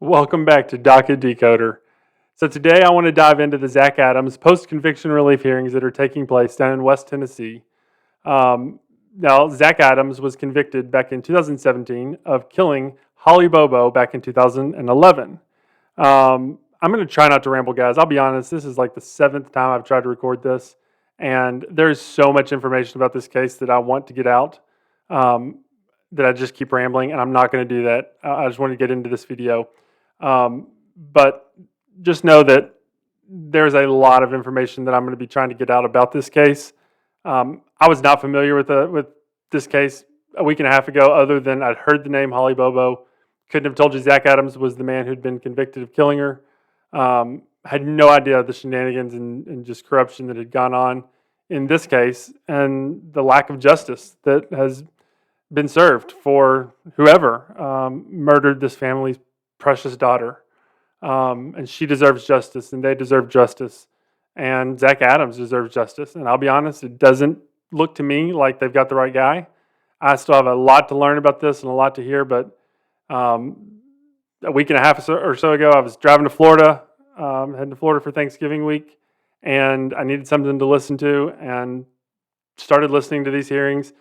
Welcome back to Docket Decoder. So today I want to dive into the Zach Adams post-conviction relief hearings that are taking place down in West Tennessee. Now, Zach Adams was convicted back in 2017 of killing Holly Bobo back in 2011. I'm going to try not to ramble, guys. I'll be honest, this is like the 7th time I've tried to record this, and there's so much information about this case that I want to get out that I just keep rambling, and I'm not going to do that. I just want to get into this video. But just know that there's a lot of information that I'm going to be trying to get out about this case. I was not familiar with this case a week and a half ago, other than I'd heard the name Holly Bobo. Couldn't have told you Zach Adams was the man who'd been convicted of killing her. Had no idea the shenanigans and just corruption that had gone on in this case, and the lack of justice that has been served for whoever murdered this family's precious daughter. And she deserves justice, and they deserve justice, and Zach Adams deserves justice. And I'll be honest, it doesn't look to me like they've got the right guy. I still have a lot to learn about this and a lot to hear, but a week and a half or so ago, I was driving to Florida, heading to Florida for Thanksgiving week, and I needed something to listen to, and started listening to these hearings.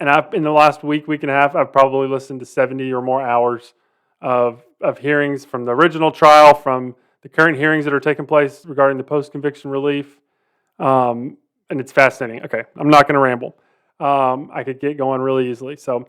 And in the last week and a half, I've probably listened to 70 or more hours of hearings from the original trial, from the current hearings that are taking place regarding the post-conviction relief. And it's fascinating. Okay, I'm not going to ramble. I could get going really easily. So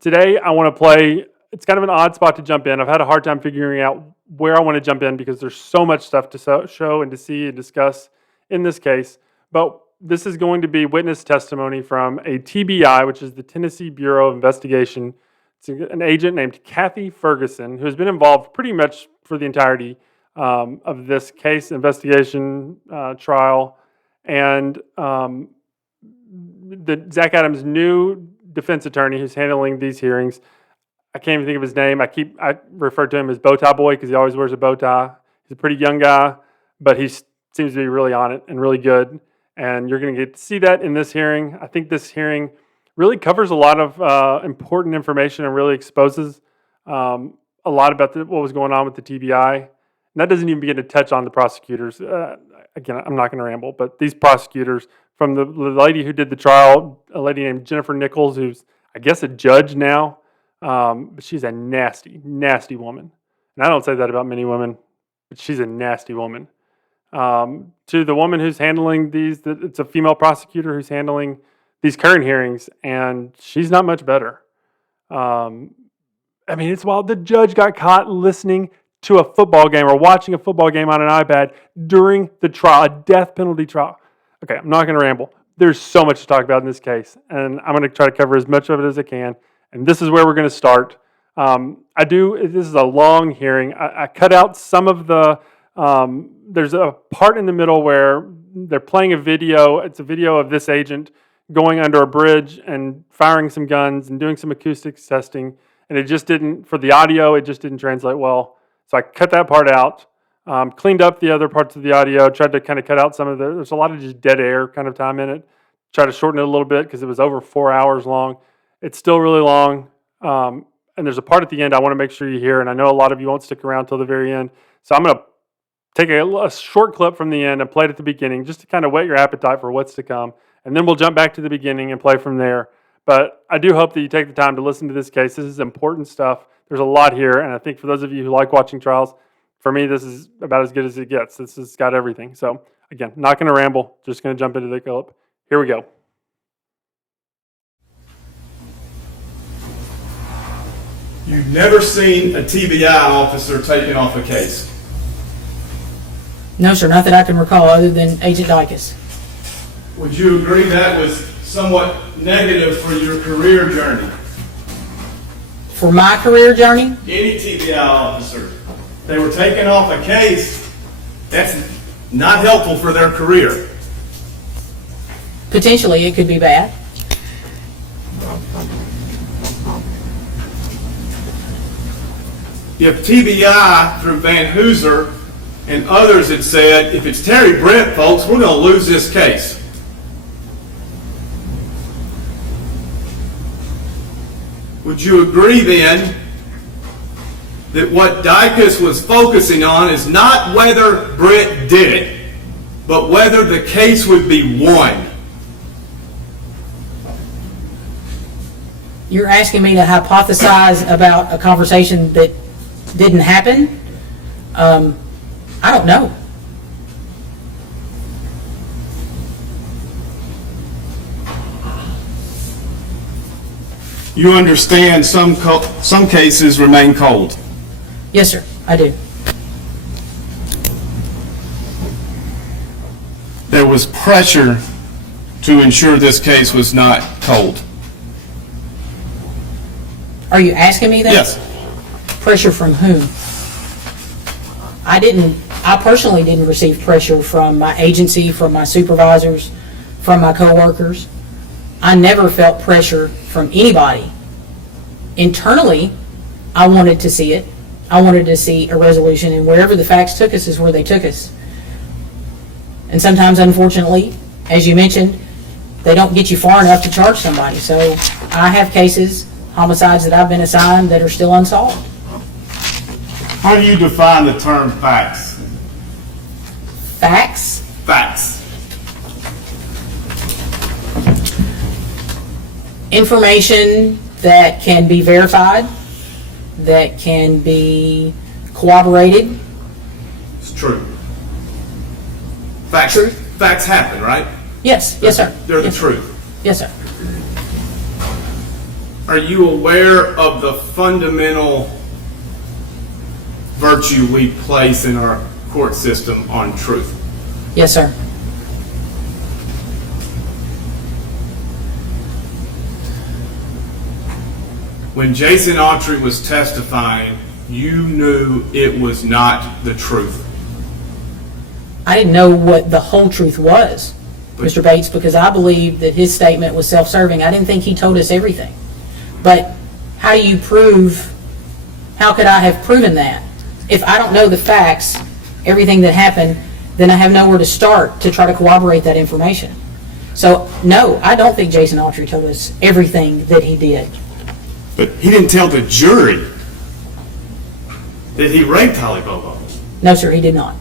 today I want to play, it's kind of an odd spot to jump in. I've had a hard time figuring out where I want to jump in because there's so much stuff to show and to see and discuss in this case. But this is going to be witness testimony from a TBI, which is the Tennessee Bureau of Investigation. It's an agent named Cathy Ferguson, who has been involved pretty much for the entirety of this case, investigation, trial. And the Zach Adams' new defense attorney who's handling these hearings, I can't even think of his name. I refer to him as Bow Tie Boy because he always wears a bow tie. He's a pretty young guy, but he seems to be really on it and really good. And you're going to get to see that in this hearing. I think this hearing really covers a lot of important information and really exposes a lot about what was going on with the TBI. And that doesn't even begin to touch on the prosecutors. Again, I'm not going to ramble, but these prosecutors, from the lady who did the trial, a lady named Jennifer Nichols, who's, I guess, a judge now, but she's a nasty, nasty woman. And I don't say that about many women, but she's a nasty woman. To the woman who's handling these, it's a female prosecutor who's handling these current hearings, and she's not much better. I mean, it's wild. The judge got caught listening to a football game or watching a football game on an iPad during the trial, a death penalty trial. Okay, I'm not going to ramble. There's so much to talk about in this case, and I'm going to try to cover as much of it as I can. And this is where we're going to start. This is a long hearing. I cut out some of the, there's a part in the middle where they're playing a video. It's a video of this agent going under a bridge and firing some guns and doing some acoustics testing. And it just didn't, for the audio, it just didn't translate well. So I cut that part out, cleaned up the other parts of the audio, tried to kind of cut out some of there's a lot of just dead air kind of time in it. Tried to shorten it a little bit because it was over 4 hours long. It's still really long. And there's a part at the end I want to make sure you hear, and I know a lot of you won't stick around till the very end. So I'm going to take a short clip from the end and play it at the beginning just to kind of whet your appetite for what's to come. And then we'll jump back to the beginning and play from there. But I do hope that you take the time to listen to this case. This is important stuff. There's a lot here, and I think for those of you who like watching trials, for me, this is about as good as it gets. This has got everything. So again, not going to ramble, just going to jump into the clip. Here we go. You've never seen a TBI officer taking off a case? No, sir, not that I can recall other than Agent Dicus. Would you agree that was somewhat negative for your career journey? For my career journey? Any TBI officer, they were taking off a case, that's not helpful for their career. Potentially, it could be bad. If TBI through Van Hooser and others had said, if it's Terry Brent, folks, we're going to lose this case. Would you agree then that what Dykus was focusing on is not whether Britt did it, but whether the case would be won. You're asking me to hypothesize about a conversation that didn't happen? I don't know. You understand some cases remain cold. Yes, sir, I do. There was pressure to ensure this case was not cold. Are you asking me that? Yes. Pressure from whom? I personally didn't receive pressure from my agency, from my supervisors, from my coworkers. I never felt pressure from anybody. Internally, I wanted to see it. I wanted to see a resolution, and wherever the facts took us is where they took us. And sometimes, unfortunately, as you mentioned, they don't get you far enough to charge somebody. So I have cases, homicides that I've been assigned that are still unsolved. How do you define the term facts? Facts? Facts. Information that can be verified, that can be corroborated. It's true. Facts. Facts happen, right? Yes, yes, sir. They're the Yes, sir. truth. Yes, sir. Are you aware of the fundamental virtue we place in our court system on truth? Yes, sir. When Jason Autry was testifying, you knew it was not the truth. I didn't know what the whole truth was, Mr. Bates, because I believed that his statement was self-serving. I didn't think he told us everything. But how do you prove, how could I have proven that? If I don't know the facts, everything that happened, then I have nowhere to start to try to corroborate that information. So, no, I don't think Jason Autry told us everything that he did. But he didn't tell the jury that he raped Holly Bobo. No, sir, he did not.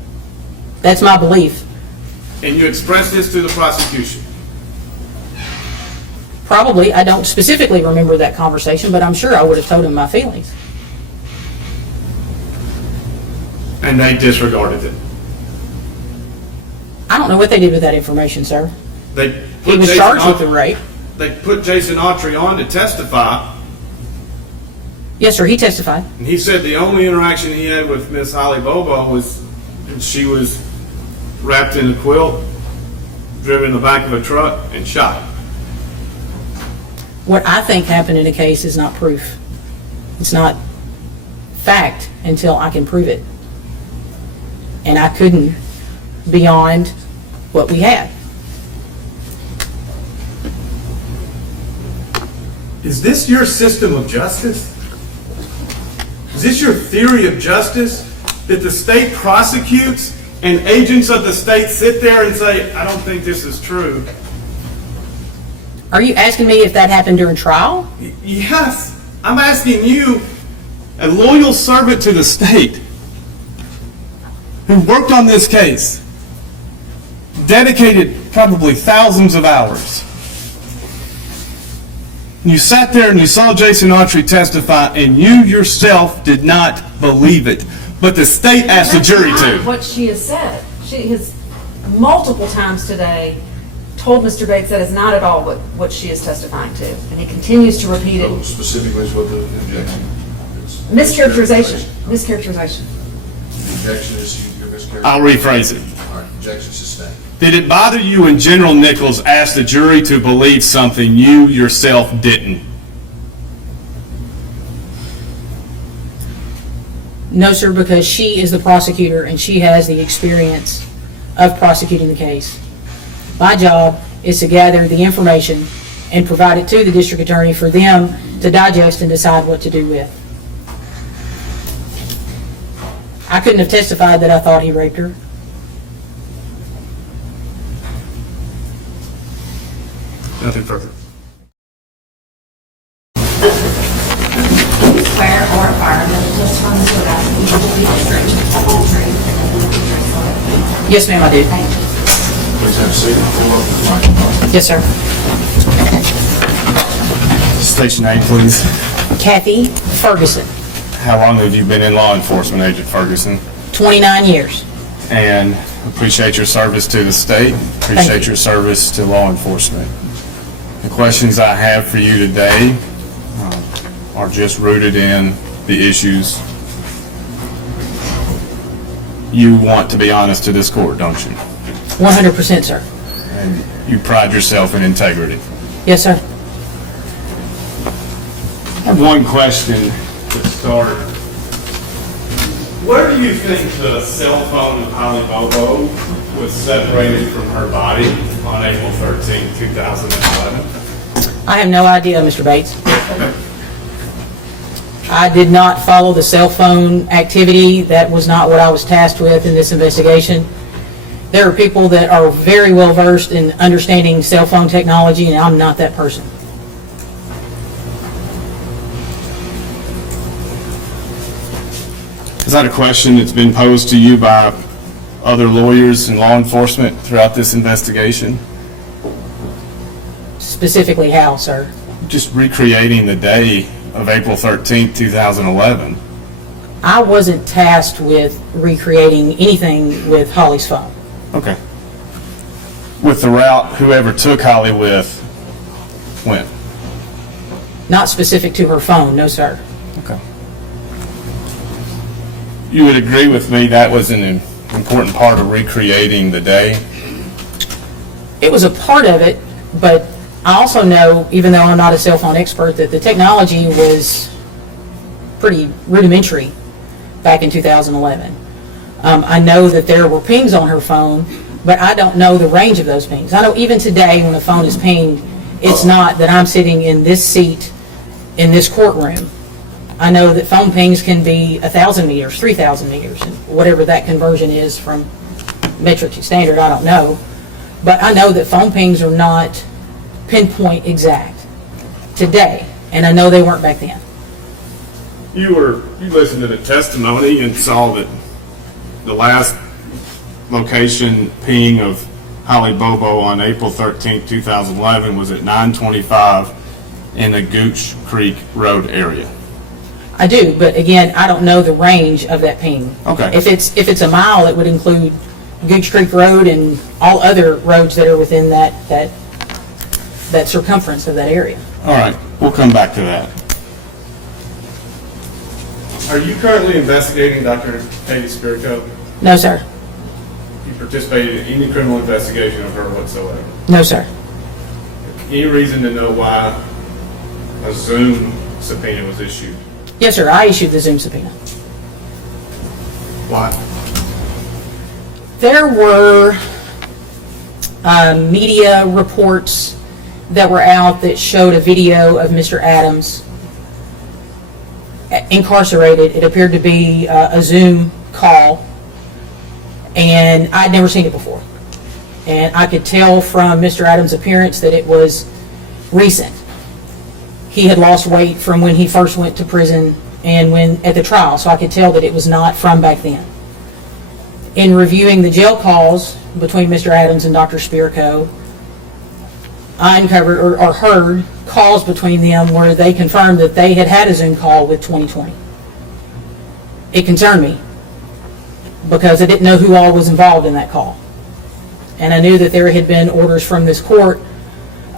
That's my belief. And you expressed this to the prosecution. Probably, I don't specifically remember that conversation, but I'm sure I would have told him my feelings. And they disregarded it. I don't know what they did with that information, sir. They He put was Jason charged with Autry- the rape. They put Jason Autry on to testify, Yes, sir, he testified. and he said the only interaction he had with Miss Holly Bobo was she was wrapped in a quilt, driven in the back of a truck, and shot. What I think happened in a case is not proof. It's not fact until I can prove it. And I couldn't beyond what we had. Is this your system of justice? Is this your theory of justice? That the state prosecutes and agents of the state sit there and say, I don't think this is true? Are you asking me if that happened during trial? Yes. I'm asking you, a loyal servant to the state, who worked on this case, dedicated probably thousands of hours. You sat there and you saw Jason Autry testify, and you yourself did not believe it. But the state asked the jury That's to. not what she has said. She has multiple times today told Mr. Bates that is not at all what she is testifying to. And he continues to repeat So it. specifically is what the objection is. Mischaracterization. Mischaracterization. The objection is your mischaracterization. I'll rephrase it. All right, objection sustained. Did it bother you when General Nichols asked the jury to believe something you yourself didn't? No, sir, because she is the prosecutor and she has the experience of prosecuting the case. My job is to gather the information and provide it to the district attorney for them to digest and decide what to do with. I couldn't have testified that I thought he raped her. Nothing further. Swear or affirm that the testimony you Yes, ma'am, I do. Please have a seat. Pull up the microphone. Yes, sir. Station name, please. Cathy Ferguson, How long have you been in law enforcement, Agent Ferguson? 29 years. And appreciate your service to the state. Appreciate your service to law enforcement. The questions I have for you today are just rooted in the issues. You want to be honest to this court, don't you? 100%, sir. And you pride yourself in integrity. Yes, sir. I have one question to start. Where do you think the cell phone of Holly Bobo was separated from her body on April 13, 2011? I have no idea, Mr. Bates. I did not follow the cell phone activity. That was not what I was tasked with in this investigation. There are people that are very well versed in understanding cell phone technology, and I'm not that person. Is that a question that's been posed to you by other lawyers and law enforcement throughout this investigation? Specifically how, sir? Just recreating the day of April 13, 2011. I wasn't tasked with recreating anything with Holly's phone. Okay. With the route whoever took Holly with went? Not specific to her phone, no, sir. Okay. You would agree with me that was an important part of recreating the day? It was a part of it, but I also know, even though I'm not a cell phone expert, that the technology was pretty rudimentary back in 2011. I know that there were pings on her phone, but I don't know the range of those pings. I know even today when a phone is pinged, it's not that I'm sitting in this seat in this courtroom. I know that phone pings can be 1,000 meters, 3,000 meters, and whatever that conversion is from metric to standard, I don't know. But I know that phone pings are not pinpoint exact today, and I know they weren't back then. You listened to the testimony and saw that the last location ping of Holly Bobo on April 13, 2011 was at 9:25 in the Gooch Creek Road area. I do, but again, I don't know the range of that ping. Okay. If it's a mile, it would include Gooch Creek Road and all other roads that are within that circumference of that area. All right, we'll come back to that. Are you currently investigating Dr. Cathy Spirico? No, sir. You participated in any criminal investigation of her whatsoever? No, sir. Any reason to know why a Zoom subpoena was issued? Yes, sir. I issued the Zoom subpoena. Why? There were media reports that were out that showed a video of Mr. Adams incarcerated. It appeared to be a Zoom call, and I'd never seen it before. And I could tell from Mr. Adams' appearance that it was recent. He had lost weight from when he first went to prison and when at the trial, so I could tell that it was not from back then. In reviewing the jail calls between Mr. Adams and Dr. Spirico, I uncovered or heard calls between them where they confirmed that they had had a Zoom call with 2020. It concerned me because I didn't know who all was involved in that call. And I knew that there had been orders from this court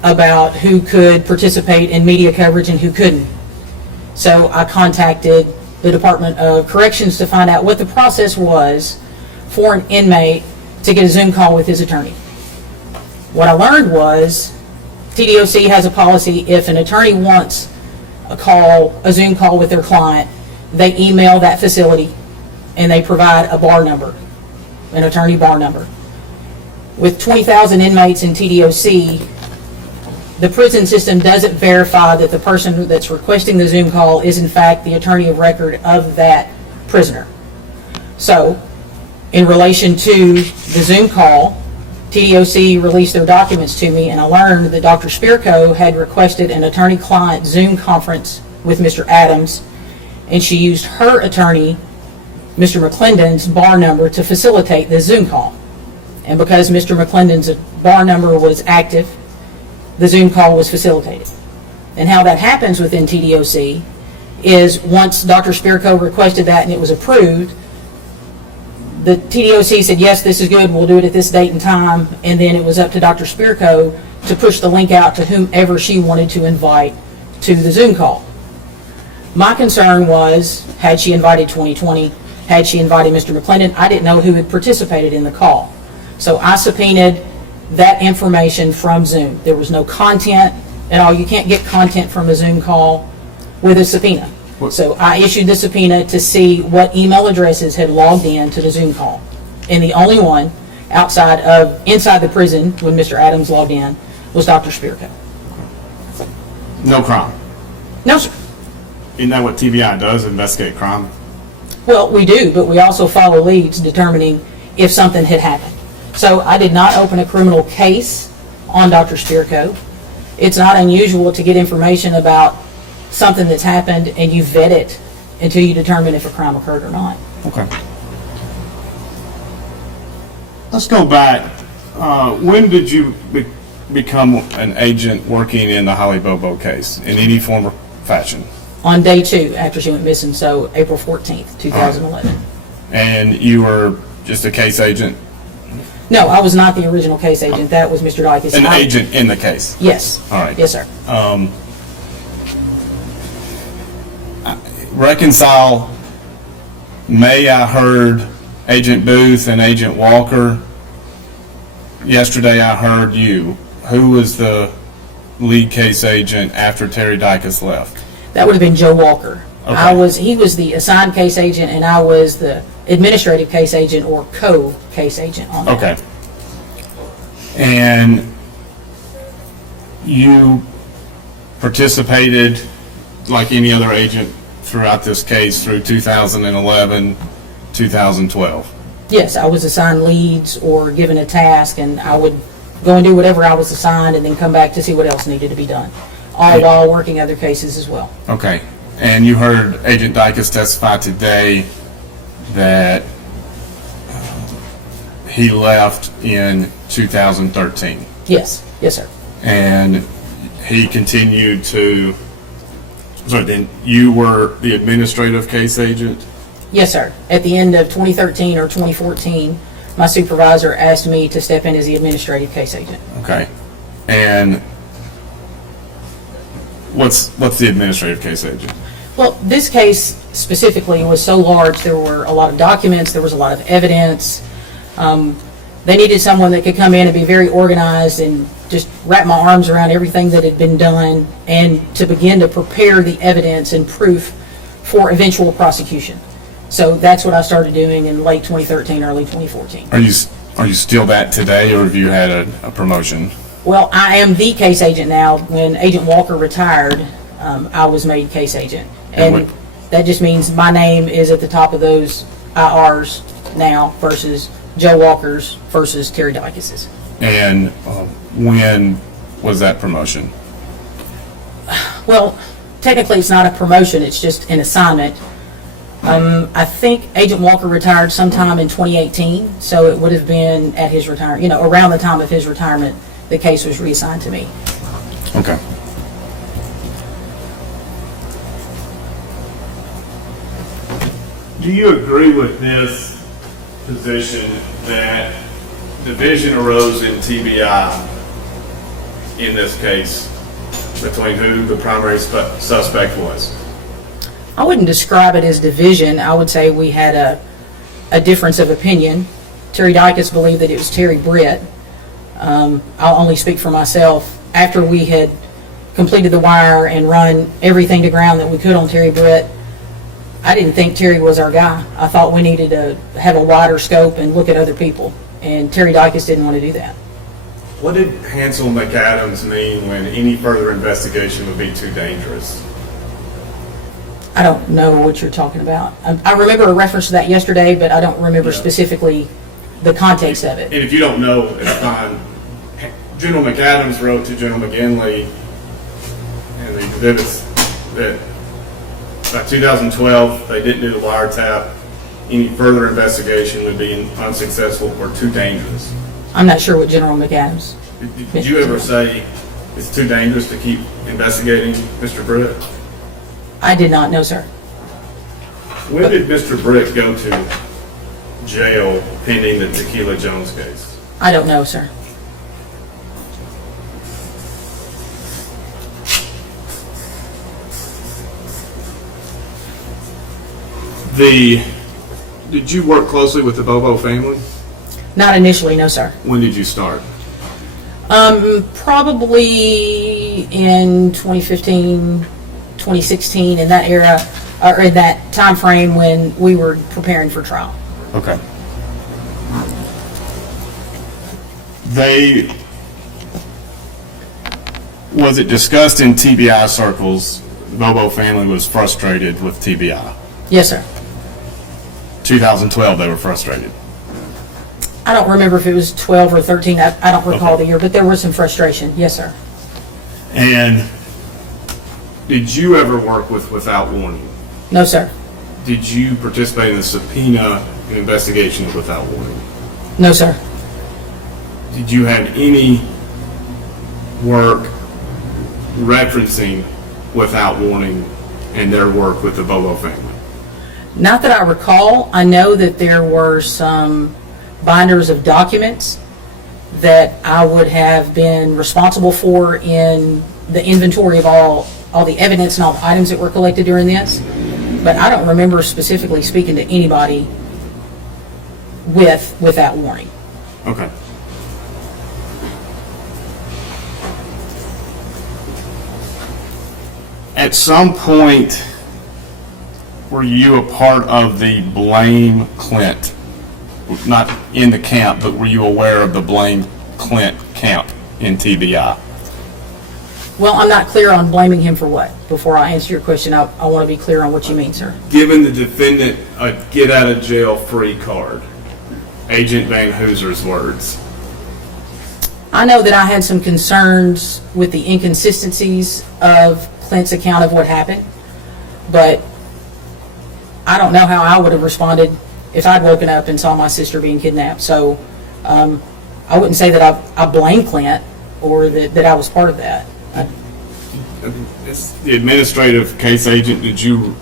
about who could participate in media coverage and who couldn't. So I contacted the Department of Corrections to find out what the process was for an inmate to get a Zoom call with his attorney. What I learned was TDOC has a policy: if an attorney wants a Zoom call with their client, they email that facility and they provide a bar number, an attorney bar number. With 20,000 inmates in TDOC, the prison system doesn't verify that the person that's requesting the Zoom call is in fact the attorney of record of that prisoner. So, in relation to the Zoom call, TDOC released their documents to me, and I learned that Dr. Spirico had requested an attorney-client Zoom conference with Mr. Adams, and she used her attorney Mr. McClendon's bar number to facilitate the Zoom call. And because Mr. McClendon's bar number was active, the Zoom call was facilitated. And how that happens within TDOC is once Dr. Spirko requested that and it was approved, the TDOC said, yes, this is good, we'll do it at this date and time, and then it was up to Dr. Spirko to push the link out to whomever she wanted to invite to the Zoom call. My concern was, had she invited 2020, had she invited Mr. McClendon, I didn't know who had participated in the call. So I subpoenaed that information from Zoom. There was no content at all. You can't get content from a Zoom call with a subpoena. So I issued the subpoena to see what email addresses had logged in to the Zoom call. And the only one inside the prison when Mr. Adams logged in was Dr. Spirko. No crime. No, sir. Isn't that what TBI does, investigate crime? Well, we do, but we also follow leads determining if something had happened. So I did not open a criminal case on Dr. Spirko. It's not unusual to get information about something that's happened and you vet it until you determine if a crime occurred or not. Okay. Let's go back. When did you become an agent working in the Holly Bobo case in any form or fashion? On day 2 after she went missing, so April 14th, 2011. And you were just a case agent? No, I was not the original case agent. That was Mr. Dykes. An agent in the case? Yes. All right. Yes, sir. Reconcile, May I heard Agent Booth and Agent Walker. Yesterday I heard you. Who was the lead case agent after Terry Dykes left? That would have been Joe Walker. Okay. He was the assigned case agent and I was the administrative case agent or co-case agent on that. Okay. And you participated like any other agent throughout this case through 2011, 2012? Yes, I was assigned leads or given a task and I would go and do whatever I was assigned and then come back to see what else needed to be done, all while working other cases as well. Okay. And you heard Agent Dykes testify today that he left in 2013. Yes. Yes, sir. And he continued to, so then you were the administrative case agent? Yes, sir. At the end of 2013 or 2014, my supervisor asked me to step in as the administrative case agent. Okay. And what's the administrative case agent? Well, this case specifically was so large, there were a lot of documents, there was a lot of evidence. They needed someone that could come in and be very organized and just wrap my arms around everything that had been done and to begin to prepare the evidence and proof for eventual prosecution. So that's what I started doing in late 2013, early 2014. Are you still that today, or have you had a promotion? Well, I am the case agent now. When Agent Walker retired, I was made case agent. And that just means my name is at the top of those IRs now versus Joe Walker's versus Terry Dykes'. And when was that promotion? Well, technically it's not a promotion, it's just an assignment. I think Agent Walker retired sometime in 2018, so it would have been at his retirement, around the time of his retirement, the case was reassigned to me. Okay. Do you agree with this position that division arose in TBI in this case between who the primary suspect was? I wouldn't describe it as division. I would say we had a difference of opinion. Terry Dykes believed that it was Terry Britt. I'll only speak for myself. After we had completed the wire and run everything to ground that we could on Terry Britt, I didn't think Terry was our guy. I thought we needed to have a wider scope and look at other people, and Terry Dykes didn't want to do that. What did Hansel McAdams mean when any further investigation would be too dangerous? I don't know what you're talking about. I remember a reference to that yesterday, but I don't remember specifically the context of it. And if you don't know, it's fine. General McAdams wrote to General McGinley and the exhibits that by 2012 they didn't do the wiretap any further investigation would be unsuccessful or too dangerous. I'm not sure what General McAdams. Did you ever say it's too dangerous to keep investigating Mr. Britt? I did not know, sir. When did Mr. Britt go to jail pending the Tequila Jones case? I don't know, sir. Did you work closely with the Bobo family? Not initially, no, sir. When did you start? Probably in 2015, 2016, in that era, or in that time frame when we were preparing for trial. Okay. Was it discussed in TBI circles, Bobo family was frustrated with TBI? Yes, sir. 2012, they were frustrated. I don't remember if it was 12 or 13. I don't recall Okay. the year, but there was some frustration. Yes, sir. And did you ever work with Without Warning? No, sir. Did you participate in the subpoena and investigation of Without Warning? No, sir. Did you have any work referencing Without Warning and their work with the Bobo family? Not that I recall. I know that there were some binders of documents that I would have been responsible for in the inventory of all the evidence and all the items that were collected during this. But I don't remember specifically speaking to anybody without warning. Okay. At some point, were you a part of the Blame Clint? Not in the camp, but were you aware of the Blame Clint camp in TBI? Well, I'm not clear on blaming him for what. Before I answer your question, I want to be clear on what you mean, sir. Giving the defendant a get out of jail free card, Agent Van Hooser's words. I know that I had some concerns with the inconsistencies of Clint's account of what happened, but I don't know how I would have responded if I'd woken up and saw my sister being kidnapped. So I wouldn't say that I blame Clint or that I was part of that. As the administrative case agent, did you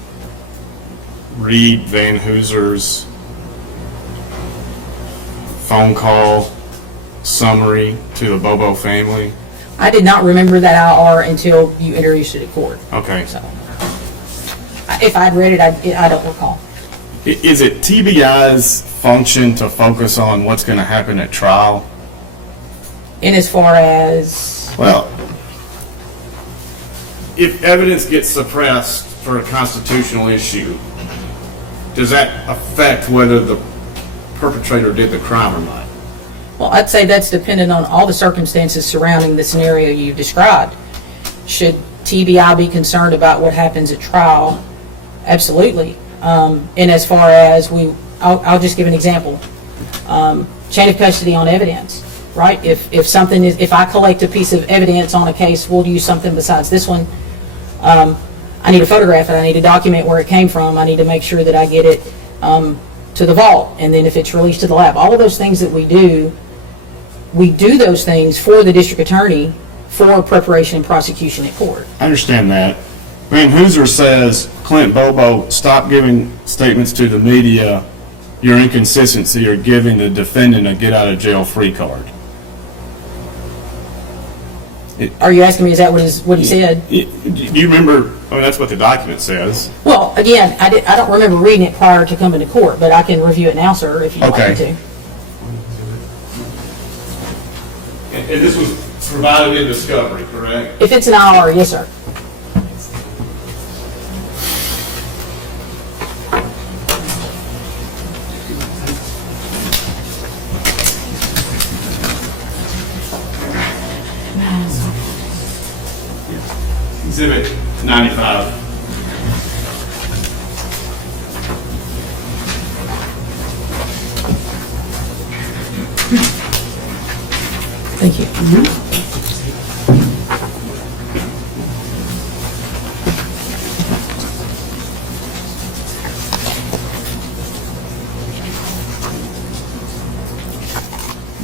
read Van Hooser's phone call summary to the Bobo family? I did not remember that IR until you introduced it at court. Okay. So if I'd read it, I don't recall. Is it TBI's function to focus on what's going to happen at trial? In as far as, Well, if evidence gets suppressed for a constitutional issue, does that affect whether the perpetrator did the crime or not? well, I'd say that's dependent on all the circumstances surrounding the scenario you described. Should TBI be concerned about what happens at trial? Absolutely. And as far as I'll just give an example. Chain of custody on evidence, right? If I collect a piece of evidence on a case, we'll use something besides this one. I need to photograph it. I need to document where it came from. I need to make sure that I get it to the vault. And then if it's released to the lab, all of those things that we do those things for the district attorney for preparation and prosecution at court. I understand that. Van Hooser says, Clint Bobo, stop giving statements to the media. Your inconsistency or giving the defendant a get out of jail free card. Are you asking me, is that what he said? Do you remember? I mean, that's what the document says. Well, again, I don't remember reading it prior to coming to court, but I can review it now, sir, if you'd like me to. And this was provided in discovery, correct? If it's an IR, yes, sir. Exhibit 95. Thank you.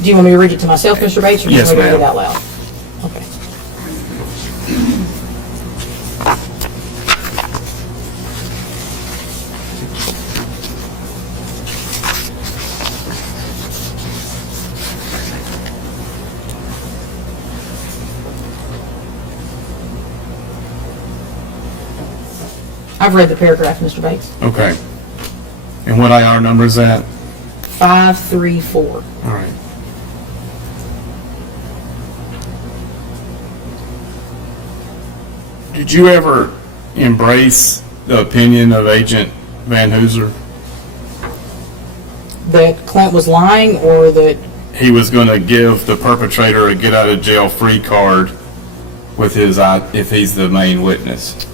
Do you want me to read it to myself, Mr. Bates, or do you Yes, want me to read it ma'am. out loud? Okay. I've read the paragraph, Mr. Bates. Okay. And what IR number is that? 534. All right. Did you ever embrace the opinion of Agent Van Hooser? That Clint was lying, or that, He was going to give the perpetrator a get out of jail free card with his if he's the main witness.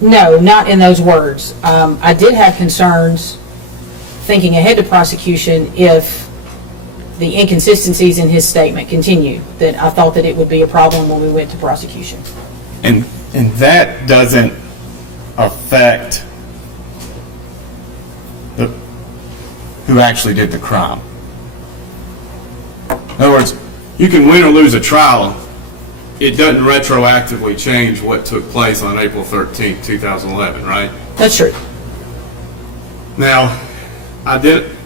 no, not in those words. I did have concerns, thinking ahead to prosecution, if the inconsistencies in his statement continued, that I thought that it would be a problem when we went to prosecution. And that doesn't affect who actually did the crime. In other words, you can win or lose a trial. It doesn't retroactively change what took place on April 13th, 2011, right? That's true. Now,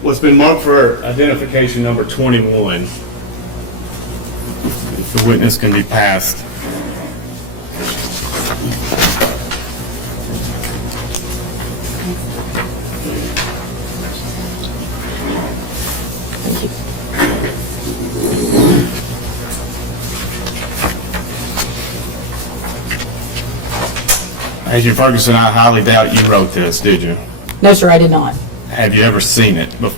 what's been marked for identification number 21, if the witness can be passed. Thank you. Agent Ferguson, I highly doubt you wrote this, did you? No, sir, I did not. Have you ever seen it before?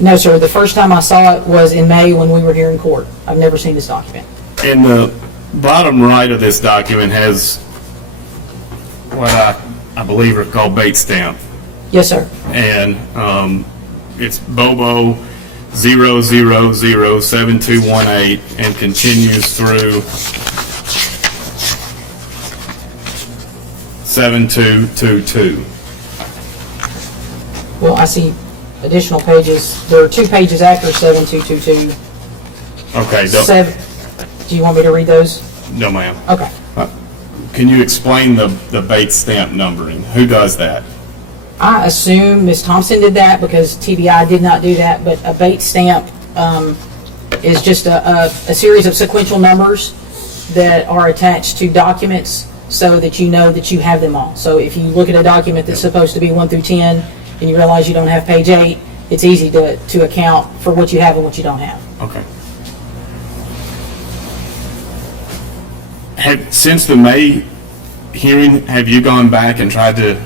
No, sir, the first time I saw it was in May when we were here in court. I've never seen this document. In the bottom right of this document has what I believe are called bait stamp. Yes, sir. And it's Bobo 0007218 and continues through 7222. Well, I see additional pages. There are 2 pages after 7222. Okay, Do you want me to read those? no ma'am. Okay. Can you explain the bait stamp numbering? Who does that? I assume Ms. Thompson did that because TBI did not do that, but a bait stamp is just a series of sequential numbers that are attached to documents so that you know that you have them all. So if you look at a document that's supposed to be 1 through 10 and you realize you don't have page 8, it's easy to account for what you have and what you don't have. Okay. Since the May hearing, have you gone back and tried to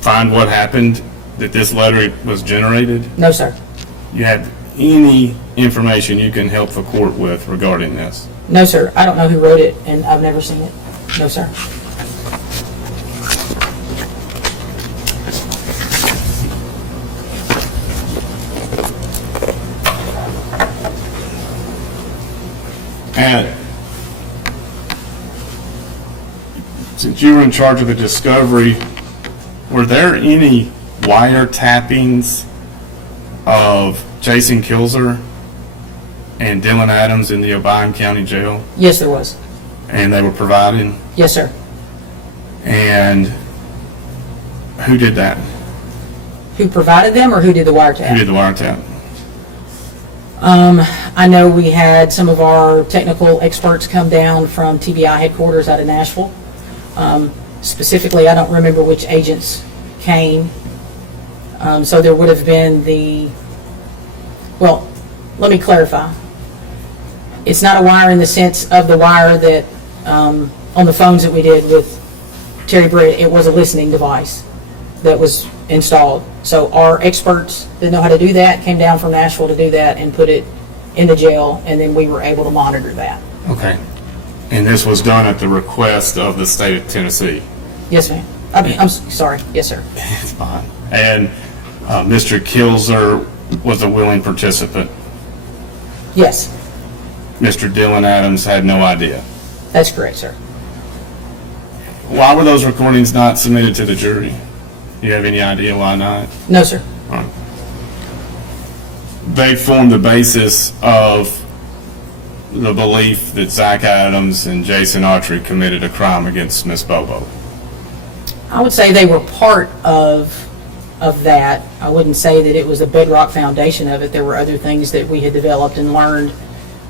find what happened that this letter was generated? No, sir. You have any information you can help the court with regarding this? No, sir. I don't know who wrote it, and I've never seen it. No, sir. And since you were in charge of the discovery, were there any wiretappings of Jason Kilzer and Dylan Adams in the Obion County Jail? Yes, there was. And they were provided? Yes, sir. And who did that? Who provided them or who did the wiretap? Who did the wiretap? I know we had some of our technical experts come down from TBI headquarters out of Nashville. Specifically, I don't remember which agents came. So there would have been well, let me clarify. It's not a wire in the sense of the wire that on the phones that we did with Terry Britt. It was a listening device that was installed. So our experts that know how to do that came down from Nashville to do that and put it in the jail, and then we were able to monitor that. Okay. And this was done at the request of the state of Tennessee? Yes, ma'am. I'm sorry. Yes, sir. It's fine. And Mr. Kilzer was a willing participant? Yes, Mr. Dylan Adams had no idea? that's correct, sir. Why were those recordings not submitted to the jury? Do you have any idea why not? No, sir. they formed the basis of the belief that Zach Adams and Jason Autry committed a crime against Miss Bobo. I would say they were part of that. I wouldn't say that it was a bedrock foundation of it. There were other things that we had developed and learned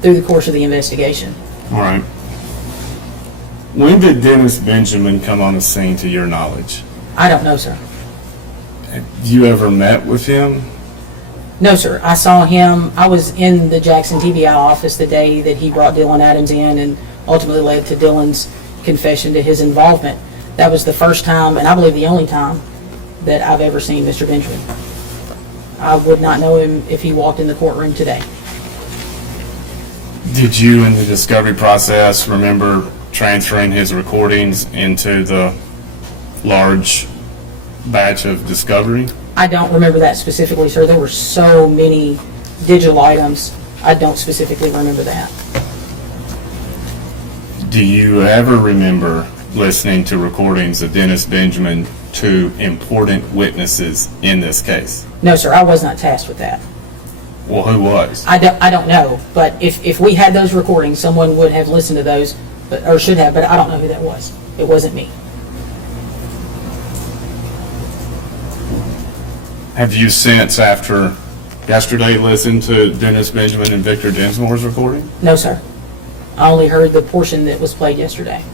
through the course of the investigation. All right. When did Dennis Benjamin come on the scene, to your knowledge? I don't know, sir. Have you ever met with him? No, sir. I saw him, I was in the Jackson TBI office the day that he brought Dylan Adams in and ultimately led to Dylan's confession to his involvement. That was the first time, and I believe the only time, that I've ever seen Mr. Benjamin. I would not know him if he walked in the courtroom today. Did you, in the discovery process, remember transferring his recordings into the large batch of discovery? I don't remember that specifically, sir. There were so many digital items. I don't specifically remember that. Do you ever remember listening to recordings of Dennis Benjamin to important witnesses in this case? No, sir. I was not tasked with that. Well, who was? I don't know, but if we had those recordings, someone would have listened to those, or should have, but I don't know who that was. It wasn't me. Have you since, after yesterday, listened to Dennis Benjamin and Victor Dinsmore's recording? No, sir. I only heard the portion that was played yesterday.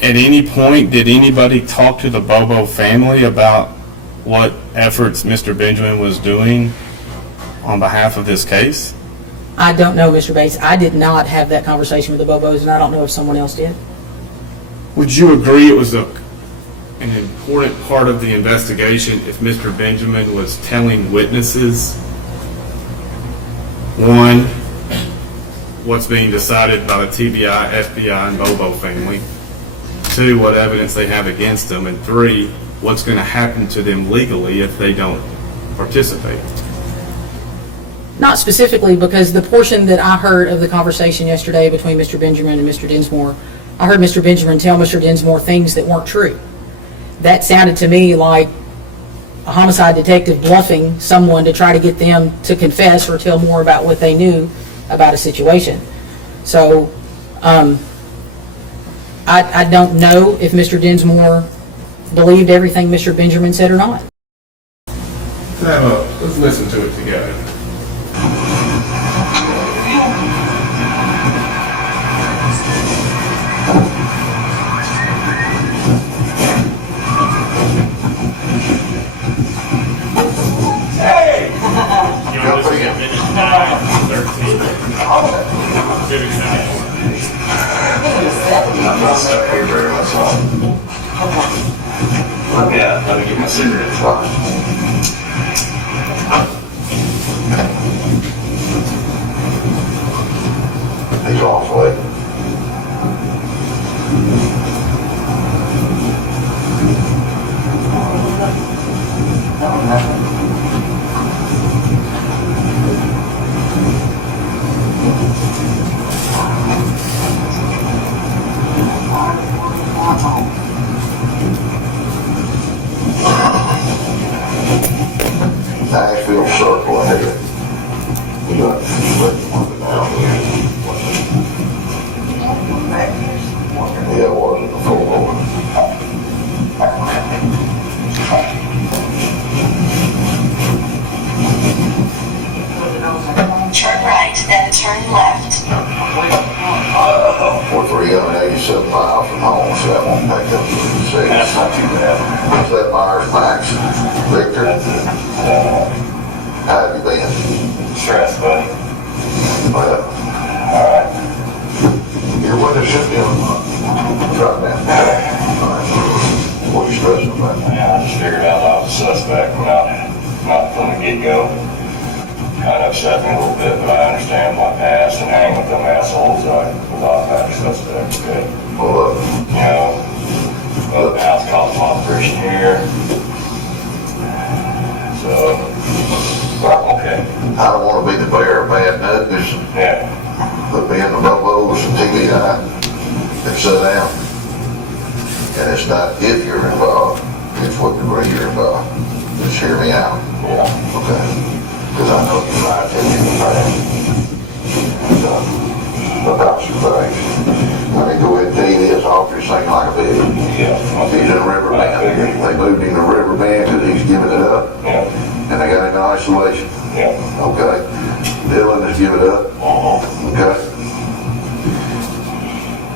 At any point, did anybody talk to the Bobo family about what efforts Mr. Benjamin was doing on behalf of this case? I don't know, Mr. Bates. I did not have that conversation with the Bobos, and I don't know if someone else did. Would you agree it was an important part of the investigation if Mr. Benjamin was telling witnesses, one, what's being decided by the TBI, FBI, and Bobo family, two, what evidence they have against them, and three, what's going to happen to them legally if they don't participate? Not specifically, because the portion that I heard of the conversation yesterday between Mr. Benjamin and Mr. Dinsmore, I heard Mr. Benjamin tell Mr. Dinsmore things that weren't true. That sounded to me like a homicide detective bluffing someone to try to get them to confess or tell more about what they knew about a situation. So, I don't know if Mr. Dinsmore believed everything Mr. Benjamin said or not. Let's listen to it together. Yeah, let me get my cigarettes. He's awful. Nashville Circle ahead. We got yeah, it was in the full order. Turn right, then turn left. We're 387 miles from home, so that won't take up to 6. That's not too bad. Is that Myers Max? Victor? How have you been? Stress, buddy. Well, alright. Your weather should be on drop down. Alright. What are you stressing about? Yeah, I just figured out I was a suspect not from the get-go. Kind of upset me a little bit, but I understand my past and hang with them assholes. I was automatic suspect. Good. Well, You know, other house caused a lot of friction here. So, okay. I don't want to be the bearer of bad news. Yeah. But being the Bobos and TBI and sit down. And it's not if you're involved, it's what degree you're involved. Just hear me out. Yeah. Okay. Because I know you lied to me in the past. About some things. Let me go ahead and tell you this, Officer's singing like a baby. Yeah. He's in a river band. They moved him to river band because he's giving it up. Yeah. And they got him in isolation. Yeah. Okay. Dylan has given it up. Okay.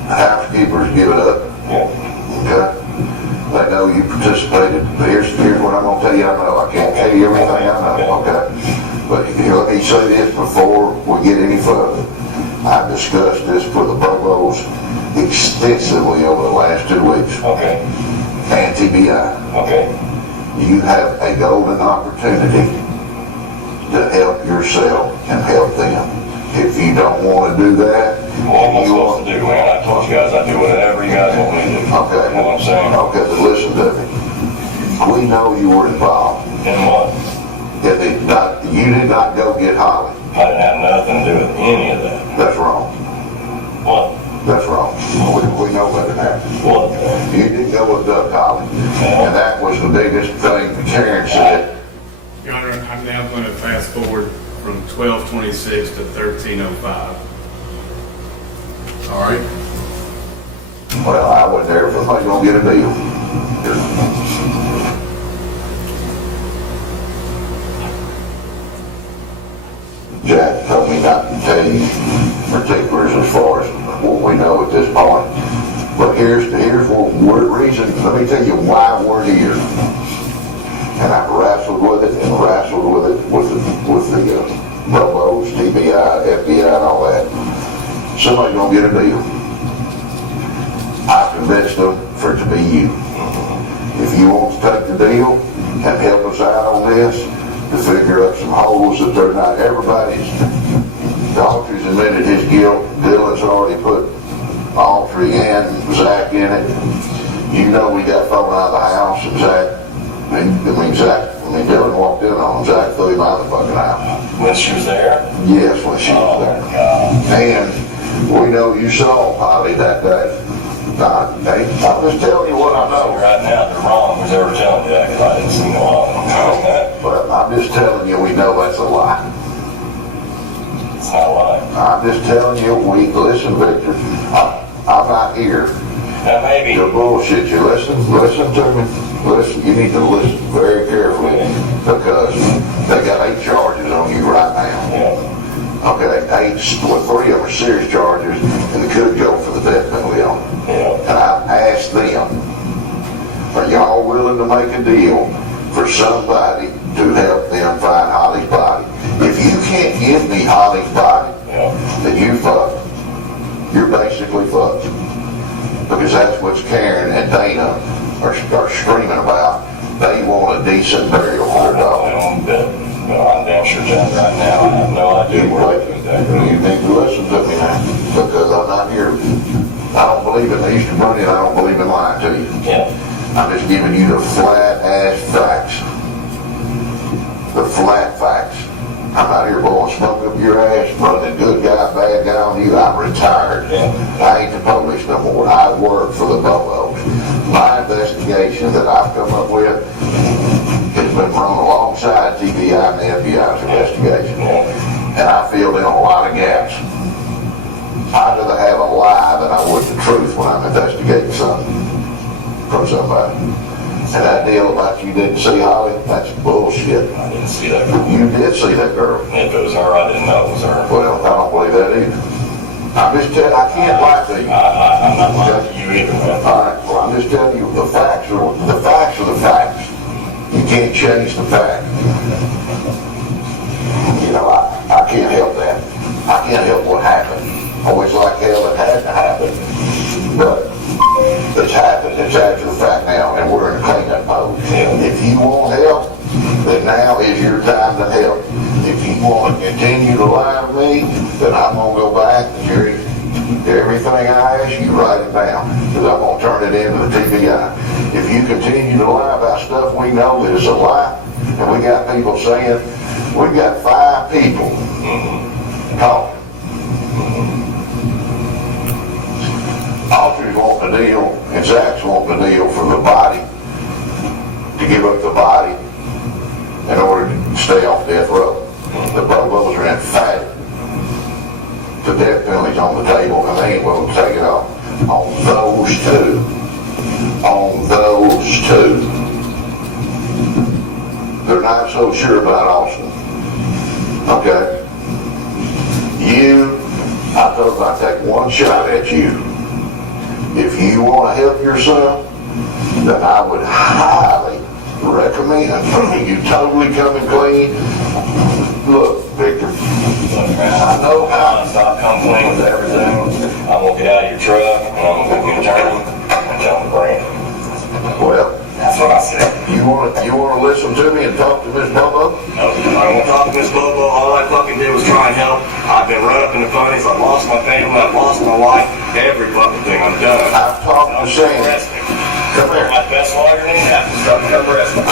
The housekeepers give it up. Yeah. Okay. They know you participated. Here's what I'm gonna tell you I know. I can't tell you everything I know. Okay. But let me say this before we get any further. I've discussed this for the Bobos extensively over the last 2 weeks. Okay. And TBI. Okay. You have a golden opportunity to help yourself and help them. If you don't want to do that, What am I supposed to do, man? I told you guys I'd do whatever you guys want me to do. okay. You know what I'm saying? Okay, but listen to me. We know you were involved. And what? You did not go get Holly. I didn't have nothing to do with any of that. That's wrong. What? That's wrong. We know better than that. What? You didn't go abduct Holly. And that was the biggest thing Karen said. Your Honor, I'm now going to fast forward from 12:26 to 13:05. All right? Well, I wasn't there if somebody's gonna get a deal. Jack told me not to tell you particulars as far as what we know at this point. But here's what reason, let me tell you why we're here. And I've wrestled with it and wrestled with it with the Bobos, TBI, FBI, and all that. Somebody's gonna get a deal. I convinced them for it to be you. If you want to take the deal and help us out on this, to figure up some holes that they're not, the Autry's admitted his guilt. Dylan's already put Autry and Zach in it. You know we got thrown out of the house and Dylan walked in on him. Zach threw him out of the fucking house. When she was there? Yes, when she was there. And we know you saw Holly that day. I'm just telling you what I know. Right now, they're wrong. Who's ever telling you that? Because I didn't see no Holly. But I'm just telling you, we know that's a lie. It's not a lie. I'm just telling you, listen, Victor, I'm not here Now, maybe. to bullshit you. Listen to me. Listen, you need to listen very carefully because they got 8 charges on you right now. Yeah. Okay, 3 of them are serious charges and they could go for the death penalty on them. Yeah. And I asked them, are y'all willing to make a deal for somebody to help them find Holly's body? If you can't give me Holly's body, then you fucked. You're basically fucked. Because that's what Karen and Dana are screaming about. They want a decent burial for their dog. Well, I'm damn sure John right now. I have no idea where they put that. You need to listen to me now, because I'm not here. I don't believe in the Easter Bunny and I don't believe in lying to you. Yeah. I'm just giving you the flat ass facts. The flat facts. I'm out here blowing smoke up your ass, running good guy, bad guy on you. I'm retired. I ain't the police no more. I work for the Bobos. My investigation that I've come up with has been run alongside TBI and the FBI's investigation. And I filled in a lot of gaps. I'd rather have a lie than I would the truth when I'm investigating something from somebody. And that deal about you didn't see Holly, that's bullshit. I didn't see that girl. You did see that girl. If it was her, I didn't know it was her. Well, I don't believe that either. I'm just telling, I can't lie to you. I'm not lying to you either, man. All right, well, I'm just telling you, the facts are the facts. You can't change the fact. You know, I can't help that. I can't help what happened. I wish like hell it had to happen, but it's happened. It's after the fact now, and we're in a cleanup mode. If you want help, then now is your time to help. If you want to continue to lie to me, then I'm going to go back and everything I ask you, write it down, because I'm going to turn it into the TBI. If you continue to lie about stuff we know that is a lie, and we got people saying, we've got 5 people talking. Autry's wanting a deal, and Zach's wanting a deal for the body, to give up the body stay off death row. The Bobos are emphatic. The death penalty's on the table, and they ain't willing to take it off. On those two. On those two. They're not so sure about Austin. Okay? I thought I'd take one shot at you. If you want to help yourself, then I would highly recommend you totally coming clean. Look, Victor, I know how. Stop coming clean with everything. I'm gonna get out of your truck, and I'm gonna get your attorney, and tell him to bring it. Well, That's what I said. you want to listen to me and talk to Miss Bobo? No, I don't want to talk to Miss Bobo. All I fucking did was try and help. I've been run up in the funnies. I've lost my family. I've lost my wife. Every fucking thing I'm done. I've talked to Sandy. Arrest me. Come here. My best lawyer in Indianapolis. Come arrest me.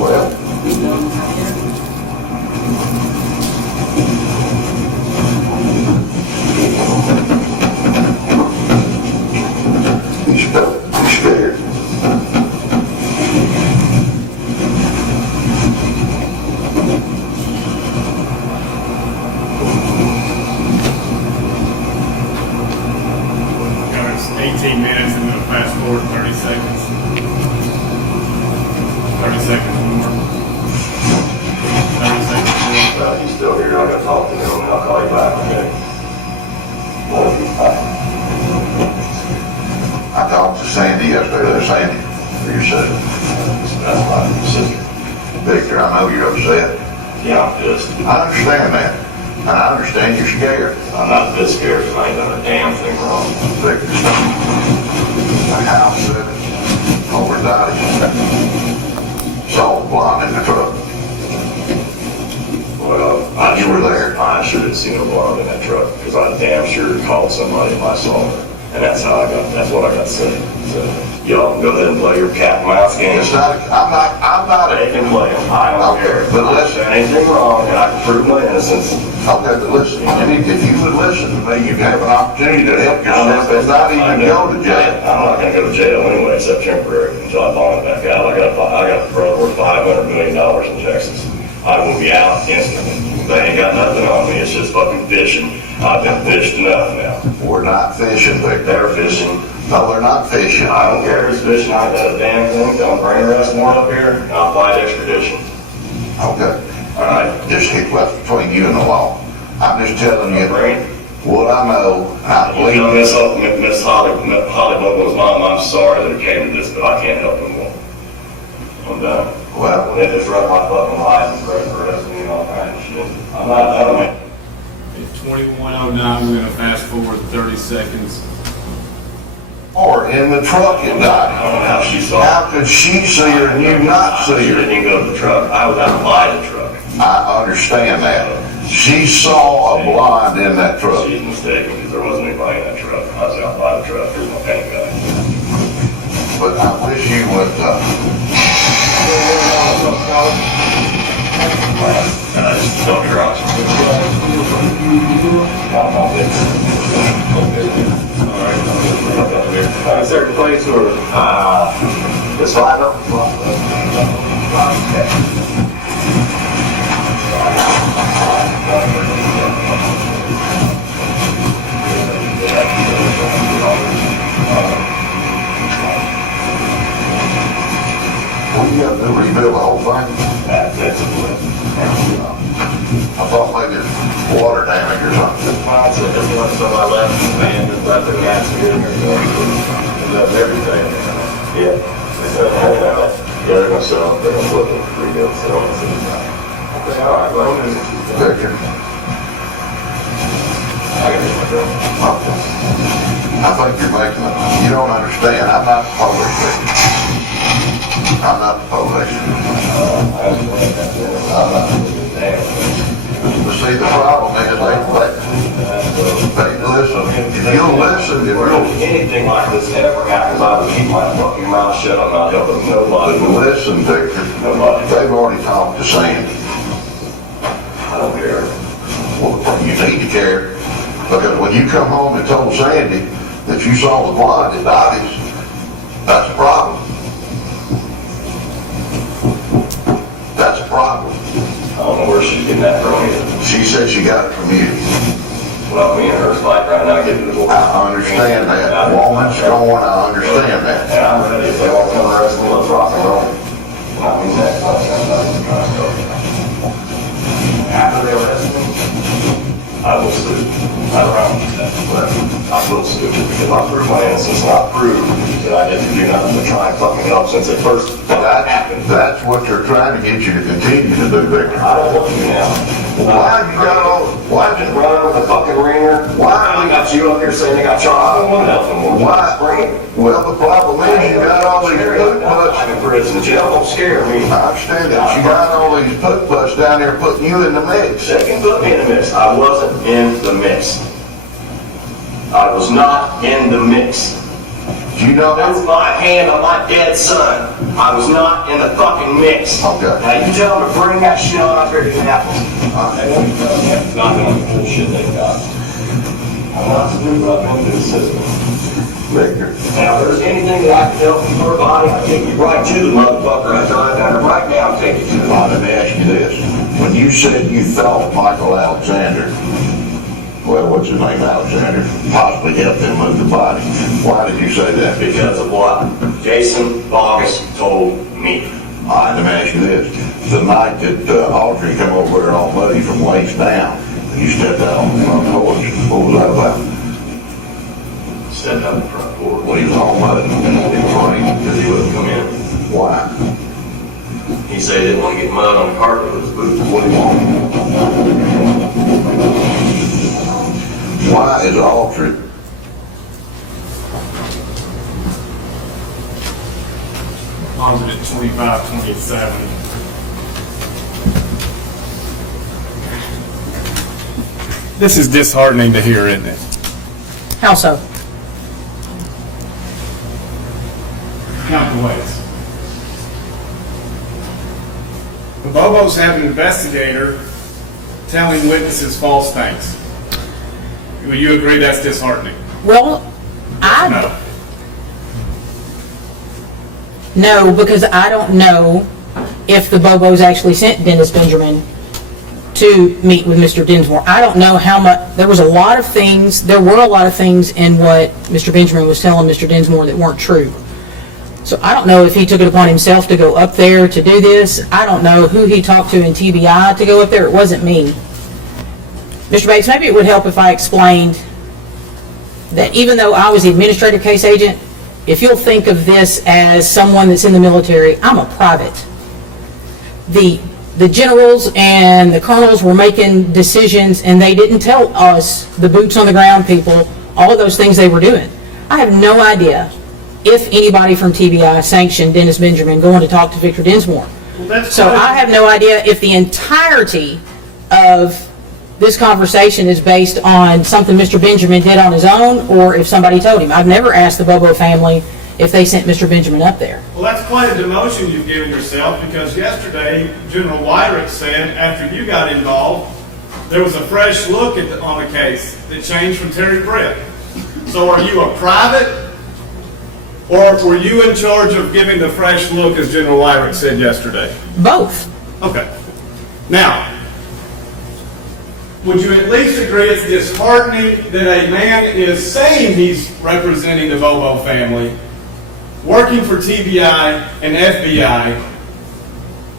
Well, he's scared. It's 18 minutes and then fast forward 30 seconds. 30 seconds more. 30 seconds more. He's still here. I gotta talk to him, and I'll call you back, okay? Love you. Bye. I talked to Sandy yesterday. Sandy, for your sister. That's my sister. Victor, I know you're upset. Yeah, I'm pissed. I understand that. And I understand you're scared. I'm not this scared because I ain't done a damn thing wrong. Victor, the house over Dottie. Saw the blonde in the truck. Well, You were there. I sure didn't see no blonde in that truck because I damn sure called somebody if I saw her. And that's what I got said. So, y'all can go ahead and play your cat and mouse game. It's not, I'm not, They can play them. I don't care. But I listen. haven't done anything wrong and I can prove my innocence. okay, but listen, if you would listen to me, you'd have an opportunity to help yourself and not even go to jail. I'm not gonna go to jail anyway, except temporary, until I bond back out. I got a brother worth $500 million in Texas. I will be out instantly. They ain't got nothing on me, it's just fucking fishing. I've been fished enough now. We're not fishing, Victor. They're fishing. No, they're not fishing. I don't care who's fishing, I ain't got a damn thing. Don't bring the rest more up here, and I'll fight extradition. Okay. All right? Just keep left between you and the law. I'm just telling you Bring. what I know. I You know, believe Miss Holly Bobo's mom, I'm sorry that it came to this, but I can't help anymore. I'm done. well, They disrupt my fucking life and threaten to arrest me and all kinds of shit. I'm not done, man. At 21:09, we're gonna fast forward 30 seconds. or in the truck at I night. don't know how she saw How could she see her and you not She see her? didn't even go to the truck. I was out by the truck. I understand that. She saw a blonde in that truck. She's mistaken because there wasn't anybody in that truck. I was out by the truck. There's my paint guy. But I wish you would, Don't crouch. All right. Certain place or? This line up. what do you got to do, rebuild the whole thing? That's a blip. I thought maybe it's water damage or something. That's what I left. Man, just left the gas here. Left everything. Yeah. Yeah, they're gonna sell. They're gonna flip it, rebuild, sell it. All right, well, Victor, I gotta get my girl. I think you're making it, you don't understand, I'm not the police, Victor. I'm not the police. But see, the problem is, they listen, if you'll listen, if you'll Anything like this ever happens, I will keep my fucking mouth shut. I'm not helping nobody. listen, Victor, Nobody. they've already talked to Sandy. I don't care. Well, you need to care, because when you come home and told Sandy that you saw the blonde at Dottie's, that's a problem. kidnapped from me. She said she got it from you. Well, me and her fight right now, get to the divorce. I understand that. Woman's going, I understand that. And I'm ready, if they want to come arrest me, let's rock and roll. Not me next month, I'm not even trying to go. After they arrest me, I will sue. I promise you that, but I will sue because I prove my innocence and I prove that I didn't do nothing to try and fucking help since it first happened. That's what they're trying to get you to continue to do, Victor. I don't want you now. Why you got all, why Just did, run with a fucking ringer. Why? I got you up here saying they got shot. I don't want nothing more. Why? Bring it. well, the problem is you got all these put butts. I'm in prison. Jail don't scare me. I understand that. You got all these put butts down there putting you in the mix. They can put me in the mix. I wasn't in the mix. I was not in the mix. Do you know That's who? my hand on my dead son. I was not in the fucking mix. Okay. Now you tell them to bring that shit on up here to Indianapolis. They won't be telling you. It's not going to be bullshit they got. I'm not to do what I've been through the system. Victor. Now, if there's anything that I can help with your body, I take you right to the motherfucker. I drive down there right now and take you to the Let me ask you this. When you said you thought Michael Alexander, well, what's his name, Alexander, possibly helped him move the body, why did you say that? because of what Jason Bogus told me. All right, let me ask you this. The night that Audrey come over there all muddy from waist down, you stepped out on the front porch, what was that about? Stepped out in front porch. Well, he was all muddy. It was raining. Because he wouldn't come in. Why? He said he didn't want to get mud on the carpet with his boots. What do you want? Why is Audrey? On to the 25, 27. This is disheartening to hear, isn't it? How so? Count the ways. The Bobos have an investigator telling witnesses false things. Will you agree that's disheartening? Well, No. No, because I don't know if the Bobos actually sent Dennis Benjamin to meet with Mr. Dinsmore. I don't know how much, there were a lot of things in what Mr. Benjamin was telling Mr. Dinsmore that weren't true. So I don't know if he took it upon himself to go up there to do this. I don't know who he talked to in TBI to go up there. It wasn't me. Mr. Bates, maybe it would help if I explained that even though I was the administrative case agent, if you'll think of this as someone that's in the military, I'm a private. The generals and the colonels were making decisions and they didn't tell us, the boots on the ground people, all of those things they were doing. I have no idea if anybody from TBI sanctioned Dennis Benjamin going to talk to Victor Dinsmore. So I have no idea if the entirety of this conversation is based on something Mr. Benjamin did on his own or if somebody told him. I've never asked the Bobo family if they sent Mr. Benjamin up there. Well, that's quite a demotion you've given yourself, because yesterday, General Weirich said, after you got involved, there was a fresh look on the case that changed from Terry Brett. So are you a private, or were you in charge of giving the fresh look, as General Weirich said yesterday? Both. Okay. Now, would you at least agree it's disheartening that a man is saying he's representing the Bobo family, working for TBI and FBI,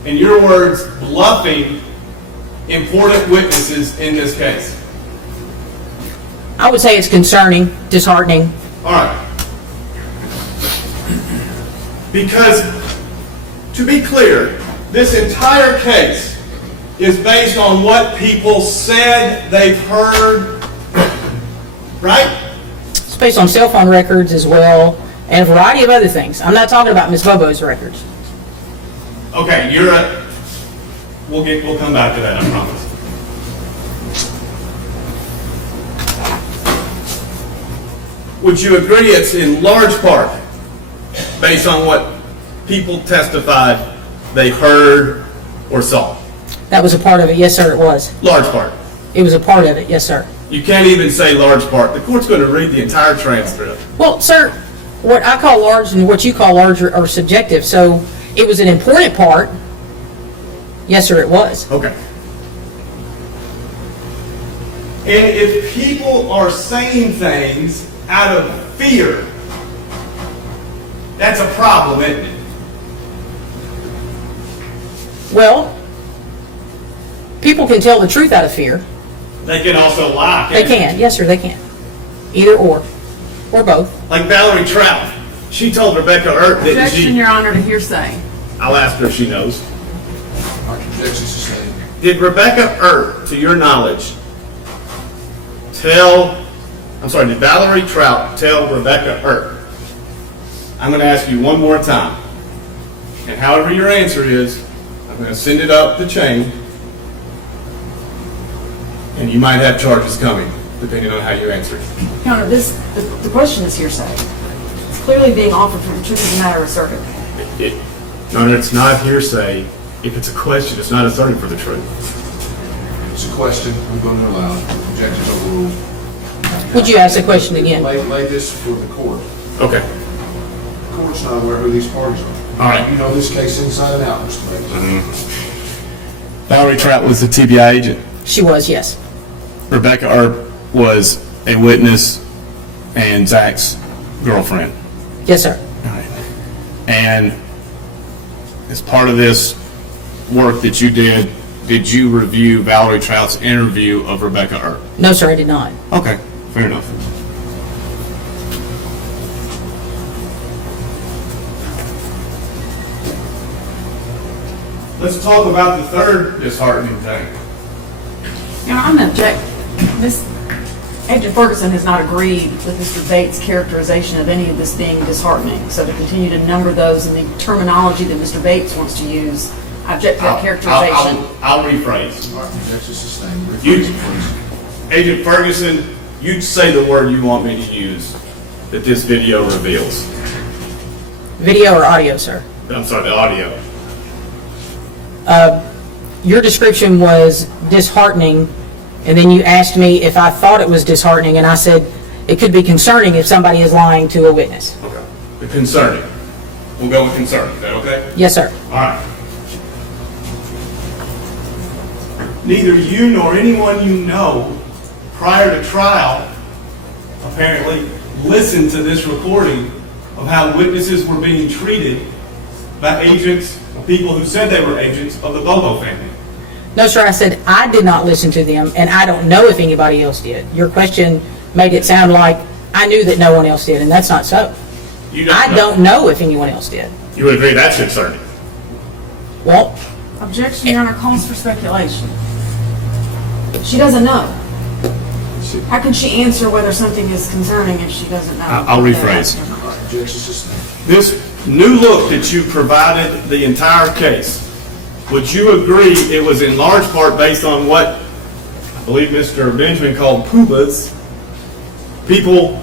in your words, bluffing important witnesses in this case? I would say it's concerning, disheartening. All right. Because, to be clear, this entire case is based on what people said they've heard, right? It's based on cell phone records as well, and a variety of other things. I'm not talking about Ms. Bobo's records. Okay, we'll come back to that, I promise. Would you agree it's in large part based on what people testified they heard or saw? That was a part of it. Yes, sir, it was. Large part. It was a part of it. Yes, sir. You can't even say large part. The court's going to read the entire transcript. Well, sir, what I call large and what you call large are subjective. So it was an important part. Yes, sir, it was. Okay. And if people are saying things out of fear, that's a problem, isn't it? Well, people can tell the truth out of fear. They can also lie. They can. Yes, sir, they can. Either or both. Like Valerie Trout. She told Rebecca Earp, didn't Objection, she? Your Honor, to hearsay. I'll ask her if she knows. Objection sustained. Did Rebecca Earp, to your knowledge, did Valerie Trout tell Rebecca Earp? I'm going to ask you one more time. And however your answer is, I'm going to send it up the chain. And you might have charges coming, depending on how you answer it. Your Honor, the question is hearsay. It's clearly being offered for the truth of the matter asserted. Your Honor, it's not hearsay. If it's a question, it's not asserting for the truth. It's a question. I'm going to allow it. Objection's overruled. Would you ask the question again? Lay this for the court. Okay. The court's not aware who these parties are. All right. You know this case inside and out, Mr. Bates. Valerie Trout was the TBI agent. She was, yes. Rebecca Earp was a witness and Zach's girlfriend. Yes, sir. And as part of this work that you did you review Valerie Trout's interview of Rebecca Earp? No, sir, I did not. Okay, fair enough. Let's talk about the third disheartening thing. Your Honor, I'm going to object. Agent Ferguson has not agreed with Mr. Bates' characterization of any of this being disheartening. So to continue to number those in the terminology that Mr. Bates wants to use, I object to that characterization. I'll rephrase. All right, objection sustained. You- Rephrase it, please. Agent Ferguson, you say the word you want me to use that this video reveals. Video or audio, sir? I'm sorry, the audio. Your description was disheartening, and then you asked me if I thought it was disheartening, and I said it could be concerning if somebody is lying to a witness. Okay. The concerning. We'll go with concerning. Is that okay? Yes, sir. All right. Neither you nor anyone you know prior to trial apparently listened to this recording of how witnesses were being treated by agents, people who said they were agents of the Bobo family. No, sir, I said I did not listen to them, and I don't know if anybody else did. Your question made it sound like I knew that no one else did, and that's not so. You I don't know if anyone else did. You would agree that's concerning. Well, Objection, Your Honor, calls for speculation. She doesn't know. How can she answer whether something is concerning if she doesn't know? I'll rephrase. Objection sustained. This new look that you provided the entire case, would you agree it was in large part based on what I believe Mr. Benjamin called poobahs? People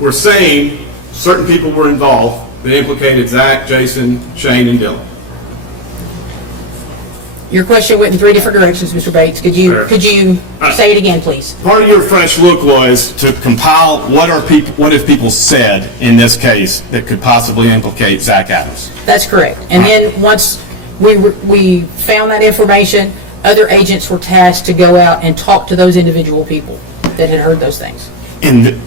were saying certain people were involved that implicated Zach, Jason, Shane, and Dylan. your question went in three different directions, Mr. Bates. Could you say it again, please? Part of your fresh look was to compile what have people said in this case that could possibly implicate Zach Adams. That's correct. And then once we found that information, other agents were tasked to go out and talk to those individual people that had heard those things. And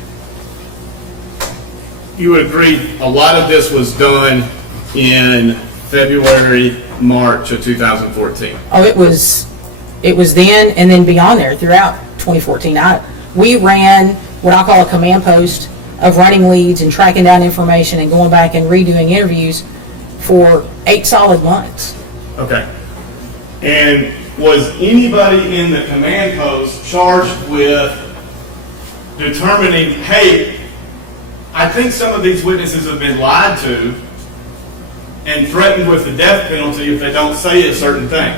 You would agree a lot of this was done in February, March of 2014. Oh, it was then and then beyond there throughout 2014. We ran what I call a command post of running leads and tracking down information and going back and redoing interviews for 8 solid months. Okay. And was anybody in the command post charged with determining, hey, I think some of these witnesses have been lied to and threatened with the death penalty if they don't say a certain thing?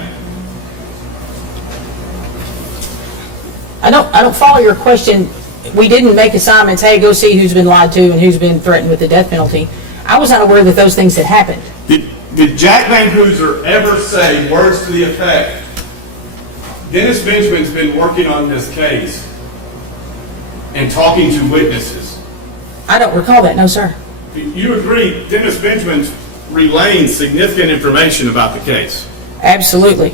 I don't follow your question. We didn't make assignments, hey, go see who's been lied to and who's been threatened with the death penalty. I was not aware that those things had happened. Did Jack Van Hooser ever say words to the effect, Dennis Benjamin's been working on this case and talking to witnesses? I don't recall that, no, sir. You agree Dennis Benjamin's relaying significant information about the case? Absolutely.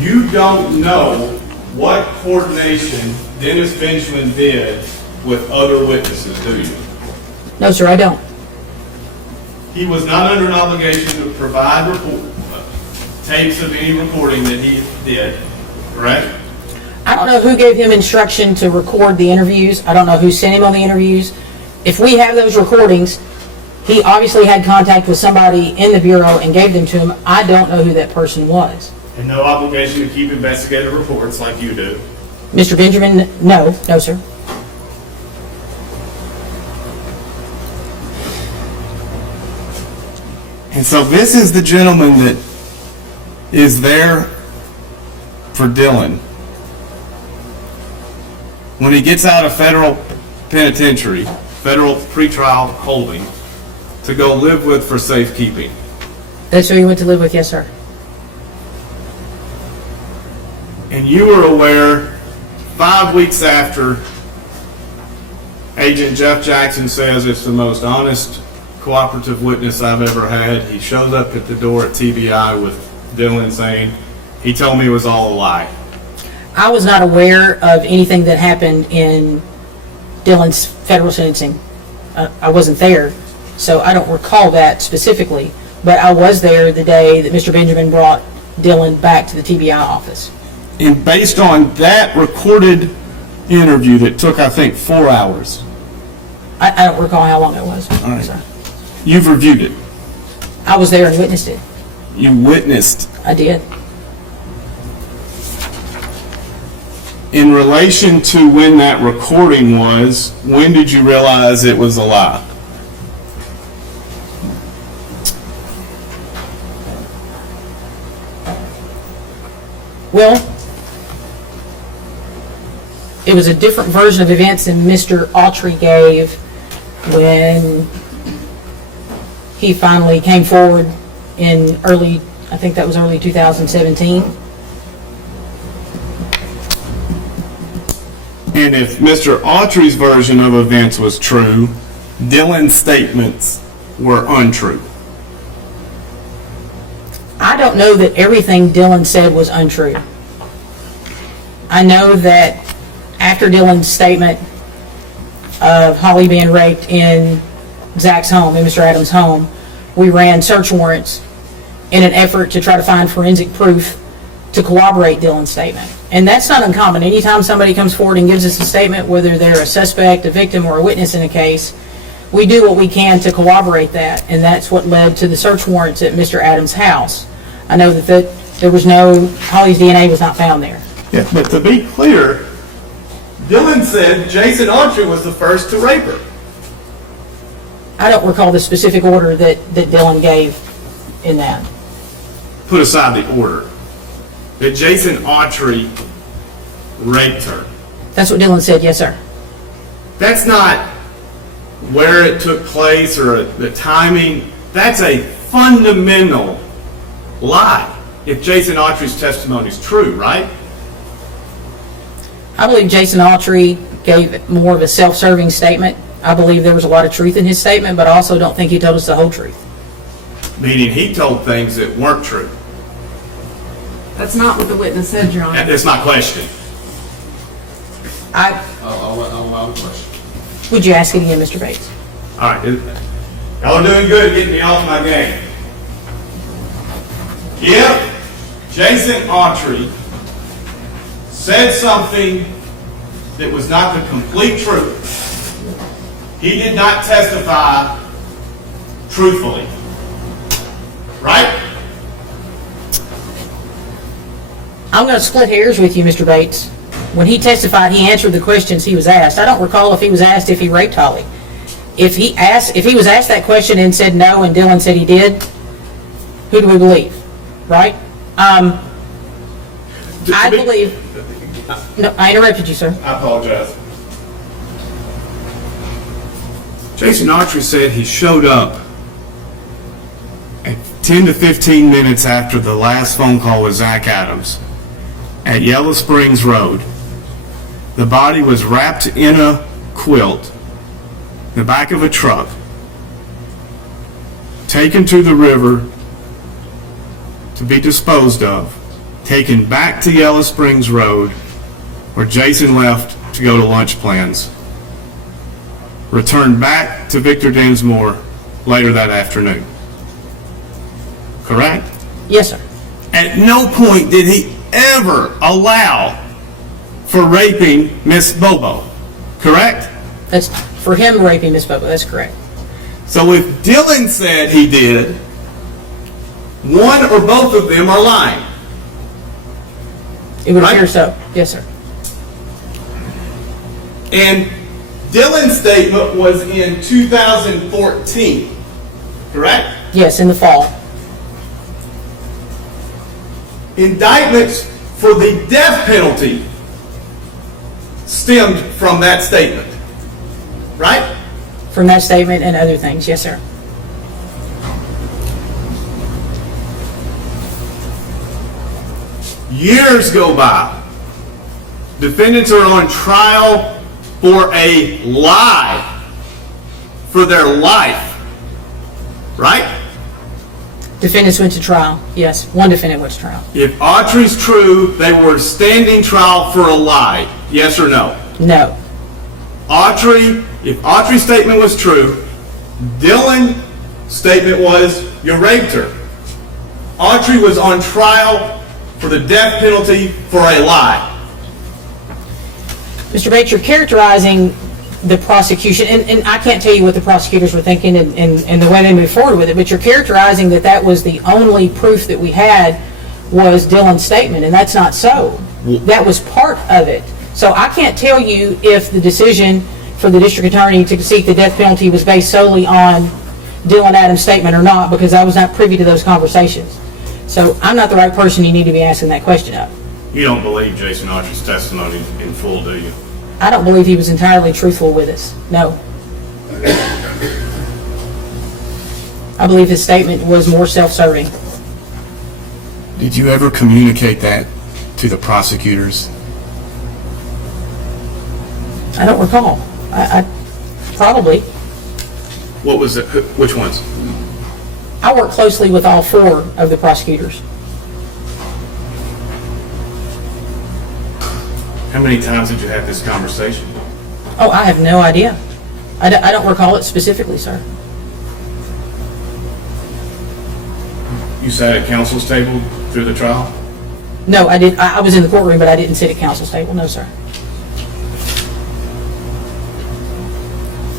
You don't know what coordination Dennis Benjamin did with other witnesses, do you? No, sir, I don't. He was not under an obligation to provide tapes of any recording that he did, correct? I don't know who gave him instruction to record the interviews. I don't know who sent him on the interviews. If we have those recordings, he obviously had contact with somebody in the Bureau and gave them to him. I don't know who that person was. And no obligation to keep investigative reports like you do. Mr. Benjamin, no, sir. And so this is the gentleman that is there for Dylan. When he gets out of federal penitentiary, federal pretrial holding, to go live with for safekeeping. That's who he went to live with, yes, sir. And you were aware 5 weeks after Agent Jeff Jackson says it's the most honest, cooperative witness I've ever had. He shows up at the door at TBI with Dylan saying, he told me it was all a lie. I was not aware of anything that happened in Dylan's federal sentencing. I wasn't there, so I don't recall that specifically. But I was there the day that Mr. Benjamin brought Dylan back to the TBI office. And based on that recorded interview that took, I think, 4 hours, I don't recall how long it was. all right, So, you've reviewed it. I was there and witnessed it. You witnessed. I did. In relation to when that recording was, when did you realize it was a lie? Well, it was a different version of events than Mr. Autry gave when he finally came forward in I think that was early 2017. And if Mr. Autry's version of events was true, Dylan's statements were untrue. I don't know that everything Dylan said was untrue. I know that after Dylan's statement of Holly being raped in Zach's home, in Mr. Adams' home, we ran search warrants in an effort to try to find forensic proof to corroborate Dylan's statement. And that's not uncommon. Anytime somebody comes forward and gives us a statement, whether they're a suspect, a victim, or a witness in a case, we do what we can to corroborate that, and that's what led to the search warrants at Mr. Adams' house. I know that there was Holly's DNA was not found there. Yeah, but to be clear, Dylan said Jason Autry was the first to rape her. I don't recall the specific order that Dylan gave in that. Put aside the order. That Jason Autry raped her. That's what Dylan said, yes, sir. That's not where it took place or the timing. That's a fundamental lie if Jason Autry's testimony is true, right? I believe Jason Autry gave more of a self-serving statement. I believe there was a lot of truth in his statement, but I also don't think he told us the whole truth. Meaning he told things that weren't true. That's not what the witness said, Your Honor. That's my question. I'll allow the question. Would you ask it again, Mr. Bates? All right. Y'all are doing good getting me off my game. If Jason Autry said something that was not the complete truth, he did not testify truthfully. Right? I'm going to split hairs with you, Mr. Bates. When he testified, he answered the questions he was asked. I don't recall if he was asked if he raped Holly. If he was asked that question and said no, and Dylan said he did, who do we believe? Right? I believe. No, I interrupted you, sir. I apologize. Jason Autry said he showed up at 10 to 15 minutes after the last phone call with Zach Adams at Yellow Springs Road. The body was wrapped in a quilt in the back of a truck, taken to the river to be disposed of. taken back to Yellow Springs Road, where Jason left to go to lunch plans, returned back to Victor James Moore later that afternoon. Correct? Yes, sir. At no point did he ever allow for raping Miss Bobo. Correct? That's for him raping Miss Bobo. That's correct. So if Dylan said he did, one or both of them are lying. It would Right. appear so. Yes, sir. And Dylan's statement was in 2014, correct? Yes, in the fall. Indictments for the death penalty stemmed from that statement, right? From that statement and other things. Yes, sir. Years go by. Defendants are on trial for a lie for their life, right? Defendants went to trial. Yes, one defendant went to trial. If Autry's true, they were standing trial for a lie, yes or no? No. If Autry's statement was true, Dylan's statement was you raped her. Autry was on trial for the death penalty for a lie. Mr. Bates, you're characterizing the prosecution, and I can't tell you what the prosecutors were thinking and the way they moved forward with it, but you're characterizing that was the only proof that we had was Dylan's statement, and that's not so. That was part of it. So I can't tell you if the decision for the district attorney to seek the death penalty was based solely on Dylan Adams' statement or not, because I was not privy to those conversations. So I'm not the right person you need to be asking that question of. You don't believe Jason Autry's testimony in full, do you? I don't believe he was entirely truthful with us. No. I believe his statement was more self-serving. Did you ever communicate that to the prosecutors? I don't recall. I probably. What was it? Which ones? I work closely with all four of the prosecutors. How many times did you have this conversation? Oh, I have no idea. I don't recall it specifically, sir. You sat at counsel's table through the trial? No, I did. I was in the courtroom, but I didn't sit at counsel's table. No, sir.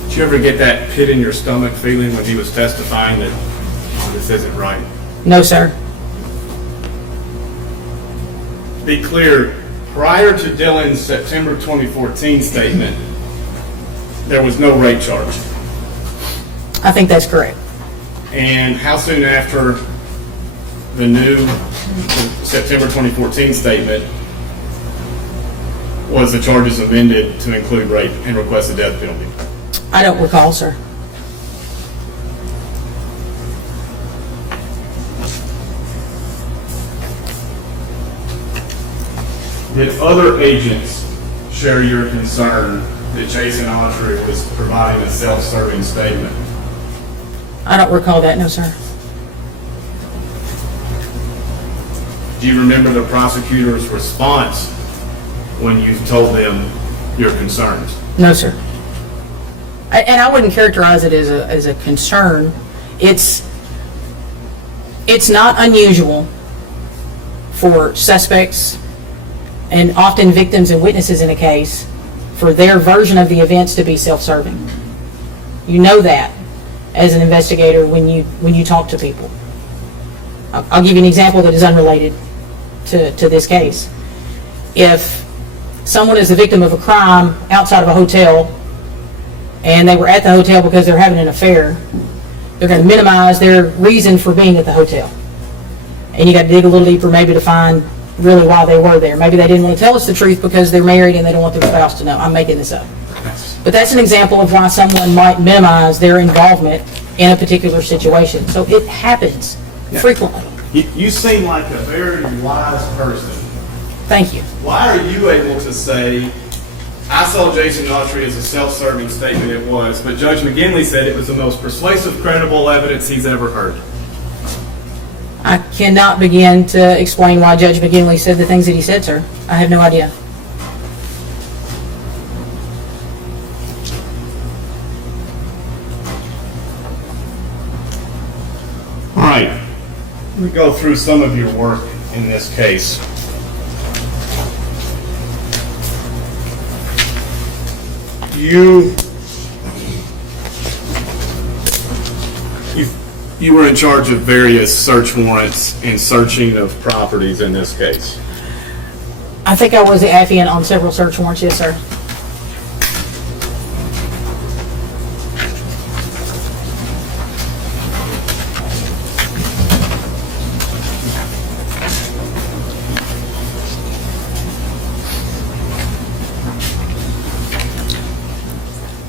Did you ever get that pit in your stomach feeling when he was testifying that this isn't right? No, sir. Be clear, prior to Dylan's September 2014 statement, there was no rape charge. I think that's correct. And how soon after the new September 2014 statement was the charges amended to include rape and request a death penalty? I don't recall, sir. Did other agents share your concern that Jason Autry was providing a self-serving statement? I don't recall that. No, sir. Do you remember the prosecutor's response when you told them your concerns? No, sir. And I wouldn't characterize it as a concern. It's not unusual for suspects and often victims and witnesses in a case for their version of the events to be self-serving. You know that as an investigator when you talk to people. I'll give you an example that is unrelated to this case. If someone is the victim of a crime outside of a hotel and they were at the hotel because they're having an affair, they're going to minimize their reason for being at the hotel. And you got to dig a little deeper maybe to find really why they were there. Maybe they didn't want to tell us the truth because they're married and they don't want their spouse to know. I'm making this up. But that's an example of why someone might minimize their involvement in a particular situation. So it happens frequently. You seem like a very wise person. Thank you. Why are you able to say, I saw Jason Autry as a self-serving statement it was, but Judge McGinley said it was the most persuasive, credible evidence he's ever heard? I cannot begin to explain why Judge McGinley said the things that he said, sir. I have no idea. All right, let me go through some of your work in this case. You were in charge of various search warrants and searching of properties in this case. I think I was the affiant on several search warrants, yes, sir.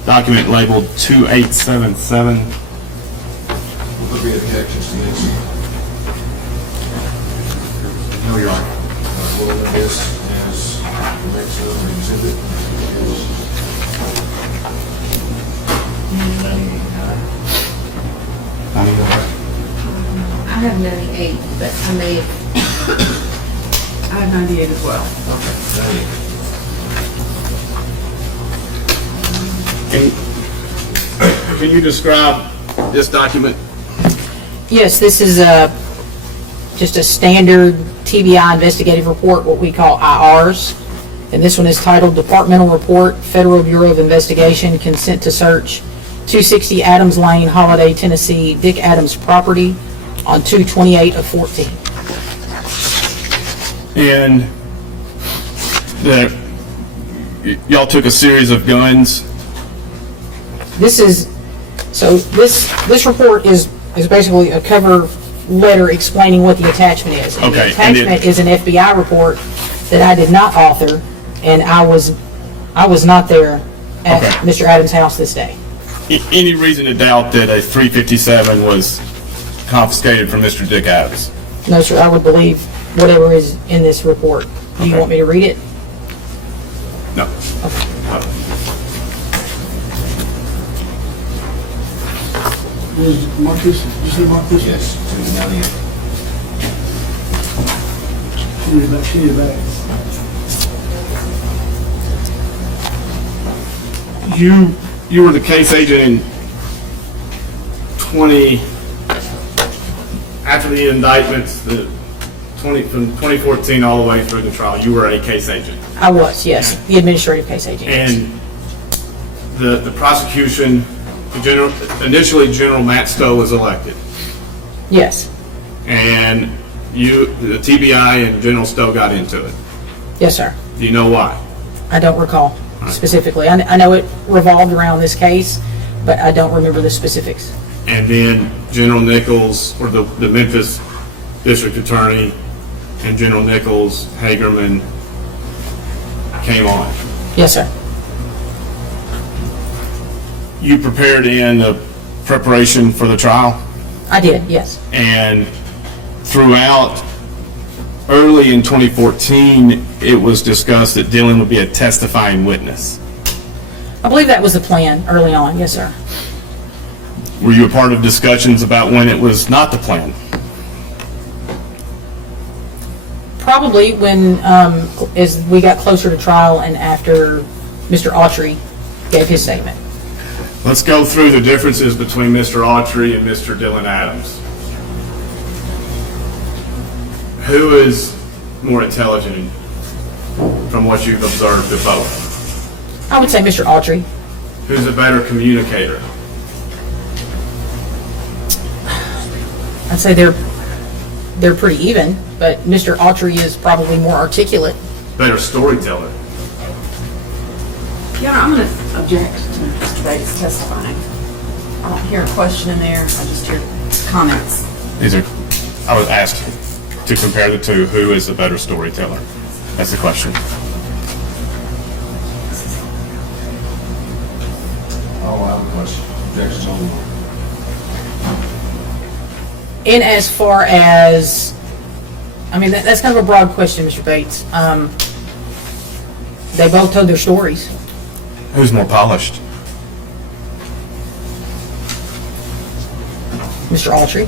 Document labeled 2877. Will there be objections to this? No, Your Honor. We'll limit this as the next other exhibit. I have 98, but I may have. I have 98 as well. Can you describe this document? Yes, this is just a standard TBI investigative report, what we call IRs. And this one is titled Departmental Report, Federal Bureau of Investigation, Consent to Search, 260 Adams Lane, Holiday, Tennessee, Dick Adams property on 2/28/14. And y'all took a series of guns. This report is basically a cover letter explaining what the attachment is. And Okay, the and attachment is an FBI report that I did not author, and I was not there at Okay. Mr. Adams' house this day. Any reason to doubt that a 357 was confiscated from Mr. Dick Adams? No, sir, I would believe whatever is in this report. Do you Okay. want me to read it? No. Marcus, did you say Marcus? Yes, to the 98. She need it back. You were the case agent in 20, after the indictments, from 2014 all the way through the trial, you were a case agent. I was, yes, the administrative case agent. And the prosecution, initially General Matt Stowe was elected. Yes, And the TBI and General Stowe got into it. yes, sir. Do you know why? I don't recall specifically. I know it revolved around this case, but I don't remember the specifics. And then General Nichols, or the Memphis District Attorney, and General Nichols, Hagerman came on. Yes, sir. You prepared in the preparation for the trial, I did, yes. and throughout, early in 2014, it was discussed that Dylan would be a testifying witness. I believe that was the plan early on, yes, sir. Were you a part of discussions about when it was not the plan? Probably when, as we got closer to trial and after Mr. Autry gave his statement. Let's go through the differences between Mr. Autry and Mr. Dylan Adams. Who is more intelligent from what you've observed of both? I would say Mr. Autry. Who's a better communicator? I'd say they're pretty even, but Mr. Autry is probably more articulate. Better storyteller? Your Honor, I'm going to object to Mr. Bates testifying. I don't hear a question in there, I just hear comments. I was asked to compare the two. Who is the better storyteller? That's the question. Oh, I have a question. Objections on the floor. In as far as, I mean, that's kind of a broad question, Mr. Bates. They both told their stories. Who's more polished? Mr. Autry.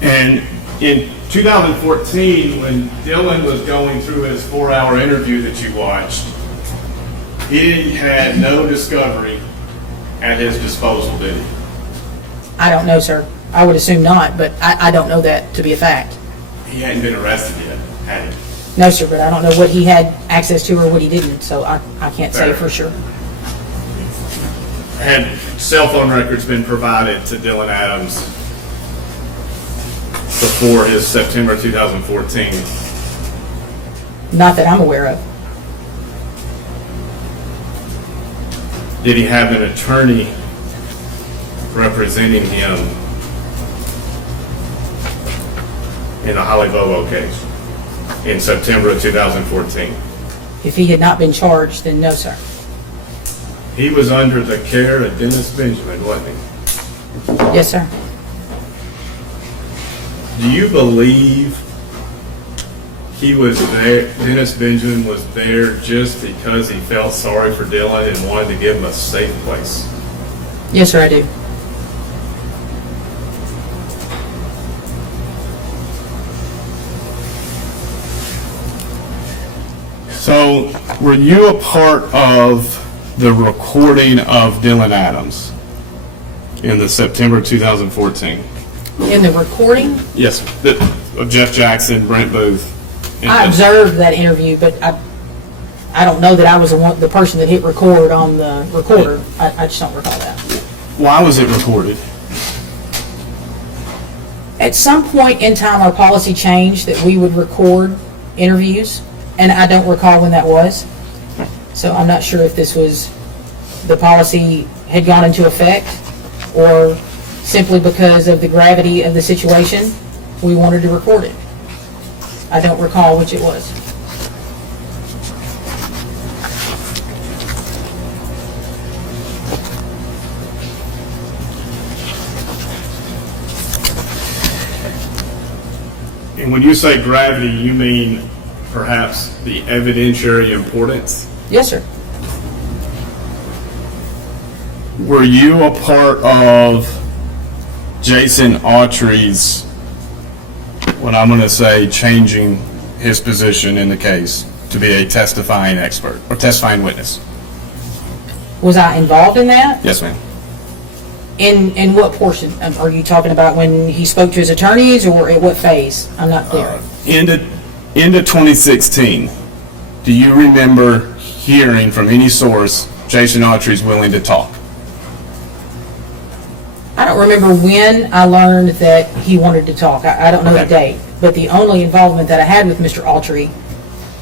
And In 2014, when Dylan was going through his 4-hour interview that you watched, he had no discovery at his disposal, did he? I don't know, sir. I would assume not, but I don't know that to be a fact. He hadn't been arrested yet, had he? No, sir, but I don't know what he had access to or what he didn't, so I can't say Fair. for sure. Had cell phone records been provided to Dylan Adams before his September 2014? Not that I'm aware of. Did he have an attorney representing him in the Holly Bobo case in September of 2014? If he had not been charged, then no, sir. He was under the care of Dennis Benjamin, wasn't he? Yes, sir. Do you believe he was there, Dennis Benjamin was there just because he felt sorry for Dylan and wanted to give him a safe place? Yes, sir, I do. So, were you a part of the recording of Dylan Adams in the September 2014? In the recording, Yes, of Jeff Jackson, Brent Booth. and- I observed that interview, but I don't know that I was the person that hit record on the recorder. I just don't recall that. Why was it recorded? At some point in time, our policy changed that we would record interviews, and I don't recall when that was. So I'm not sure if this was, the policy had gone into effect, or simply because of the gravity of the situation, we wanted to record it. I don't recall which it was. And when you say gravity, you mean perhaps the evidentiary importance? Yes, sir. Were you a part of Jason Autry's, what I'm going to say, changing his position in the case to be a testifying expert or testifying witness? Was I involved in that? Yes, ma'am. In what portion? Are you talking about when he spoke to his attorneys, or at what phase? I'm not clear. Into 2016, do you remember hearing from any source Jason Autry's willing to talk? I don't remember when I learned that he wanted to talk. I don't know the Okay. date. But the only involvement that I had with Mr. Autry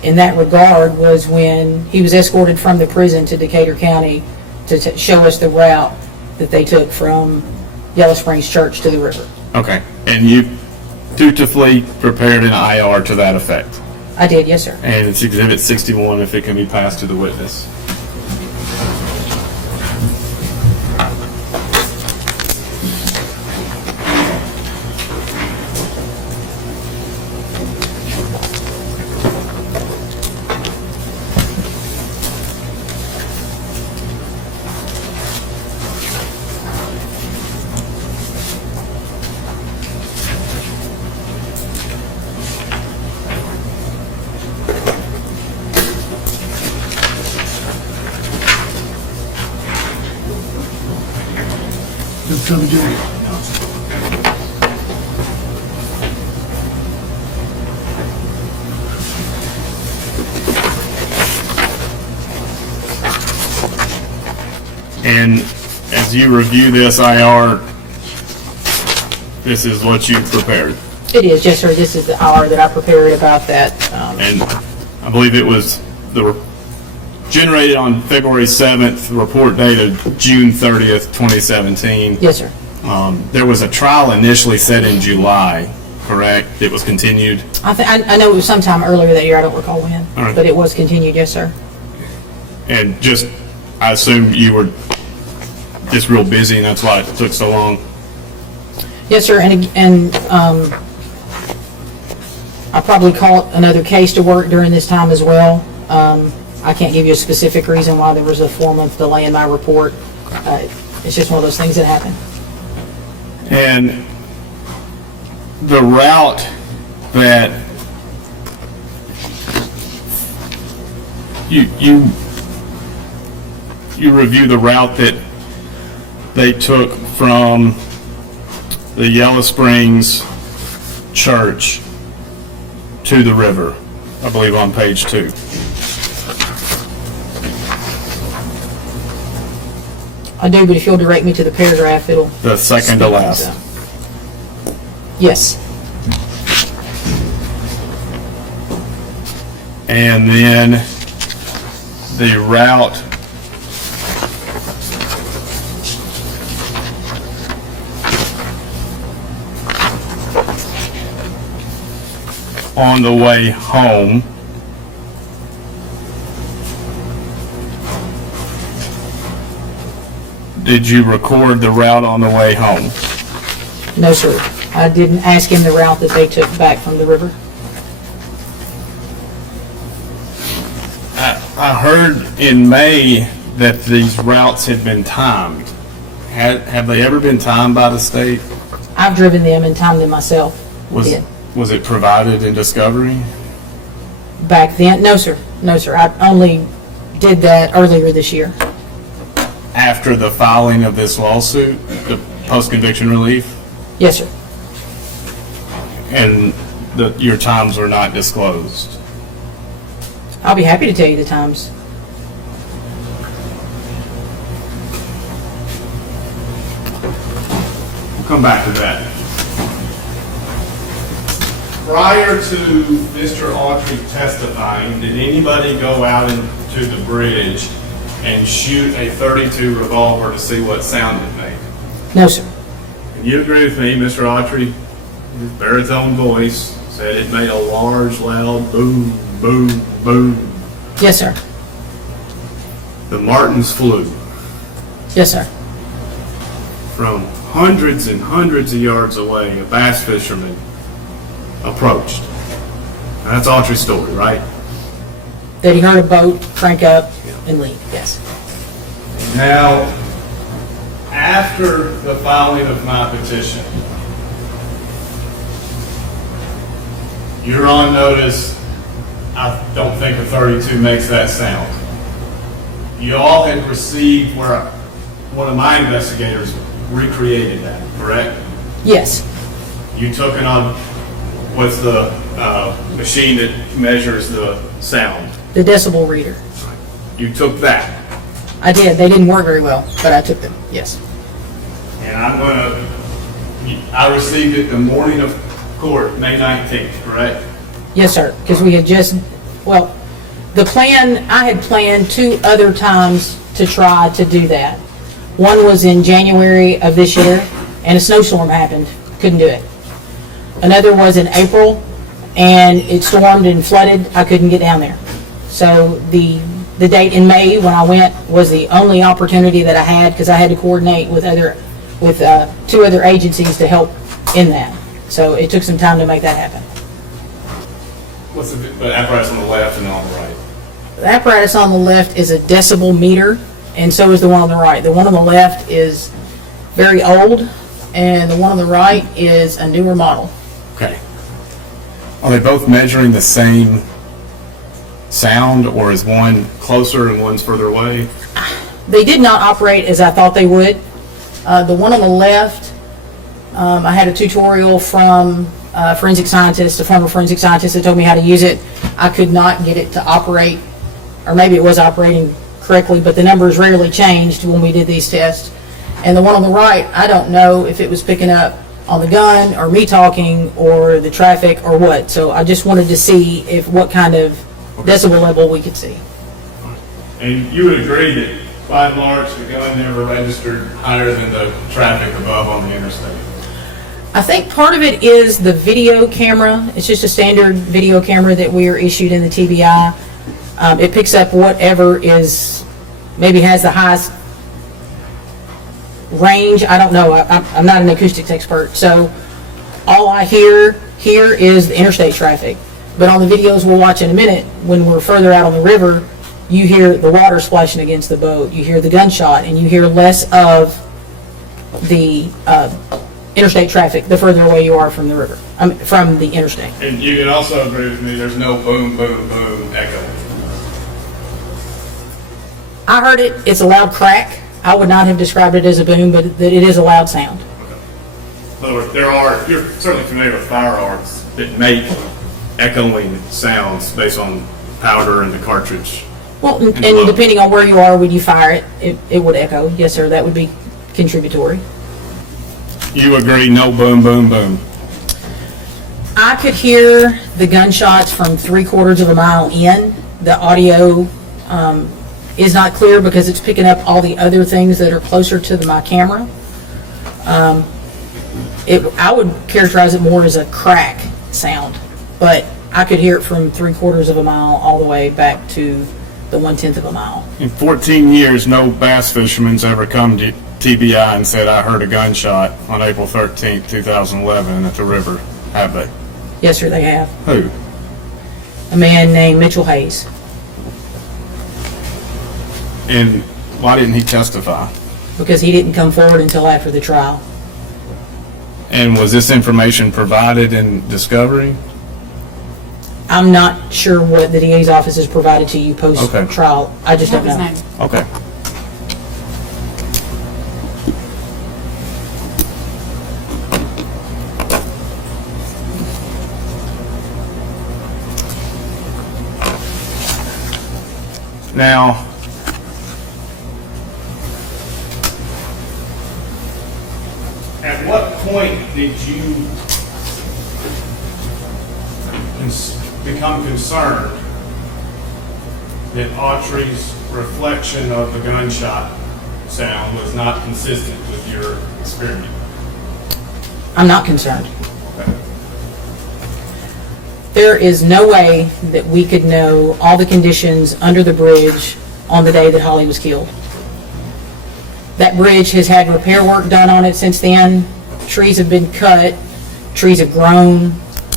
in that regard was when he was escorted from the prison to Decatur County to show us the route that they took from Yellow Springs Church to the river. Okay. And you dutifully prepared an IR to that effect? I did, yes, sir. And it's Exhibit 61 if it can be passed to the witness. Just tell me, Jay. And as you review this IR, this is what you prepared. It is, yes, sir. This is the hour that I prepared about that. And I believe it was generated on February 7th, the report dated June 30th, 2017. Yes, sir. There was a trial initially set in July, correct? It was continued. I know it was sometime earlier that year. I don't recall when, All right. but it was continued, yes, sir. And just, I assume you were just real busy and that's why it took so long. Yes, sir, and I probably caught another case to work during this time as well. I can't give you a specific reason why there was a 4-month delay in my report. It's just one of those things that happen. And the route that you review the route that they took from the Yellow Springs Church to the river, I believe on page 2. I do, but if you'll direct me to the paragraph, it'll. The second to last. Yes. And then the route on the way home. Did you record the route on the way home? No, sir. I didn't ask him the route that they took back from the river. I heard in May that these routes had been timed. Have they ever been timed by the state? I've driven them and timed them myself. Did. Was it provided in Discovery? Back then? No, sir. No, sir. I only did that earlier this year. After the filing of this lawsuit, the post-conviction relief? Yes, sir. And your times were not disclosed? I'll be happy to tell you the times. We'll come back to that. Prior to Mr. Autry testifying, did anybody go out into the bridge and shoot a .32 revolver to see what sound it made? No, sir. And you agree with me, Mr. Autry? His baritone voice said it made a large, loud boom, boom, boom. Yes, sir. The Martins flew Yes, sir. from hundreds and hundreds of yards away. A bass fisherman approached. Now, that's Autry's story, right? That he heard a boat crank up and leave. Yes. Now, after the filing of my petition, you're on notice. I don't think a .32 makes that sound. You all had received where one of my investigators recreated that, correct? Yes. You took it on, what's the machine that measures the sound? The decibel reader. You took that. I did. They didn't work very well, but I took them. Yes. And I received it the morning of court, May 19th, correct? Yes, sir. Because we had just, well, I had planned 2 other times to try to do that. One was in January of this year, and a snowstorm happened. Couldn't do it. Another was in April, and it stormed and flooded. I couldn't get down there. So the date in May when I went was the only opportunity that I had, because I had to coordinate with 2 other agencies to help in that. So it took some time to make that happen. What's the apparatus on the left and on the right? The apparatus on the left is a decibel meter, and so is the one on the right. The one on the left is very old, and the one on the right is a newer model. Okay. Are they both measuring the same sound, or is one closer and one's further away? They did not operate as I thought they would. The one on the left, I had a tutorial from a forensic scientist, a former forensic scientist that told me how to use it. I could not get it to operate, or maybe it was operating correctly, but the numbers rarely changed when we did these tests. And the one on the right, I don't know if it was picking up on the gun or me talking or the traffic or what. So I just wanted to see what kind of decibel level we could see. And you would agree that by and large the gun never registered higher than the traffic above on the interstate? I think part of it is the video camera. It's just a standard video camera that we are issued in the TBI. It picks up whatever maybe has the highest range. I don't know. I'm not an acoustics expert. So all I hear here is the interstate traffic. But on the videos we'll watch in a minute, when we're further out on the river, you hear the water splashing against the boat, you hear the gunshot, and you hear less of the interstate traffic the further away you are from the river, from the interstate. And you can also agree with me, there's no boom, boom, boom echo. I heard it, it's a loud crack. I would not have described it as a boom, but that it is a loud sound. In other words, you're certainly familiar with firearms that make echoing sounds based on powder in the cartridge. Well, and the load. depending on where you are when you fire it, it would echo. Yes, sir, that would be contributory. You agree, no boom, boom, boom. I could hear the gunshots from 3/4 of a mile in. The audio is not clear because it's picking up all the other things that are closer to my camera. I would characterize it more as a crack sound, but I could hear it from 3/4 of a mile all the way back to the 1/10 of a mile. In 14 years, no bass fisherman's ever come to TBI and said, I heard a gunshot on April 13th, 2011 at the river, have they? Yes, sir, they have. Who? A man named Mitchell Hayes. And why didn't he testify? Because he didn't come forward until after the trial. And was this information provided in discovery? I'm not sure what the DA's office has provided to you post-trial. I just don't His know. name. Okay. Now, at what point did you become concerned that Autry's reflection of the gunshot sound was not consistent with your experience? I'm not concerned. There is no way that we could know all the conditions under the bridge on the day that Holly was killed. That bridge has had repair work done on it since then. Trees have been cut, trees have grown.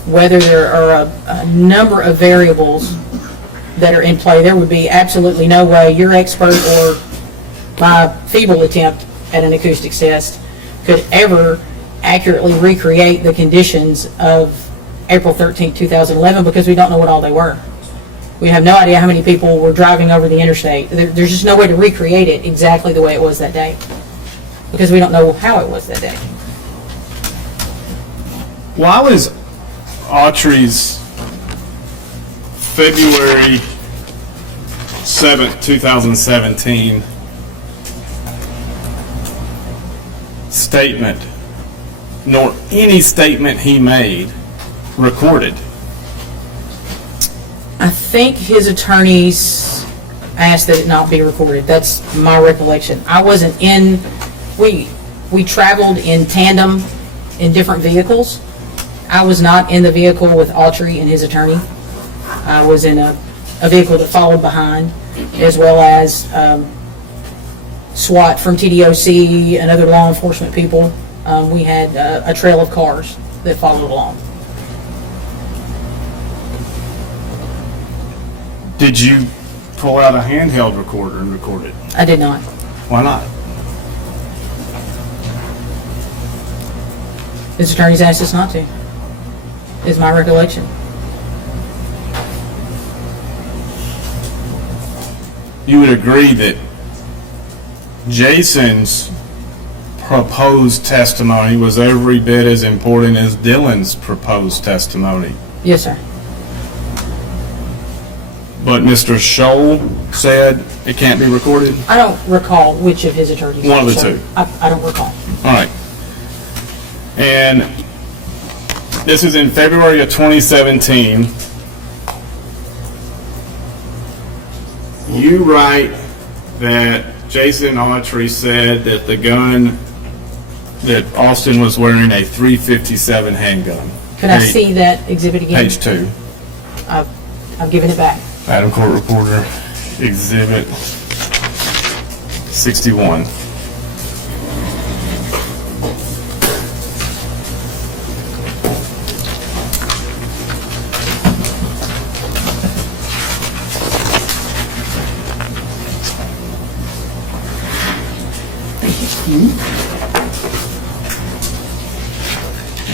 Whether there are a number of variables that are in play, there would be absolutely no way your expert or my feeble attempt at an acoustics test could ever accurately recreate the conditions of April 13, 2011, because we don't know what all they were. We have no idea how many people were driving over the interstate. There's just no way to recreate it exactly the way it was that day, because we don't know how it was that day. Why was Autry's February 7th, 2017 statement, nor any statement he made, recorded? I think his attorneys asked that it not be recorded. That's my recollection. I wasn't in, we traveled in tandem in different vehicles. I was not in the vehicle with Autry and his attorney. I was in a vehicle that followed behind, as well as SWAT from TDOC and other law enforcement people. We had a trail of cars that followed along. Did you pull out a handheld recorder and record it? I did not. Why not? His attorneys asked us not to, is my recollection. You would agree that Jason's proposed testimony was every bit as important as Dylan's proposed testimony. Yes, sir. But Mr. Scholl said it can't be recorded? I don't recall which of his attorneys. One of the sir. two. I don't recall. All right. And this is in February of 2017. You write that Jason Autry said that the gun that Austin was wearing a .357 handgun. Could I see that exhibit again? Page 2. I've given it back. Madam Court Reporter, Exhibit 61.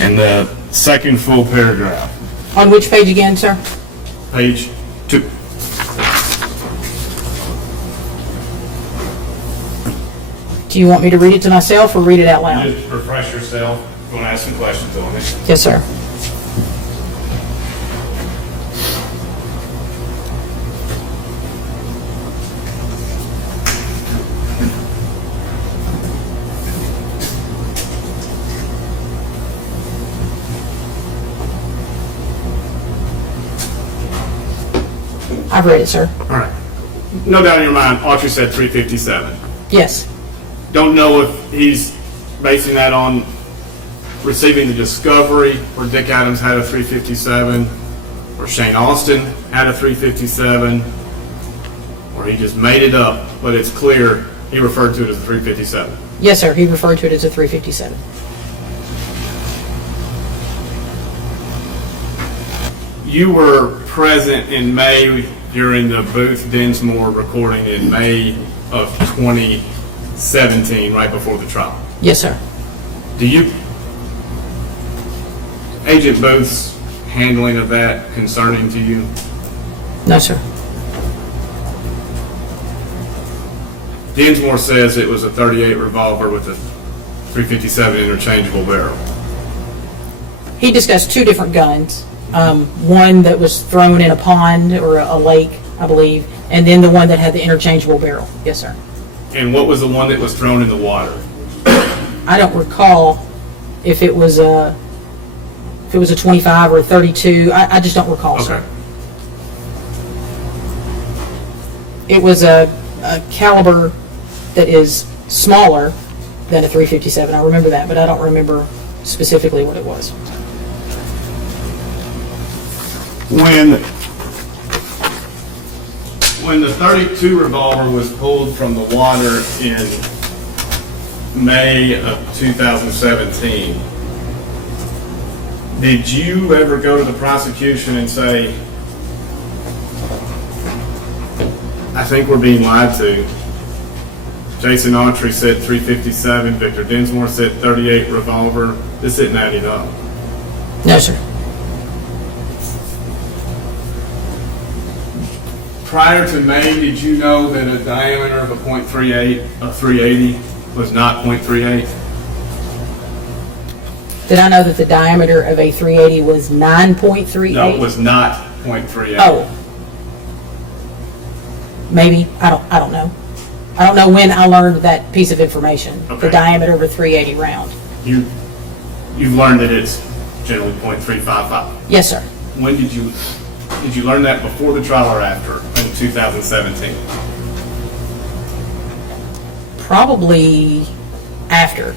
And the second full paragraph, On which page again, sir? page 2. Do you want me to read it to myself or read it out loud? Just refresh yourself. You want to ask some questions on it? Yes, sir. I've read it, sir. All right. No doubt in your mind, Autry said 357. Yes. Don't know if he's basing that on receiving the discovery where Dick Adams had a 357, or Shane Austin had a 357, or he just made it up, but it's clear he referred to it as a 357. Yes, sir. He referred to it as a 357. You were present in May during the Booth Dinsmore recording in May of 2017, right before the trial. Yes, sir. Do you, Agent Booth's handling of that concerning to you? No, sir. Dinsmore says it was a .38 revolver with a .357 interchangeable barrel. He discussed two different guns. One that was thrown in a pond or a lake, I believe, and then the one that had the interchangeable barrel. Yes, sir. And what was the one that was thrown in the water? I don't recall if it was a 25 or a 32. I just don't recall, Okay. sir. It was a caliber that is smaller than a 357. I remember that, but I don't remember specifically what it was. When the .32 revolver was pulled from the water in May of 2017, did you ever go to the prosecution and say, I think we're being lied to? Jason Autry said 357, Victor Dinsmore said .38 revolver. This isn't adding up. No, sir. Prior to May, did you know that a diameter of a .38 of 380 was not .38? Did I know that the diameter of a 380 was 9.38? No, it was not .38. Oh. Maybe. I don't know. I don't know when I learned that piece of information. Okay. The diameter of a 380 round. You've learned that it's generally .355. Yes, sir. When did you learn that, before the trial or after, in 2017? Probably after.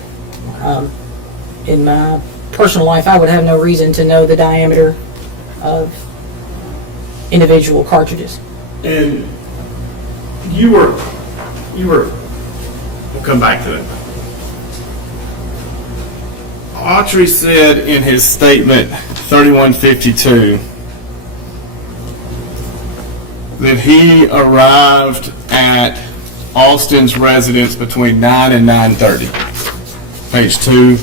In my personal life, I would have no reason to know the diameter of individual cartridges. And you were, we'll come back to that. Autry said in his statement 3152 that he arrived at Austin's residence between 9 and 9:30. Page 2.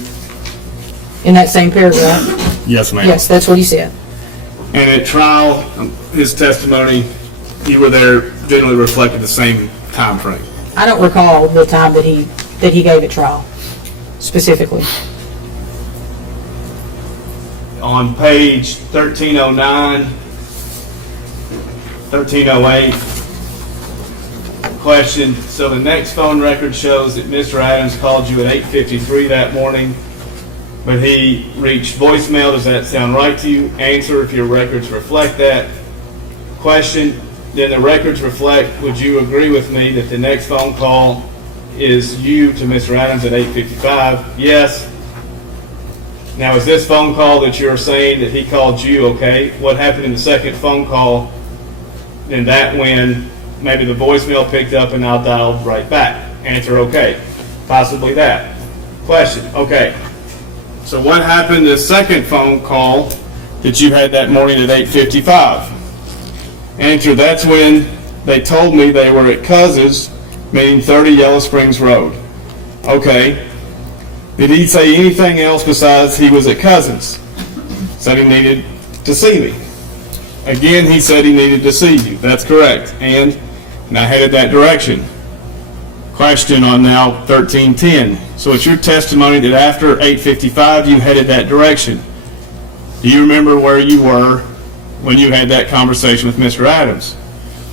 In that same paragraph? Yes, ma'am. Yes, that's what he said. And at trial, his testimony, you were there, generally reflected the same time frame. I don't recall the time that he gave at trial, specifically. On page 1309, 1308, question, so the next phone record shows that Mr. Adams called you at 8:53 that morning, but he reached voicemail. Does that sound right to you? Answer, if your records reflect that. Question, then the records reflect, would you agree with me that the next phone call is you to Mr. Adams at 8:55? Yes. Now, is this phone call that you're saying that he called you, okay? What happened in the second phone call? And that when maybe the voicemail picked up and I'll dial right back. Answer, okay. Possibly that. Question, okay. So what happened the second phone call that you had that morning at 8:55? Answer, that's when they told me they were at Cousins, meaning 30 Yellow Springs Road. Okay. Did he say anything else besides he was at Cousins? Said he needed to see me. Again, he said he needed to see you. That's correct. And I headed that direction. Question on now 1310. So it's your testimony that after 8:55 you headed that direction. Do you remember where you were when you had that conversation with Mr. Adams?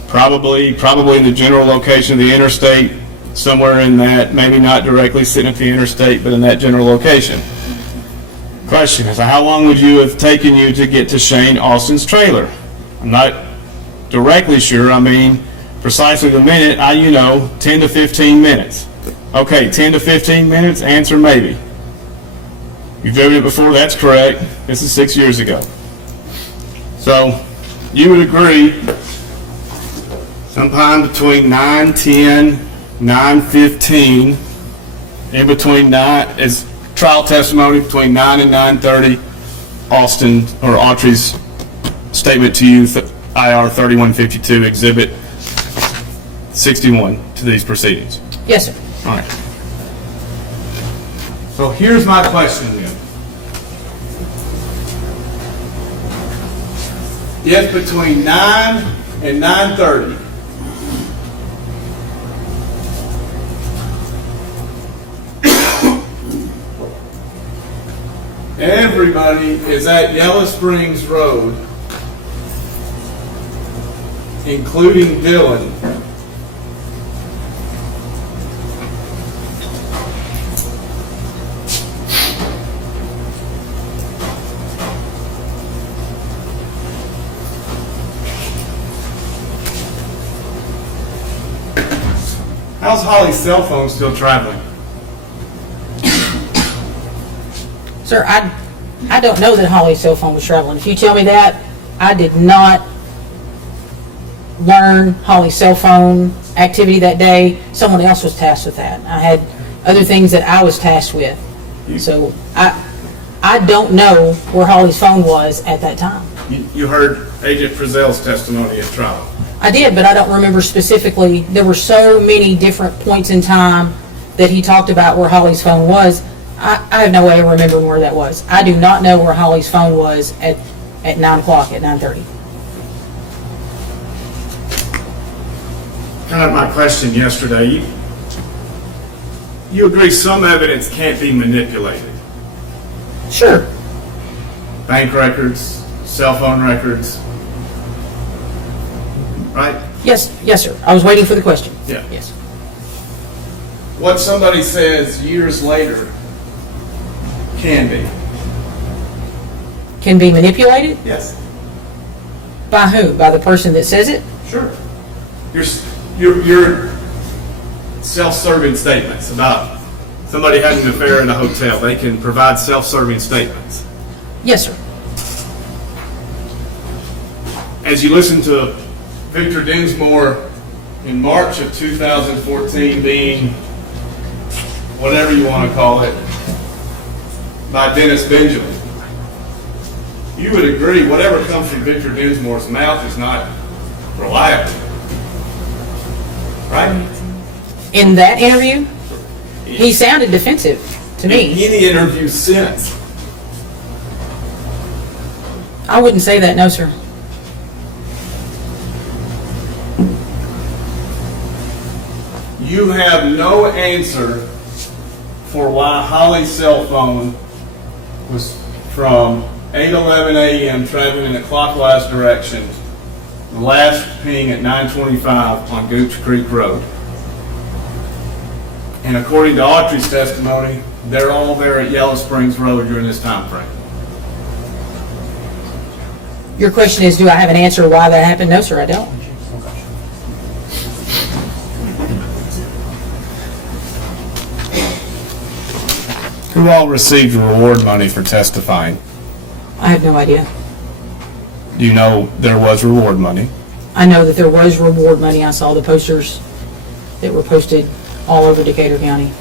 Probably in the general location of the interstate, somewhere in that, maybe not directly sitting at the interstate, but in that general location. Question is, how long would you have taken you to get to Shane Austin's trailer? I'm not directly sure. I mean, precisely the minute, 10 to 15 minutes. Okay, 10 to 15 minutes, answer maybe. You've driven it before, that's correct. This is 6 years ago. So, you would agree, sometime between 9:10, 9:15, in between 9, as trial testimony, between 9 and 9:30, Austin, or Autry's statement to you, IR 3152, Exhibit 61 to these proceedings. Yes, sir. All right. So here's my question then. If between 9 and 9:30, everybody is at Yellow Springs Road, including Dylan, how's Holly's cell phone still traveling? Sir, I don't know that Holly's cell phone was traveling. If you tell me that, I did not learn Holly's cell phone activity that day. Someone else was tasked with that. I had other things that I was tasked with. So I don't know where Holly's phone was at that time. You heard Agent Frizzell's testimony at trial. I did, but I don't remember specifically. There were so many different points in time that he talked about where Holly's phone was. I have no way of remembering where that was. I do not know where Holly's phone was at 9 o'clock, at 9:30. Kind of my question yesterday. You agree some evidence can't be manipulated? Sure. Bank records, cell phone records, right? Yes, sir. I was waiting for the question. Yeah. Yes. What somebody says years later can be. Can be manipulated? Yes. By who? By the person that says it? Sure. Your self-serving statements about somebody having an affair in a hotel, they can provide self-serving statements. Yes, sir. As you listen to Victor Dinsmore in March of 2014 being whatever you want to call it, by Dennis Benjamin, you would agree whatever comes from Victor Dinsmore's mouth is not reliable, right? In that interview, he sounded defensive to In me. any interview since. I wouldn't say that, no, sir. You have no answer for why Holly's cell phone was from 8:11 a.m. traveling in a clockwise direction, the last ping at 9:25 on Gooch Creek Road. And according to Autry's testimony, they're all there at Yellow Springs Road during this time frame. Your question is, do I have an answer why that happened? No, sir, I don't. Who all received reward money for testifying? I have no idea. Do you know there was reward money? I know that there was reward money. I saw the posters that were posted all over Decatur County.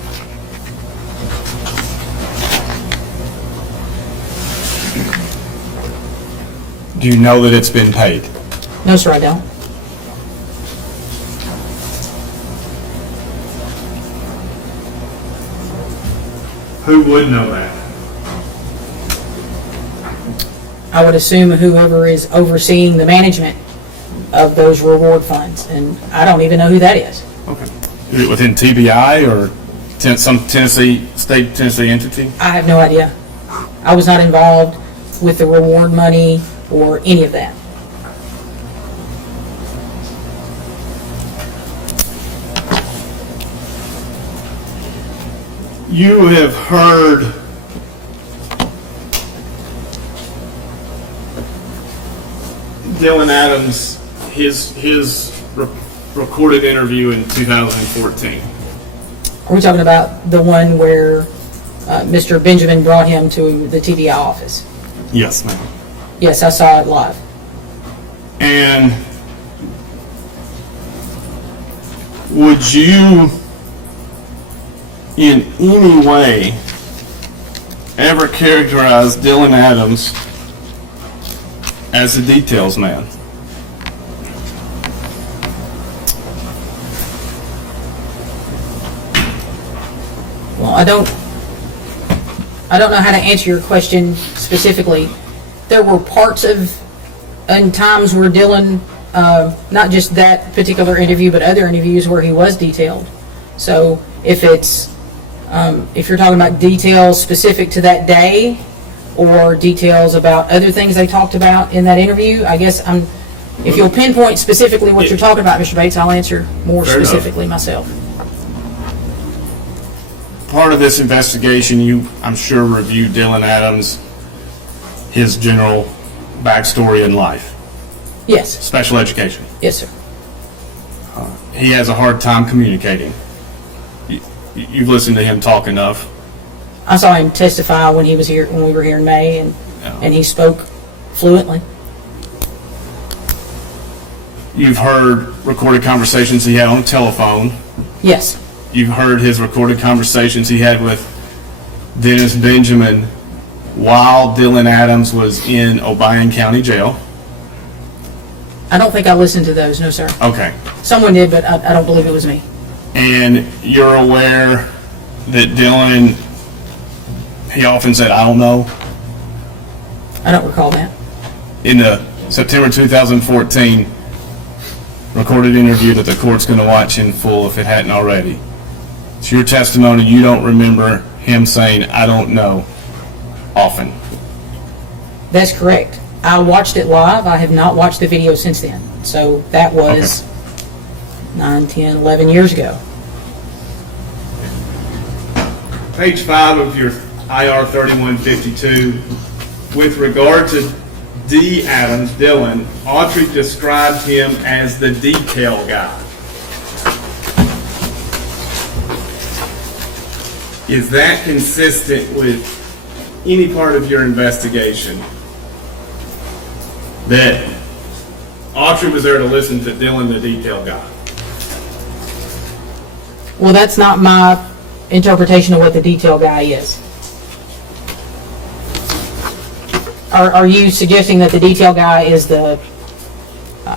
Do you know that it's been paid? No, sir, I don't. Who would know that? I would assume whoever is overseeing the management of those reward funds, and I don't even know who that is. Okay. Is it within TBI or some state Tennessee entity? I have no idea. I was not involved with the reward money or any of that. You have heard Dylan Adams, his recorded interview in 2014. Are we talking about the one where Mr. Benjamin brought him to the TBI office? Yes, ma'am. Yes, I saw it live. And would you in any way ever characterize Dylan Adams as a details man? Well, I don't know how to answer your question specifically. There were parts of and times where Dylan, not just that particular interview, but other interviews where he was detailed. So if you're talking about details specific to that day or details about other things they talked about in that interview, I guess if you'll pinpoint specifically what you're talking about, Mr. Bates, I'll answer more Fair enough. specifically myself. Part of this investigation, you, I'm sure, reviewed Dylan Adams, his general backstory in life, Yes. special education. Yes, sir. He has a hard time communicating. You've listened to him talk enough. I saw him testify when he was here, when we were here in May, and he spoke fluently. You've heard recorded conversations he had on the telephone. Yes. You've heard his recorded conversations he had with Dennis Benjamin while Dylan Adams was in Obion County Jail. I don't think I listened to those, no, sir. Okay. Someone did, but I don't believe it was me. And you're aware that Dylan, he often said, "I don't know." I don't recall that. In the September 2014 recorded interview that the court's going to watch in full if it hadn't already, it's your testimony, you don't remember him saying, "I don't know," often. That's correct. I watched it live. I have not watched the video since then. So that was 9, 10, 11 years ago. Page 5 of your IR 3152, with regard to D. Adams, Dylan, Autry described him as the detail guy. Is that consistent with any part of your investigation? That Autry was there to listen to Dylan, the detail guy? Well, that's not my interpretation of what the detail guy is. Are you suggesting that the detail guy is the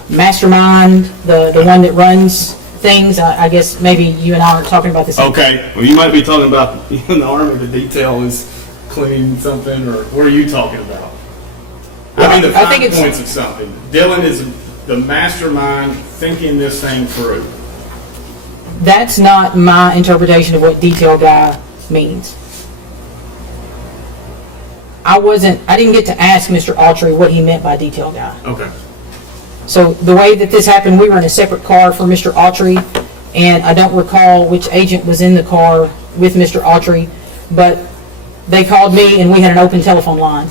mastermind, the one that runs things? I guess maybe you and I aren't talking about the same. Okay, well, you might be talking about in the Army, the detail is cleaning something, or what are you talking about? I mean, the I think 5 it's- points of something. Dylan is the mastermind thinking this thing through. That's not my interpretation of what detail guy means. I didn't get to ask Mr. Autry what he meant by detail guy. Okay. So the way that this happened, we were in a separate car for Mr. Autry, and I don't recall which agent was in the car with Mr. Autry, but they called me and we had an open telephone line.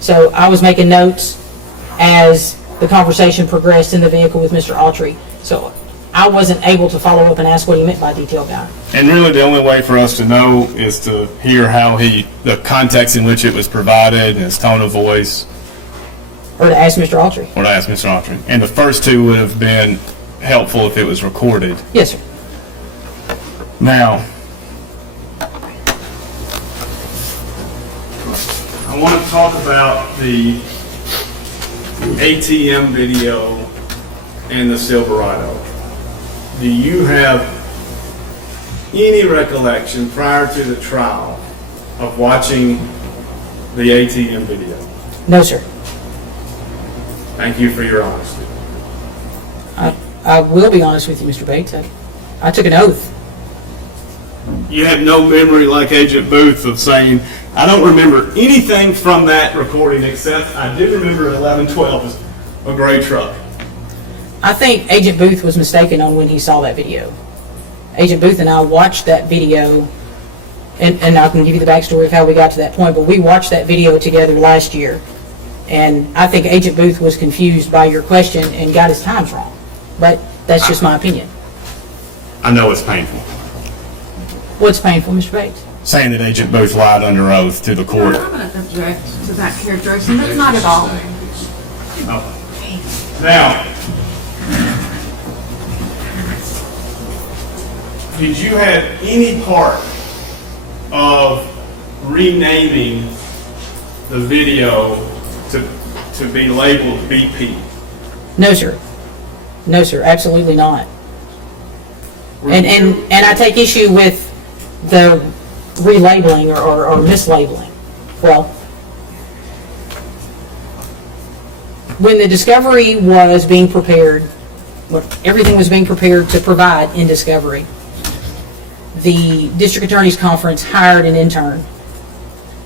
So I was making notes as the conversation progressed in the vehicle with Mr. Autry. So I wasn't able to follow up and ask what he meant by detail guy. And really the only way for us to know is to hear how the context in which it was provided and his tone of voice. Or to ask Mr. Autry. Or to ask Mr. Autry. And the first two would have been helpful if it was recorded. Yes, sir. Now, I want to talk about the ATM video and the Silverado. Do you have any recollection prior to the trial of watching the ATM video? No, sir. Thank you for your honesty. I will be honest with you, Mr. Bates. I took an oath. You have no memory like Agent Booth of saying, I don't remember anything from that recording except I do remember 1112 is a gray truck. I think Agent Booth was mistaken on when he saw that video. Agent Booth and I watched that video, and I can give you the backstory of how we got to that point, but we watched that video together last year. And I think Agent Booth was confused by your question and got his times wrong. But that's just my opinion. I know it's painful. What's painful, Mr. Bates? Saying that Agent Booth lied under oath to the court. I'm going to object to that characterization. That's not at all. Now, did you have any part of renaming the video to be labeled BP? No, sir. No, sir. Absolutely not. And I take issue with the relabeling or mislabeling. Well, when the discovery was being prepared, when everything was being prepared to provide in discovery, the district attorney's conference hired an intern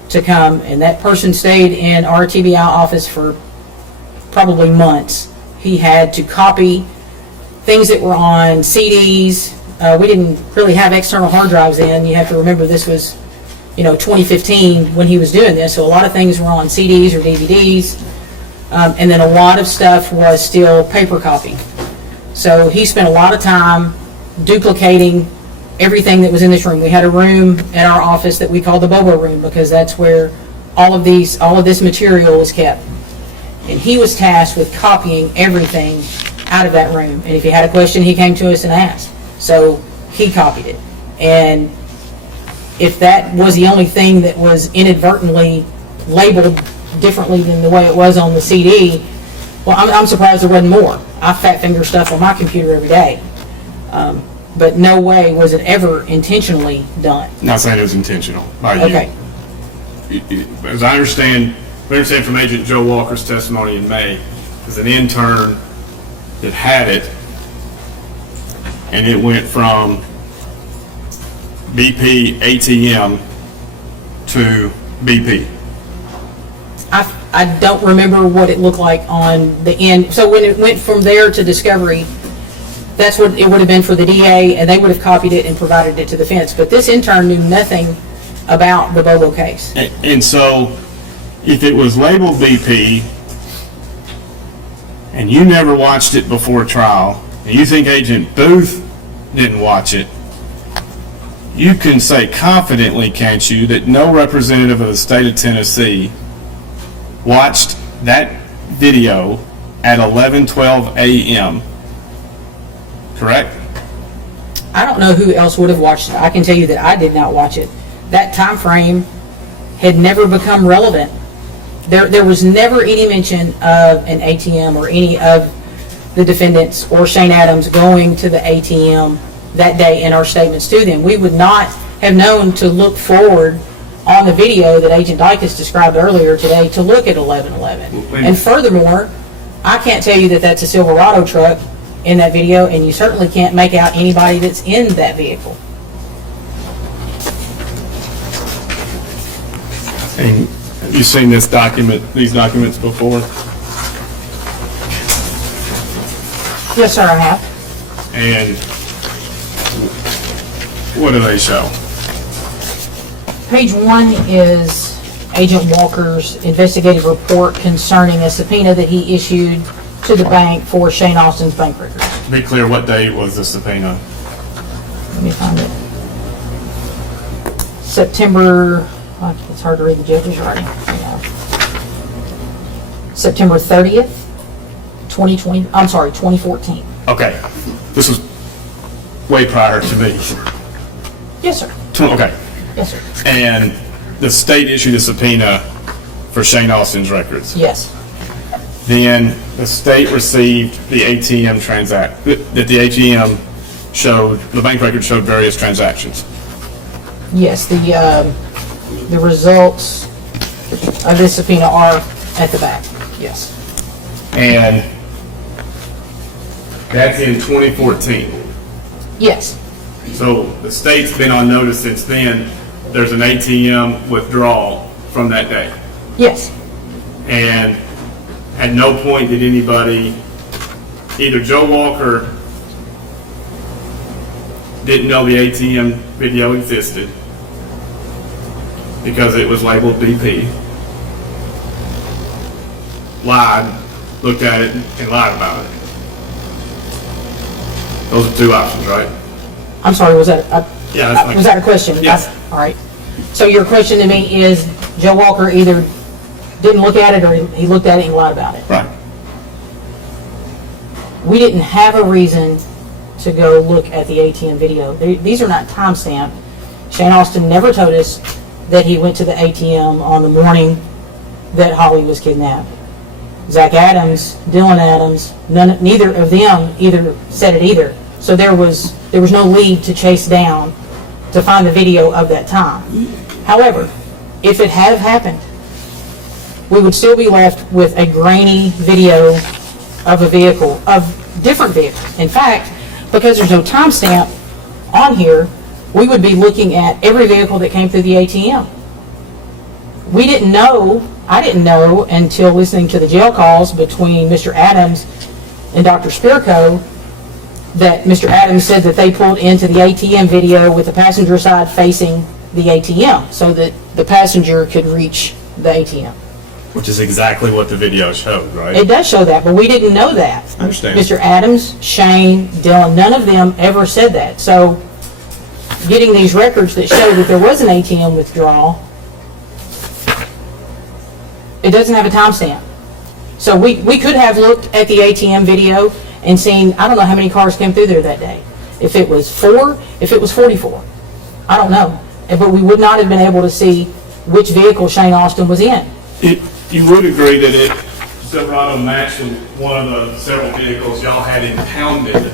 to come, and that person stayed in our TBI office for probably months. He had to copy things that were on CDs. We didn't really have external hard drives then. You have to remember this was, 2015 when he was doing this, so a lot of things were on CDs or DVDs, and then a lot of stuff was still paper copied. So he spent a lot of time duplicating everything that was in this room. We had a room at our office that we called the Bobo room because that's where all of this material was kept. And he was tasked with copying everything out of that room. And if he had a question, he came to us and asked. So he copied it. And if that was the only thing that was inadvertently labeled differently than the way it was on the CD, well, I'm surprised there wasn't more. I fat finger stuff on my computer every day. But no way was it ever intentionally done. Not saying it was intentional by you. Okay. As I understand from Agent Joe Walker's testimony in May, as an intern that had it, and it went from BP ATM to BP. I don't remember what it looked like on the end. So when it went from there to discovery, that's what it would have been for the DA, and they would have copied it and provided it to the defense. But this intern knew nothing about the Bobo case. And so, if it was labeled BP, and you never watched it before trial, and you think Agent Booth didn't watch it, you can say confidently, can't you, that no representative of the state of Tennessee watched that video at 11:12 a.m., correct? I don't know who else would have watched it. I can tell you that I did not watch it. That time frame had never become relevant. There was never any mention of an ATM or any of the defendants or Shane Adams going to the ATM that day in our statements to them. We would not have known to look forward on the video that Agent Dykes described earlier today to look at 1111. And furthermore, I can't tell you that that's a Silverado truck in that video, and you certainly can't make out anybody that's in that vehicle. And have you seen these documents before? Yes, sir, I have. And what do they show? Page 1 is Agent Walker's investigative report concerning a subpoena that he issued to the bank for Shane Austin's bank records. To be clear, what date was the subpoena? Let me find it. September, it's hard to read the judge's writing. September 30th, 2014. Okay, this was way prior to me. Yes, sir. Okay, Yes, sir. and the state issued a subpoena for Shane Austin's records. Yes. Then the state received the ATM that the ATM showed, the bank record showed various transactions. Yes, The results of this subpoena are at the back, yes. And that's in 2014. Yes, So the state's been on notice since then. There's an ATM withdrawal from that day. yes. And at no point did anybody, either Joe Walker didn't know the ATM video existed because it was labeled BP, lied, looked at it, and lied about it. Those are two options, right? I'm sorry, was that, Yeah, that's fine. was that a question? Yes. All right. So your question to me is Joe Walker either didn't look at it or he looked at it and lied about it? Right. We didn't have a reason to go look at the ATM video. These are not timestamped. Shane Austin never told us that he went to the ATM on the morning that Holly was kidnapped. Zach Adams, Dylan Adams, neither of them either said it either. So there was no lead to chase down to find the video of that time. However, if it had happened, we would still be left with a grainy video of a vehicle, of different vehicles. In fact, because there's no timestamp on here, we would be looking at every vehicle that came through the ATM. We didn't know, I didn't know until listening to the jail calls between Mr. Adams and Dr. Spirko that Mr. Adams said that they pulled into the ATM video with the passenger side facing the ATM so that the passenger could reach the ATM. Which is exactly what the video showed, right? It does show that, but we didn't know that. I understand. Mr. Adams, Shane, Dylan, none of them ever said that. So getting these records that show that there was an ATM withdrawal, it doesn't have a timestamp. So we could have looked at the ATM video and seen, I don't know how many cars came through there that day. If it was 4, if it was 44, I don't know. But we would not have been able to see which vehicle Shane Austin was in. You would agree that it, Silverado matched one of the several vehicles y'all had impounded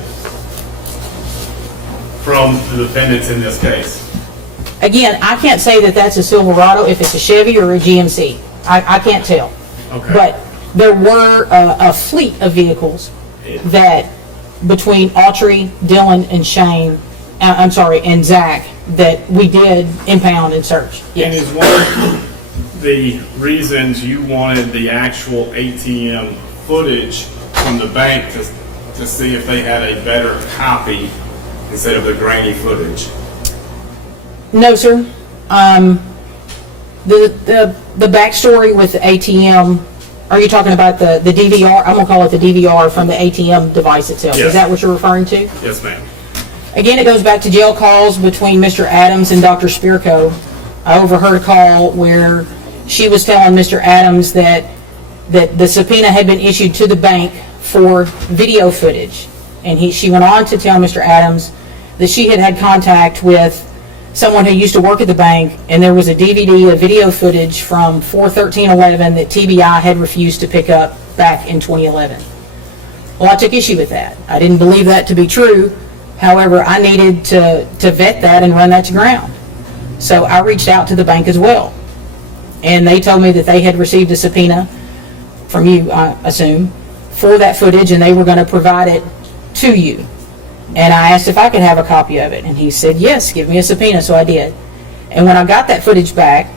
from the defendants in this case? Again, I can't say that that's a Silverado, if it's a Chevy or a GMC. I can't tell. Okay. But there were a fleet of vehicles that between Autry, Dylan, and Shane, and Zach, that we did impound and search. And Yes. is one of the reasons you wanted the actual ATM footage from the bank to see if they had a better copy instead of the grainy footage? No, sir. The backstory with the ATM, are you talking about the DVR? I'm gonna call it the DVR from the ATM device itself. Yes. Is that what you're referring to? Yes, ma'am. Again, it goes back to jail calls between Mr. Adams and Dr. Spirko. I overheard a call where she was telling Mr. Adams that the subpoena had been issued to the bank for video footage. And she went on to tell Mr. Adams that she had had contact with someone who used to work at the bank, and there was a DVD of video footage from 4/13/11 that TBI had refused to pick up back in 2011. Well, I took issue with that. I didn't believe that to be true. However, I needed to vet that and run that to ground. So I reached out to the bank as well. And they told me that they had received a subpoena from you, I assume, for that footage, and they were going to provide it to you. And I asked if I could have a copy of it, and he said, yes, give me a subpoena, so I did. And when I got that footage back,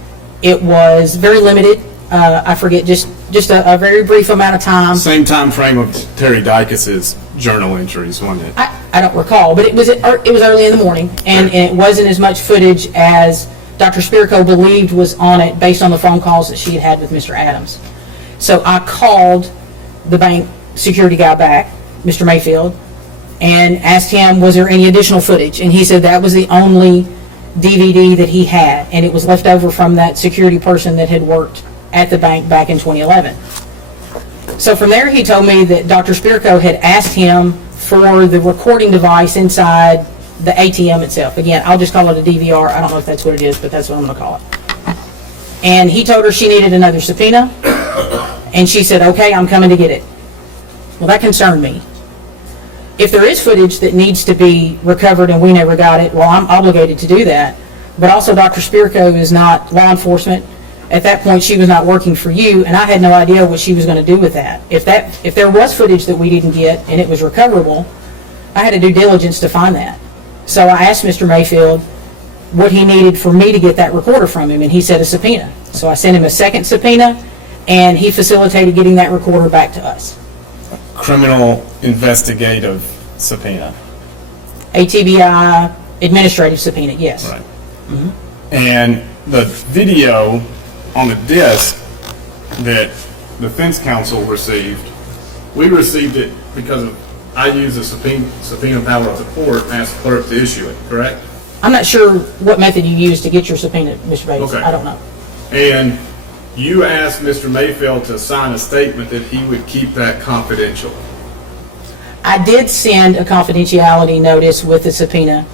it was very limited. I forget, just a very brief amount of time. Same time frame of Terry Dykas's journal entries, wasn't it? I don't recall, but it was early in the morning, and it wasn't as much footage as Dr. Spirko believed was on it based on the phone calls that she had had with Mr. Adams. So I called the bank security guy back, Mr. Mayfield, and asked him, was there any additional footage? And he said that was the only DVD that he had, and it was left over from that security person that had worked at the bank back in 2011. So from there, he told me that Dr. Spirko had asked him for the recording device inside the ATM itself. Again, I'll just call it a DVR. I don't know if that's what it is, but that's what I'm going to call it. And he told her she needed another subpoena, and she said, okay, I'm coming to get it. Well, that concerned me. If there is footage that needs to be recovered and we never got it, well, I'm obligated to do that. but also Dr. Spirko is not law enforcement. At that point, she was not working for you, and I had no idea what she was going to do with that. If there was footage that we didn't get and it was recoverable, I had to do diligence to find that. So I asked Mr. Mayfield what he needed for me to get that recorder from him, and he said a subpoena. So I sent him a second subpoena, and he facilitated getting that recorder back to us. Criminal investigative subpoena. A TBI administrative subpoena, yes. Right. And the video on the disc that the defense counsel received, we received it because I used a subpoena power of the court and asked the clerk to issue it, correct? I'm not sure what method you used to get your subpoena, Mr. Bates. Okay. I don't know. And you asked Mr. Mayfield to sign a statement that he would keep that confidential. I did send a confidentiality notice with the subpoena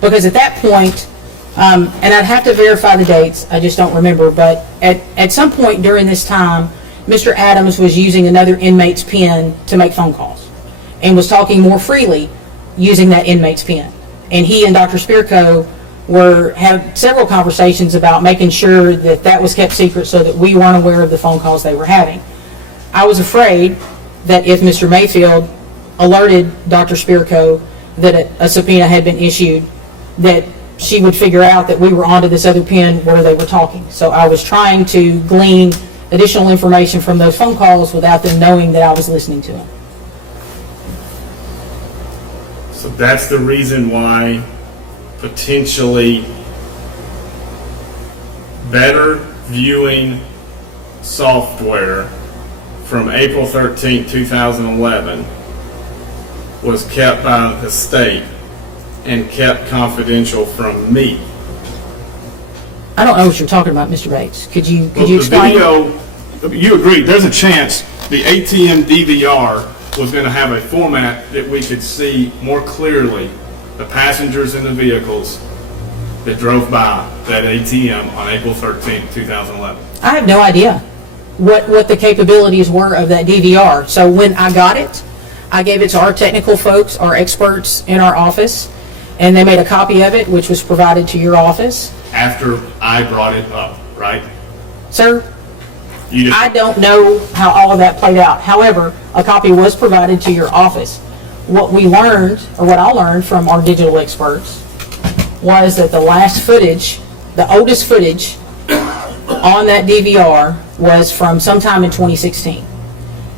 because at that point, and I'd have to verify the dates, I just don't remember, but at some point during this time, Mr. Adams was using another inmate's pen to make phone calls and was talking more freely using that inmate's pen. And he and Dr. Spirko had several conversations about making sure that that was kept secret so that we weren't aware of the phone calls they were having. I was afraid that if Mr. Mayfield alerted Dr. Spirko that a subpoena had been issued, that she would figure out that we were onto this other pen where they were talking. So I was trying to glean additional information from those phone calls without them knowing that I was listening to them. So that's the reason why potentially better viewing software from April 13, 2011 was kept by the state and kept confidential from me. I don't know what you're talking about, Mr. Bates. Could you The explain? video, you agreed, there's a chance the ATM DVR was going to have a format that we could see more clearly the passengers in the vehicles that drove by that ATM on April 13, 2011. I have no idea what the capabilities were of that DVR. So when I got it, I gave it to our technical folks, our experts in our office, and they made a copy of it, which was provided to your office. After I brought it up, right? Sir, You just, I don't know how all of that played out. However, a copy was provided to your office. What we learned, or what I learned from our digital experts, was that the last footage, the oldest footage on that DVR was from sometime in 2016.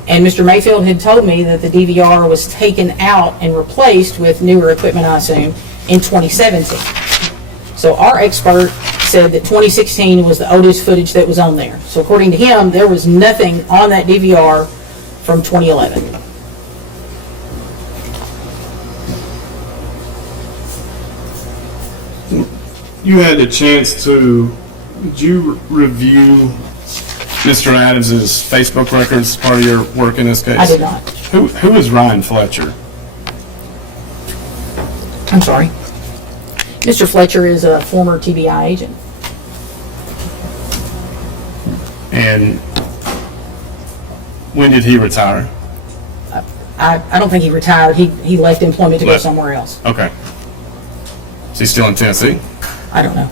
And Mr. Mayfield had told me that the DVR was taken out and replaced with newer equipment, I assume, in 2017. So our expert said that 2016 was the oldest footage that was on there. So according to him, there was nothing on that DVR from 2011. you had a chance to, did you review Mr. Adams's Facebook records as part of your work in this case? I did not. Who is Ryan Fletcher? I'm sorry. Mr. Fletcher is a former TBI agent. And when did he retire? I don't think he retired. He left employment to go somewhere else. Okay. Is he still in Tennessee? I don't know.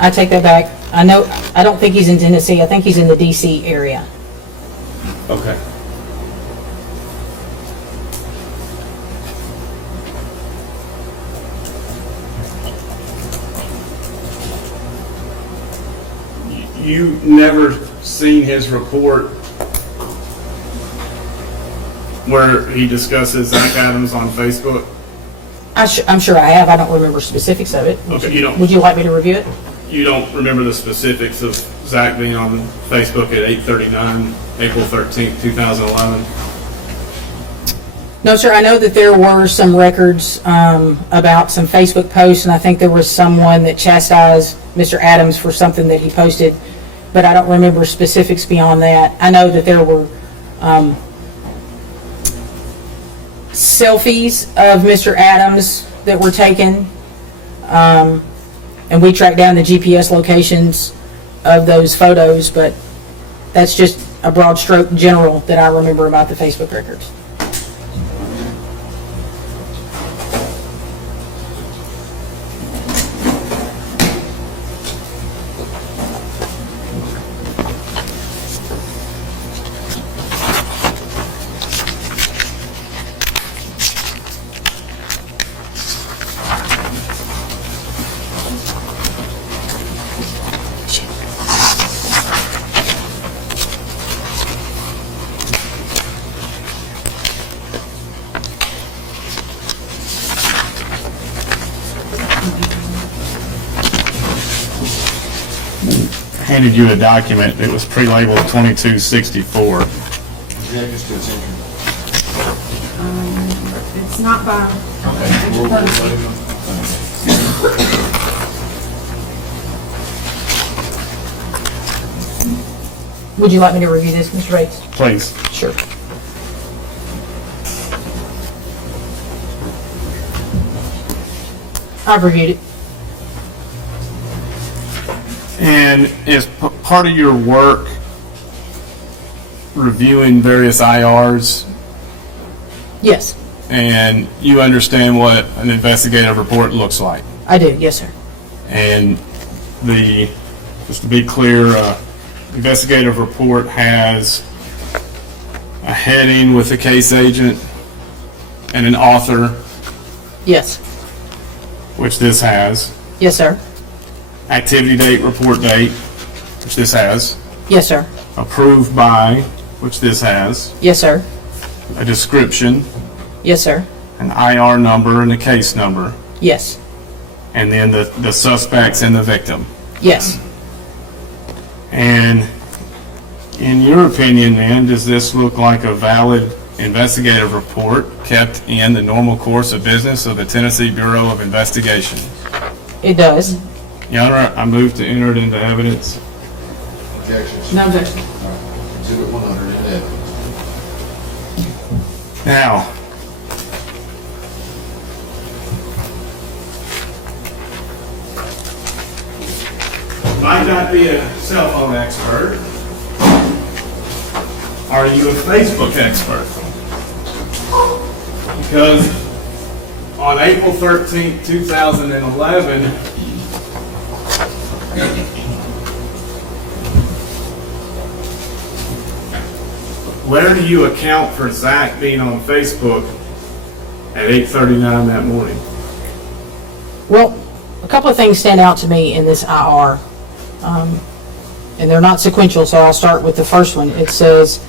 I take that back. I don't think he's in Tennessee. I think he's in the DC area. Okay. You never seen his report where he discusses Zach Adams on Facebook? I'm sure I have. I don't remember specifics of it. Okay, you don't. Would you like me to review it? You don't remember the specifics of Zach being on Facebook at 8:39, April 13th, 2011? No, sir. I know that there were some records about some Facebook posts, and I think there was someone that chastised Mr. Adams for something that he posted, but I don't remember specifics beyond that. I know that there were selfies of Mr. Adams that were taken, and we tracked down the GPS locations of those photos, but That's just a broad stroke general that I remember about the Facebook records. Handed you a document that was pre-labeled 2264. Objections to its entry. It's not by Agent Ferguson. Would you like me to review this, Mr. Bates? Please. Sure. I've reviewed it. And as part of your work reviewing various IRs, Yes, and you understand what an investigative report looks like. I do. Yes, sir. And just to be clear, investigative report has a heading with the case agent and an author, Yes. which this has, Yes, sir. activity date, report date, which this has, Yes, sir. approved by, which this has, Yes, sir. a description, Yes, sir. an IR number and a case number, Yes. and then the suspects and the victim. Yes. And in your opinion, man, does this look like a valid investigative report kept in the normal course of business of the Tennessee Bureau of Investigation? It does. Your Honor, I move to enter it into evidence. Objections. No objection. Exhibit 100 in evidence. Now, Might not be a cell phone expert. Are you a Facebook expert? Because on April 13th, 2011, where do you account for Zach being on Facebook at 8:39 that morning? Well, a couple of things stand out to me in this IR, and they're not sequential, so I'll start with the first one. It says,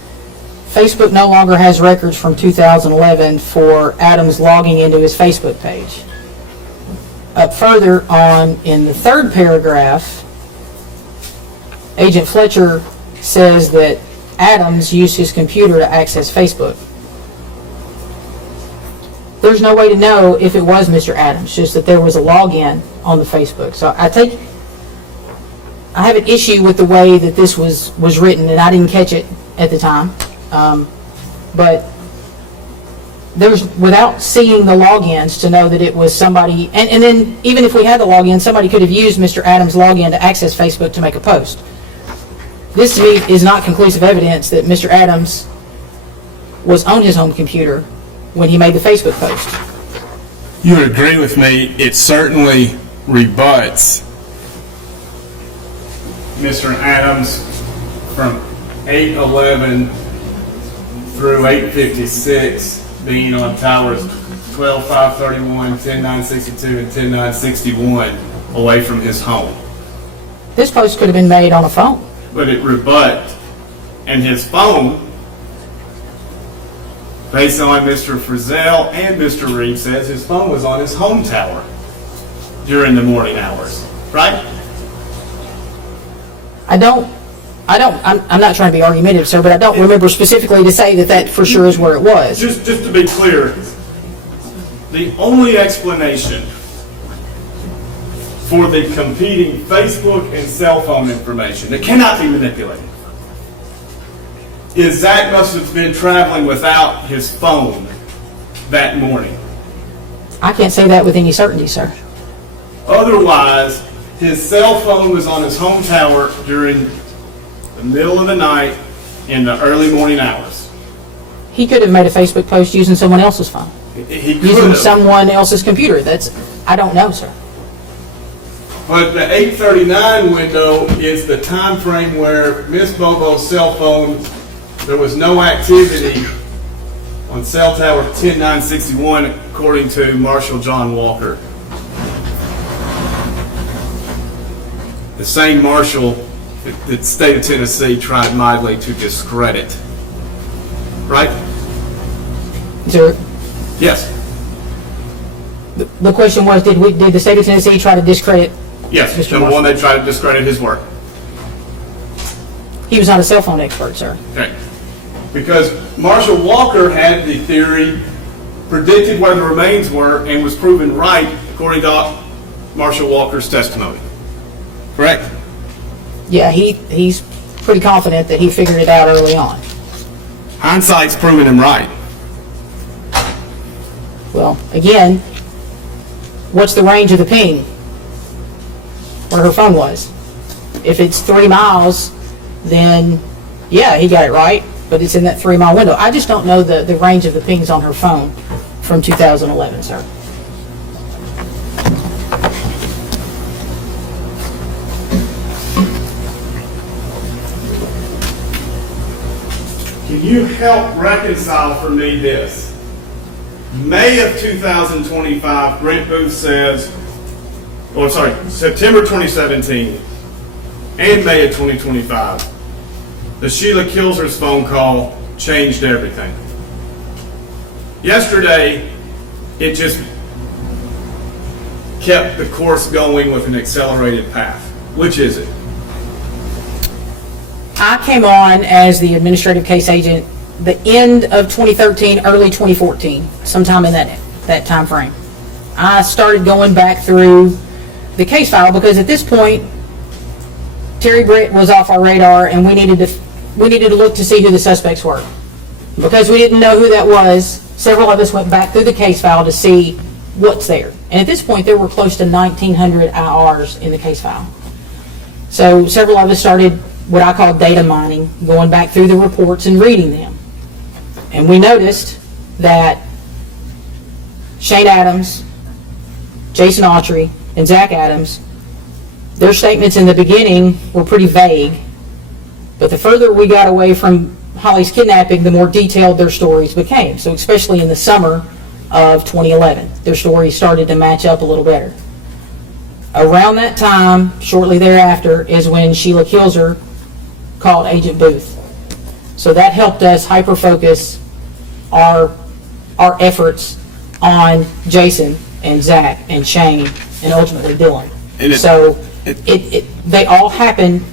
Facebook no longer has records from 2011 for Adams logging into his Facebook page. Up further on in the third paragraph, Agent Fletcher says that Adams used his computer to access Facebook. There's no way to know if it was Mr. Adams, just that there was a login on the Facebook. So I have an issue with the way that this was written, and I didn't catch it at the time. But without seeing the logins to know that it was somebody, and then even if we had the login, somebody could have used Mr. Adams' login to access Facebook to make a post. This to me is not conclusive evidence that Mr. Adams was on his home computer when he made the Facebook post. you would agree with me, it certainly rebuts Mr. Adams from 8:11 through 8:56 being on towers 12-531, 10-962, and 10-961 away from his home. This post could have been made on a phone. But it rebut, and his phone, based on Mr. Frizzell and Mr. Reeves, says his phone was on his home tower during the morning hours, right? I'm not trying to be argumentative, sir, but I don't remember specifically to say that for sure is where it was. Just to be clear, the only explanation for the competing Facebook and cell phone information that cannot be manipulated is Zach must have been traveling without his phone that morning. I can't say that with any certainty, sir. Otherwise, his cell phone was on his home tower during the middle of the night, in the early morning hours. He could have made a Facebook post using someone else's phone, He could using have. someone else's computer. I don't know, sir. But the 8:39 window is the time frame where Miss Bobo's cell phone, there was no activity on cell tower 10961, according to Marshal John Walker. The same marshal that the state of Tennessee tried mightily to discredit. Right? Sir, Yes. the question was, did the state of Tennessee try to discredit? Yes, Mr. the Marshall. one that tried to discredit his work. He was not a cell phone expert, sir. Okay. Because Marshal Walker had the theory, predicted where the remains were, and was proven right according to Marshal Walker's testimony. Correct? Yeah, he's pretty confident that he figured it out early on. Hindsight's proving him right. Well, again, what's the range of the ping where her phone was? If it's 3 miles, then yeah, he got it right, but it's in that 3 mile window. I just don't know the range of the pings on her phone from 2011, sir. Can you help reconcile for me this? May of 2025, Brent Booth says, September 2017 and May of 2025, the Sheila Kilser's phone call changed everything. Yesterday, it just kept the course going with an accelerated path. Which is it? I came on as the administrative case agent the end of 2013, early 2014, sometime in that time frame. I started going back through the case file because at this point, Terry Britt was off our radar, and we needed to look to see who the suspects were. Because we didn't know who that was, several of us went back through the case file to see what's there. And at this point, there were close to 1,900 IRs in the case file. So several of us started what I call data mining, going back through the reports and reading them. And we noticed that Shane Adams, Jason Autry, and Zach Adams, their statements in the beginning were pretty vague. But the further we got away from Holly's kidnapping, the more detailed their stories became. So especially in the summer of 2011, their stories started to match up a little better. Around that time, shortly thereafter, is when Sheila Kilser called Agent Booth. So that helped us hyper-focus our efforts on Jason and Zach and Shane and ultimately Dylan. They all happened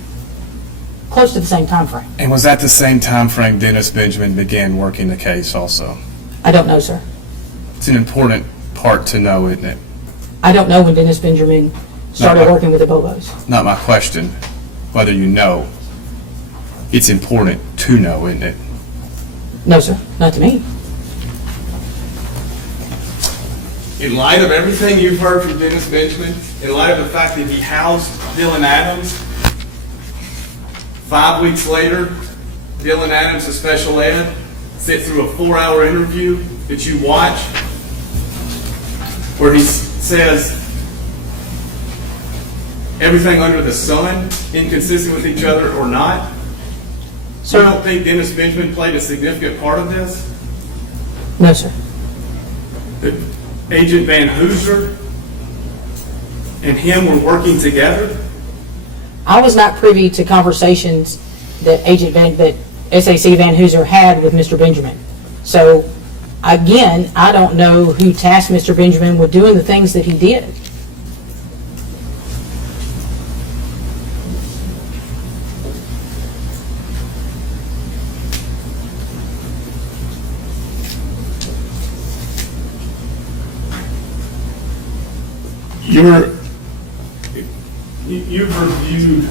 close to the same time frame. And was that the same time frame Dennis Benjamin began working the case also? I don't know, sir. It's an important part to know, isn't it? I don't know when Dennis Benjamin started working with the Bobos. Not my question, whether you know. It's important to know, isn't it? No, sir. Not to me. In light of everything you've heard from Dennis Benjamin, in light of the fact that he housed Dylan Adams, 5 weeks later, Dylan Adams, a special ed, sit through a 4-hour interview that you watch where he says everything under the sun, inconsistent with each other or not. So you don't think Dennis Benjamin played a significant part of this? No, sir. That Agent Van Hooser and him were working together? I was not privy to conversations that SAC Van Hooser had with Mr. Benjamin. So, again, I don't know who tasked Mr. Benjamin with doing the things that he did. You've reviewed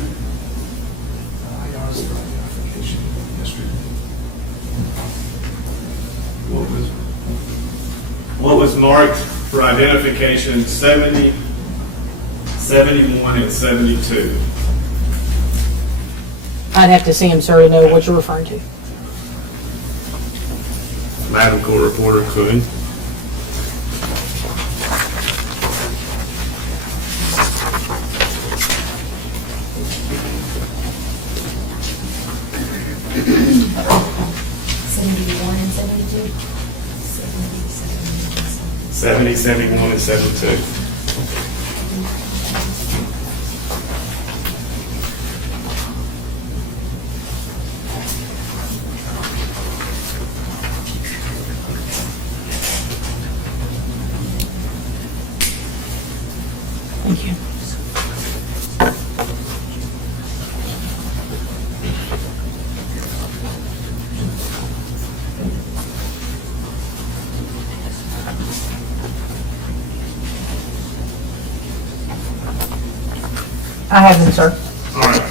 what was marked for identification 70, 71, and 72. I'd have to see him, sir, to know what you're referring to. Madam Court Reporter could. Seventy-one and 72? 70, 71, and 72. Thank you. I have them, sir. All right.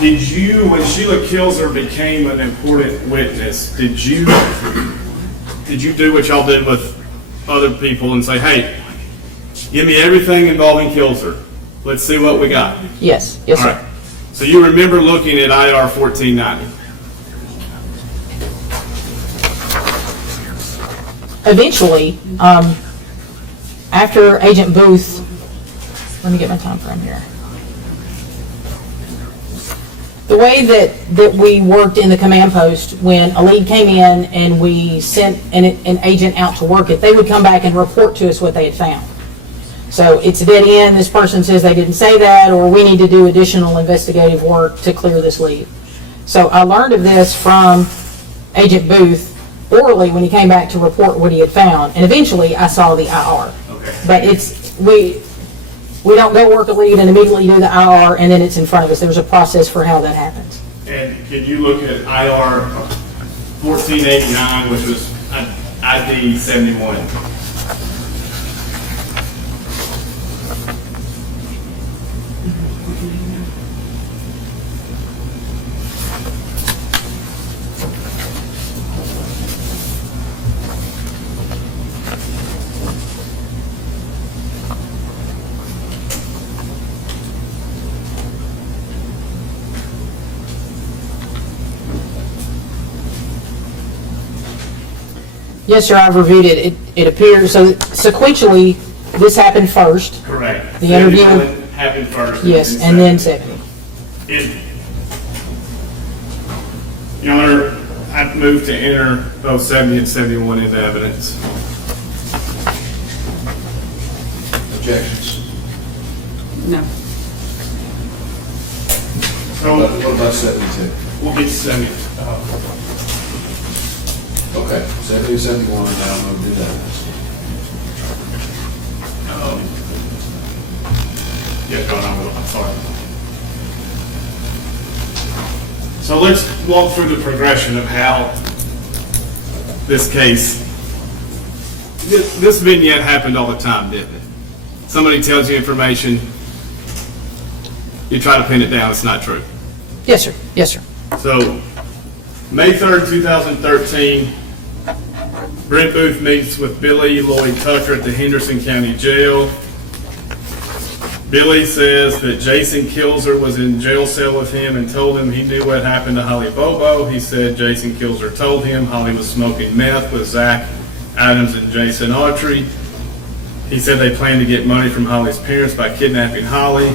Did you, when Sheila Kilzer became an important witness, did you do what y'all did with other people and say, hey, give me everything involving Kilzer. Let's see what we got. Yes, yes, All sir. right. So you remember looking at IR 1490? Eventually, after Agent Booth, let me get my time frame here. The way that we worked in the command post, when a lead came in and we sent an agent out to work it, they would come back and report to us what they had found. So it's a dead end, this person says they didn't say that, or we need to do additional investigative work to clear this lead. So I learned of this from Agent Booth orally when he came back to report what he had found, and eventually I saw the IR. Okay. But we don't go work a lead and immediately do the IR and then it's in front of us. There's a process for how that happens. And can you look at IR 1489, which was ID 71? Yes, sir, I've reviewed it. It appears, so sequentially, this happened first. Correct. The interview- 71 happened first. Yes, and then 70. Your Honor, I've moved to enter both 70 and 71 into evidence. Objections? No. So What about 72? we'll get to 70. Okay, 70 and 71 are now moved into evidence. Yeah, go on, I'm sorry. So let's walk through the progression of how this case, this vignette happened all the time, didn't it? Somebody tells you information, you try to pin it down, it's not true. Yes, sir. Yes, sir. So, May 3rd, 2013, Brent Booth meets with Billy Lloyd Tucker at the Henderson County Jail. Billy says that Jason Kilzer was in jail cell with him and told him he knew what happened to Holly Bobo. He said Jason Kilzer told him Holly was smoking meth with Zach Adams and Jason Autry. He said they planned to get money from Holly's parents by kidnapping Holly.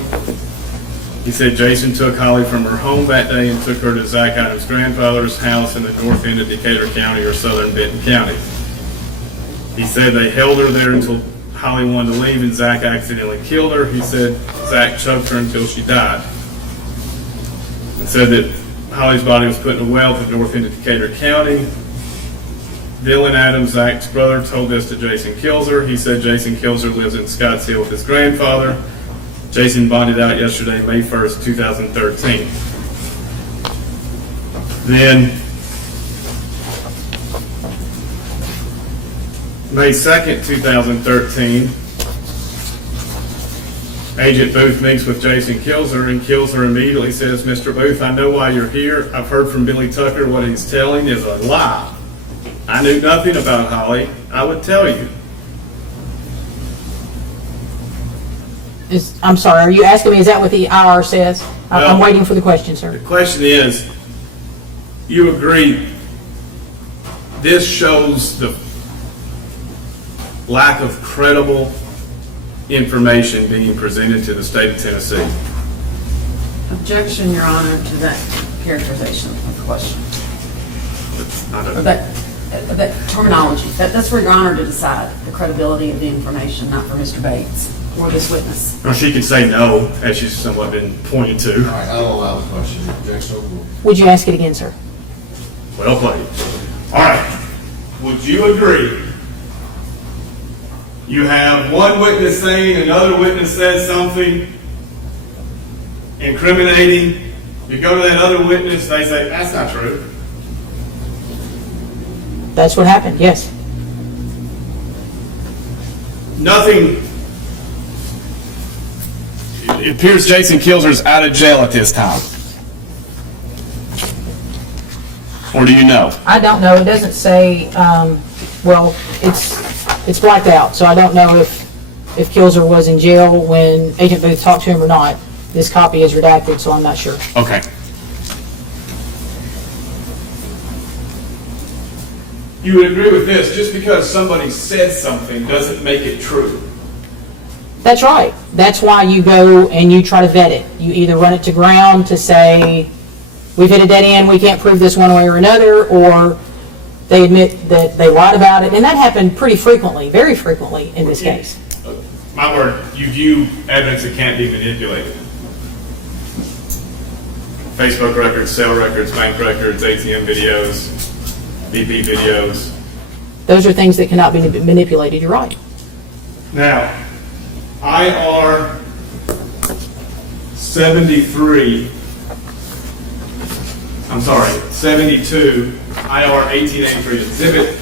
He said Jason took Holly from her home that day and took her to Zach Adams' grandfather's house in the north end of Decatur County or southern Benton County. He said they held her there until Holly wanted to leave and Zach accidentally killed her. He said Zach choked her until she died. He said that Holly's body was put in a well at the north end of Decatur County. Dylan Adams, Zach's brother, told this to Jason Kilzer. He said Jason Kilzer lives in Scottsdale with his grandfather. Jason bonded out yesterday, May 1st, 2013. Then, May 2nd, 2013, Agent Booth meets with Jason Kilzer, and Kilzer immediately says, Mr. Booth, I know why you're here. I've heard from Billy Tucker what he's telling is a lie. I knew nothing about Holly. I would tell you. I'm sorry, are you asking me, is that what the IR says? I'm No. waiting for the question, sir. The question is, you agree this shows the lack of credible information being presented to the state of Tennessee? Objection, Your Honor, to that characterization of the question. I don't Or that terminology. That's for Your Honor to decide, the credibility of the information, not for Mr. Bates or this witness. Or she could say no, as she's somewhat been pointed to. All right, I'll allow the question. Objection overruled. Would you ask it again, sir? Well played. All right. Would you agree? You have one witness saying another witness says something incriminating. You go to that other witness, they say, that's not true. That's what happened, yes. Nothing. It appears Jason Kilser's out of jail at this time. Or do you know? I don't know, it doesn't say, well, it's blacked out, so I don't know if Kilser was in jail when Agent Booth talked to him or not. This copy is redacted, so I'm not sure. Okay. You would agree with this, just because somebody said something doesn't make it true. That's right. That's why you go and you try to vet it. You either run it to ground to say, we've hit a dead end, we can't prove this one way or another, or they admit that they lied about it. And that happened pretty frequently, very frequently in this case. My word, you view evidence that can't be manipulated. Facebook records, cell records, bank records, ATM videos, BP videos. Those are things that cannot be manipulated, you're right. Now, IR 72, IR 1883, Exhibit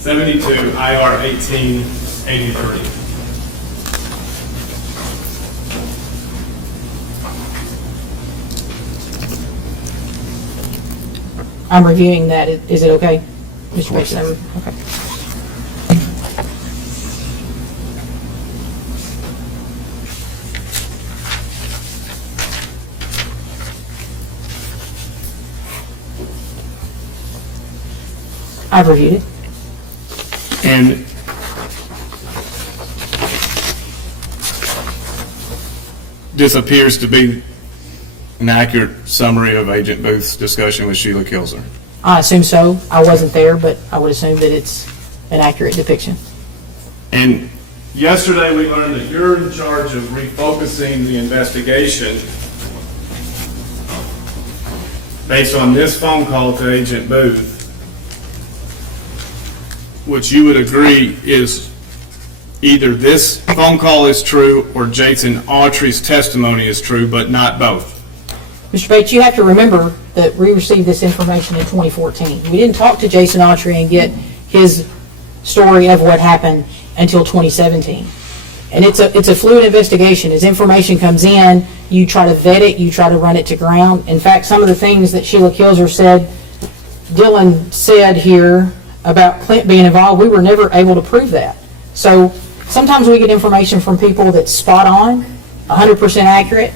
72, IR 1883. I'm reviewing that. Is it okay, Mr. Bates? Okay. I've reviewed it. And this appears to be an accurate summary of Agent Booth's discussion with Sheila Kilser. I assume so. I wasn't there, but I would assume that it's an accurate depiction. And Yesterday, we learned that you're in charge of refocusing the investigation based on this phone call to Agent Booth, which you would agree is either this phone call is true or Jason Autry's testimony is true, but not both. Mr. Bates, you have to remember that we received this information in 2014. We didn't talk to Jason Autry and get his story of what happened until 2017. And it's a fluid investigation. As information comes in, you try to vet it, you try to run it to ground. In fact, some of the things that Sheila Kilser said, Dylan said here about Clint being involved, we were never able to prove that. So sometimes we get information from people that's spot on, 100% accurate,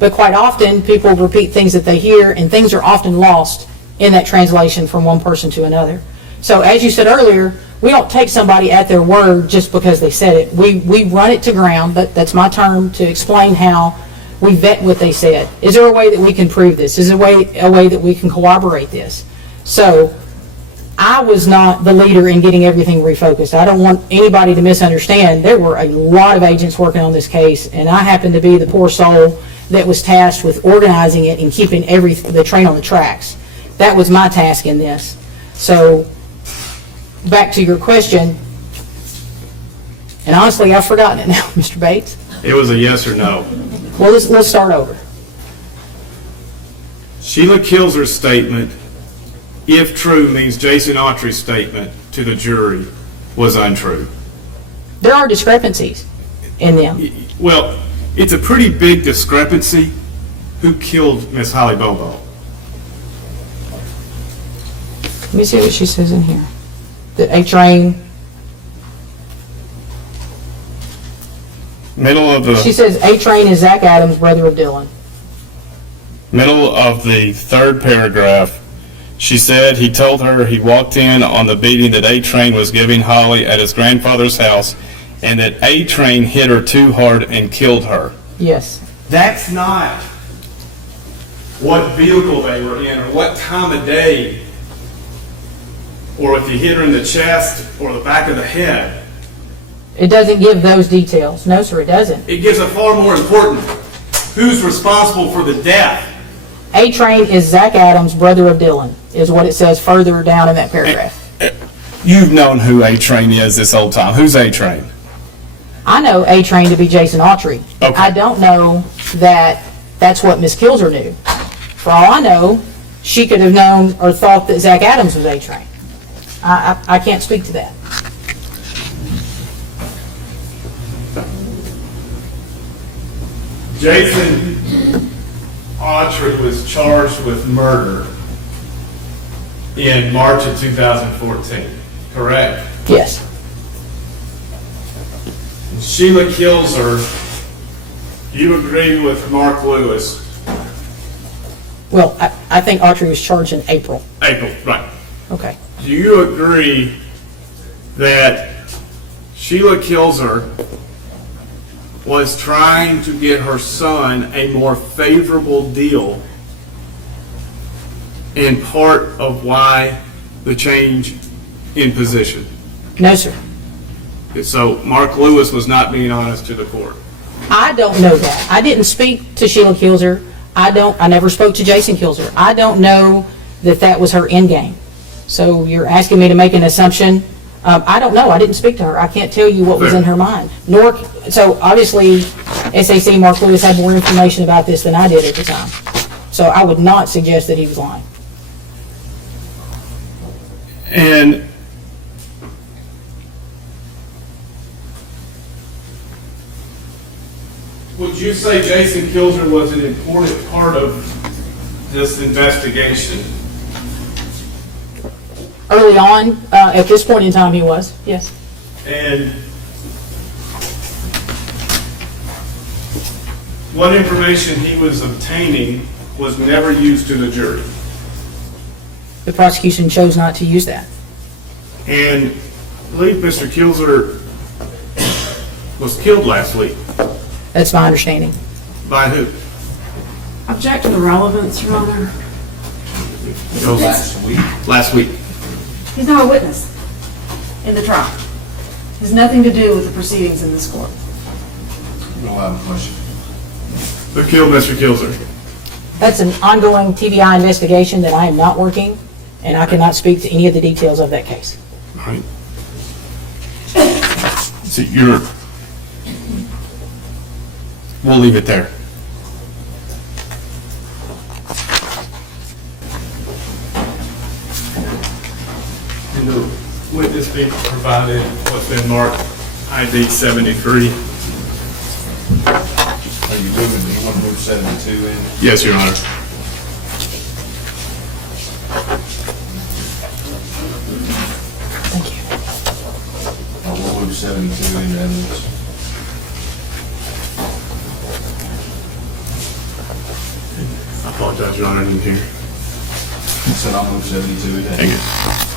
but quite often people repeat things that they hear, and things are often lost in that translation from one person to another. So as you said earlier, we don't take somebody at their word just because they said it. We run it to ground, but that's my term to explain how we vet what they said. Is there a way that we can prove this? Is there a way that we can corroborate this? So I was not the leader in getting everything refocused. I don't want anybody to misunderstand. There were a lot of agents working on this case, and I happened to be the poor soul that was tasked with organizing it and keeping the train on the tracks. That was my task in this. So back to your question, and honestly, I've forgotten it now, Mr. Bates. it was a yes or no. Well, let's start over. Sheila Kilser's statement, if true, means Jason Autry's statement to the jury was untrue. There are discrepancies in them. Well, it's a pretty big discrepancy. Who killed Miss Holly Bobo? Let me see what she says in here. That A-Train, Middle of She the, says A-Train is Zach Adams, brother of Dylan. middle of the third paragraph, she said he told her he walked in on the beating that A-Train was giving Holly at his grandfather's house and that A-Train hit her too hard and killed her. Yes. That's not what vehicle they were in or what time of day, or if you hit her in the chest or the back of the head. It doesn't give those details. No, sir, it doesn't. It gives a far more important, who's responsible for the death. A-Train is Zach Adams, brother of Dylan, is what it says further down in that paragraph. You've known who A-Train is this whole time. Who's A-Train? I know A-Train to be Jason Autry. Okay. I don't know that that's what Miss Kilzer knew. For all I know, she could have known or thought that Zach Adams was A-Train. I can't speak to that. Jason Autry was charged with murder in March of 2014, correct? Yes. Sheila Kilzer, you agree with Mark Lewis? Well, I think Autry was charged in April. April, right. Okay. Do you agree that Sheila Kilzer was trying to get her son a more favorable deal and part of why the change in position? No, sir. So Mark Lewis was not being honest to the court. I don't know that. I didn't speak to Sheila Kilzer. I never spoke to Jason Kilzer. I don't know that that was her end game. So you're asking me to make an assumption. I don't know. I didn't speak to her. I can't tell you what was in her mind. So obviously, SAC Mark Lewis had more information about this than I did at the time. So I would not suggest that he was lying. And would you say Jason Kilzer was an important part of this investigation? Early on, at this point in time, he was, yes. And what information he was obtaining was never used to the jury? The prosecution chose not to use that. And I believe Mr. Kilzer was killed last week. That's my understanding. By who? Object to the relevance, Your Honor. Last week. Last week. He's not a witness in the trial. Has nothing to do with the proceedings in this court. We'll have a question. Who killed Mr. Kilzer? That's an ongoing TBI investigation that I am not working, and I cannot speak to any of the details of that case. All right. So we'll leave it there. And the witness being provided what's been marked ID 73. Are you moving, you want to move 72 in? Yes, Your Honor. Thank you. We'll move 72 into evidence. I apologize, Your Honor, I didn't hear. So I'll move 72 into Thank evidence. you.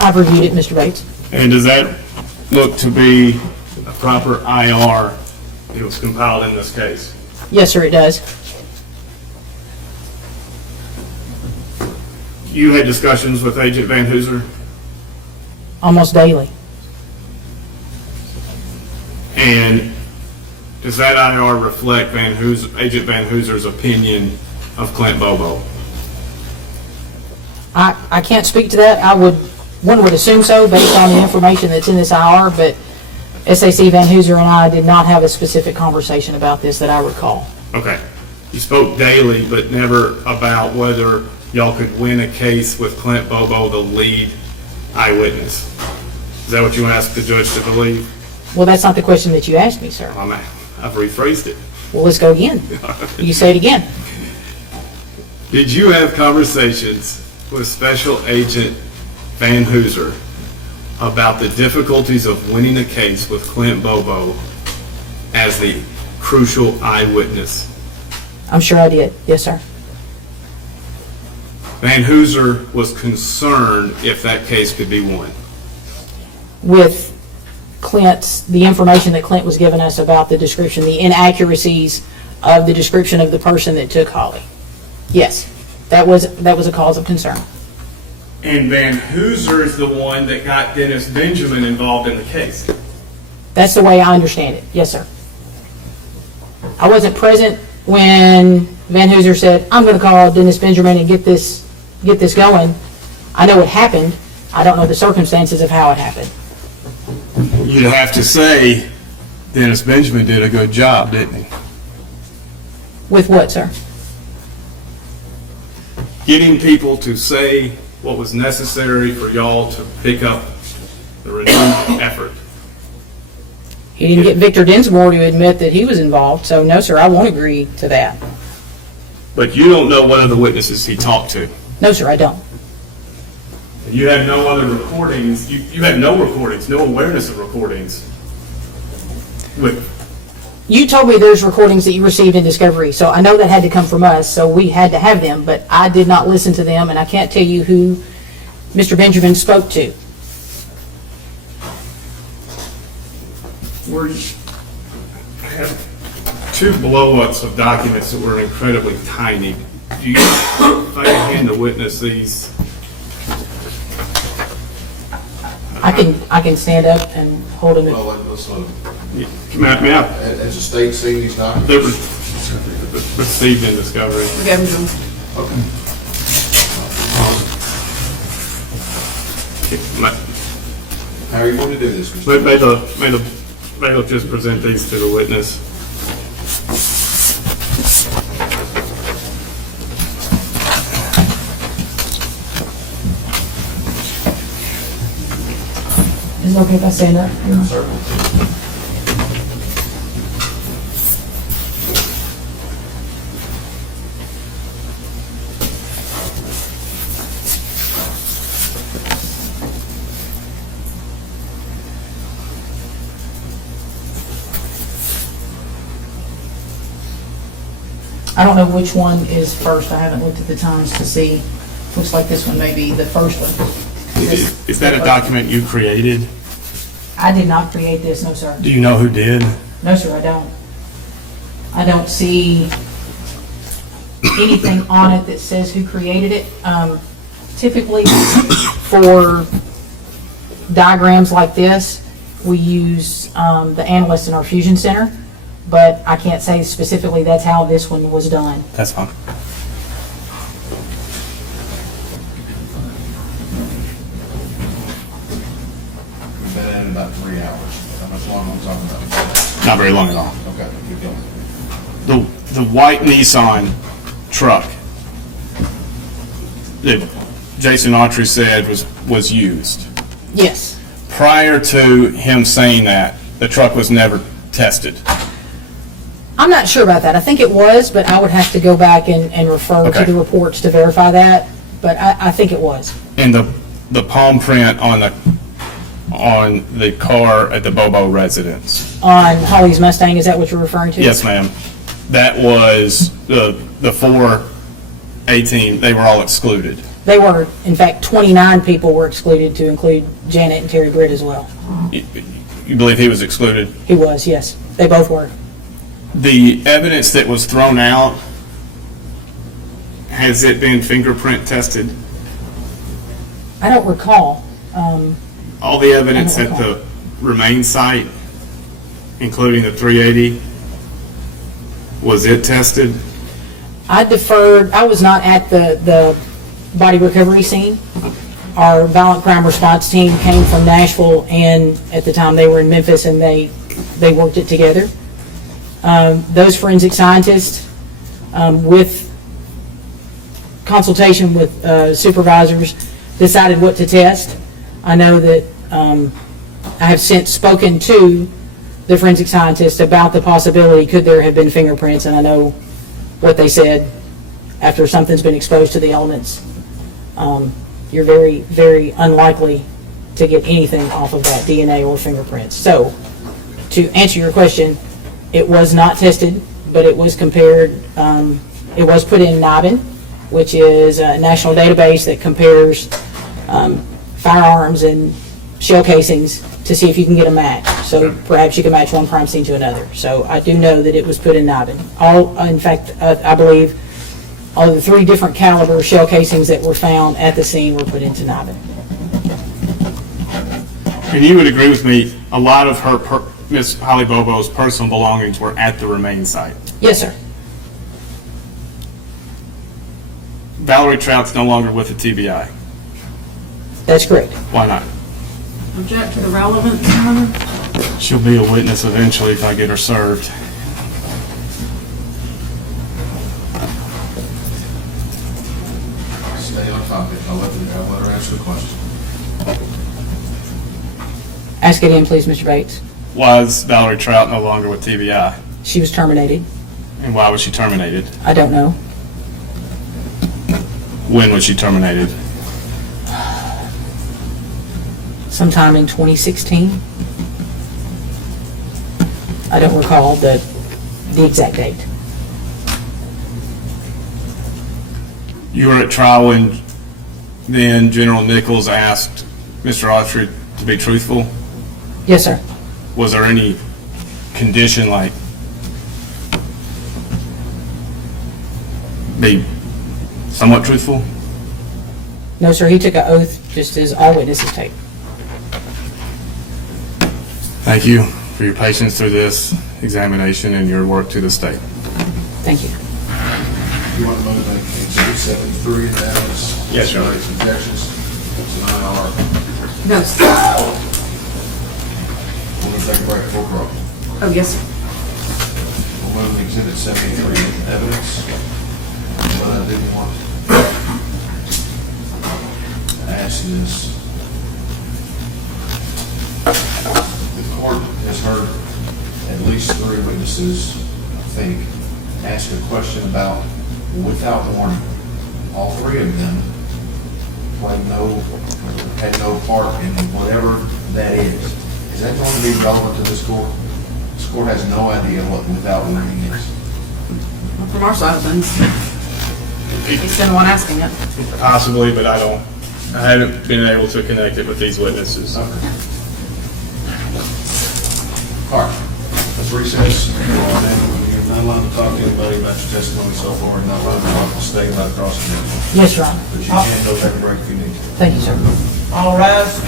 I've reviewed it, Mr. Bates. And does that look to be a proper IR that was compiled in this case? Yes, sir, it does. You had discussions with Agent Van Hooser, Almost daily. and does that IR reflect Agent Van Hooser's opinion of Clint Bobo? I can't speak to that. One would assume so based on the information that's in this IR, but SAC Van Hooser and I did not have a specific conversation about this that I recall. Okay. You spoke daily, but never about whether y'all could win a case with Clint Bobo, the lead eyewitness. Is that what you asked the judge to believe? Well, that's not the question that you asked me, sir. I've rephrased it. Well, let's go again. You say it again. Did you have conversations with Special Agent Van Hooser about the difficulties of winning a case with Clint Bobo as the crucial eyewitness? I'm sure I did. Yes, sir. Van Hooser was concerned if that case could be won. With the information that Clint was giving us about the description, the inaccuracies of the description of the person that took Holly. Yes, that was a cause of concern. And Van Hooser is the one that got Dennis Benjamin involved in the case. That's the way I understand it. Yes, sir. I wasn't present when Van Hooser said, I'm going to call Dennis Benjamin and get this going. I know it happened. I don't know the circumstances of how it happened. You'd have to say Dennis Benjamin did a good job, didn't he? With what, sir? Getting people to say what was necessary for y'all to pick up the renewed effort. He didn't get Victor Dinsmore to admit that he was involved, so no, sir, I won't agree to that. But you don't know what other witnesses he talked to. No, sir, I don't. You have no other recordings. You have no recordings, no awareness of recordings. You told me there's recordings that you received in discovery, so I know that had to come from us, so we had to have them, but I did not listen to them, and I can't tell you who Mr. Benjamin spoke to. I have two blow-ups of documents that were incredibly tiny. Do you, if I can hand the witness these? I can stand up and hold him. Well, let's let him. May I? Has the state seen these documents? They were received in discovery. We gave them to him. Okay. How are you going to do this, Mr. May they'll just present these to the witness. Is it okay if I stand up? I don't know which one is first. I haven't looked at the times to see. Looks like this one may be the first one. Is that a document you created? I did not create this, no, sir. Do you know who did? No, sir, I don't. I don't see anything on it that says who created it. Typically, for diagrams like this, we use the analyst in our fusion center, but I can't say specifically that's how this one was done. That's fine. We've been in about 3 hours. How much longer am I talking about? Not very long at all. Okay, keep going. The white Nissan truck that Jason Autry said was used. Yes. Prior to him saying that, the truck was never tested. I'm not sure about that. I think it was, but I would have to go back and refer Okay. to the reports to verify that. But I think it was. And the palm print on the car at the Bobo residence. On Holly's Mustang, is that what you're referring to? Yes, ma'am. That was the 418, they were all excluded. They were, in fact, 29 people were excluded, to include Janet and Terry Britt as well. You believe he was excluded? He was, yes. They both were. The evidence that was thrown out, has it been fingerprint tested? I don't recall. All the evidence I at don't the remain site, including the 380, was it tested? I deferred, I was not at the body recovery scene. Our violent crime response team came from Nashville, and at the time they were in Memphis, and they worked it together. Those forensic scientists, with consultation with supervisors, decided what to test. I know that I have since spoken to the forensic scientists about the possibility, could there have been fingerprints? And I know what they said, after something's been exposed to the elements, you're very, very unlikely to get anything off of that, DNA or fingerprints. So, to answer your question, it was not tested, but it was compared, it was put in NIBIN, which is a national database that compares firearms and shell casings to see if you can get a match. So perhaps you can match one crime scene to another. So I do know that it was put in NIBIN. In fact, I believe all of the 3 different caliber shell casings that were found at the scene were put into NIBIN. And you would agree with me, a lot of her, Miss Holly Bobo's personal belongings were at the remain site. Yes, sir. Valerie Trout's no longer with the TBI. That's correct. Why not? Object to the relevance, Your Honor. She'll be a witness eventually if I get her served. Stay on topic. I'll let her answer the question. Ask it again, please, Mr. Bates. Why is Valerie Trout no longer with TBI? She was terminated. And why was she terminated? I don't know. When was she terminated? Sometime in 2016. I don't recall the exact date. You were at trial when then General Nichols asked Mr. Autry to be truthful. Yes, sir. Was there any condition like be somewhat truthful? No, sir. He took an oath, just as all witnesses take. Thank you for your patience through this examination and your work to the state. Thank you. You want to motivate Exhibit 73 and that is? Yes, Your Honor. Objections? It's an IR. No, sir. We're going to take a break before call. Oh, yes, sir. We'll move to Exhibit 73, evidence. But I didn't want to ask you this. The court has heard at least 3 witnesses, I think, ask a question about without warning. All 3 of them had no part in whatever that is. Is that going to be relevant to this court? This court has no idea what without warning is. From our side of things, he's been the one asking it. Possibly, but I haven't been able to connect it with these witnesses. Okay. All right, let's recess. You're not allowed to talk to anybody about your testimony so far, and not allowed to talk to the state about the cross-examination. Yes, Your Honor. But you can go take a break if you need to. Thank you, sir. All rise.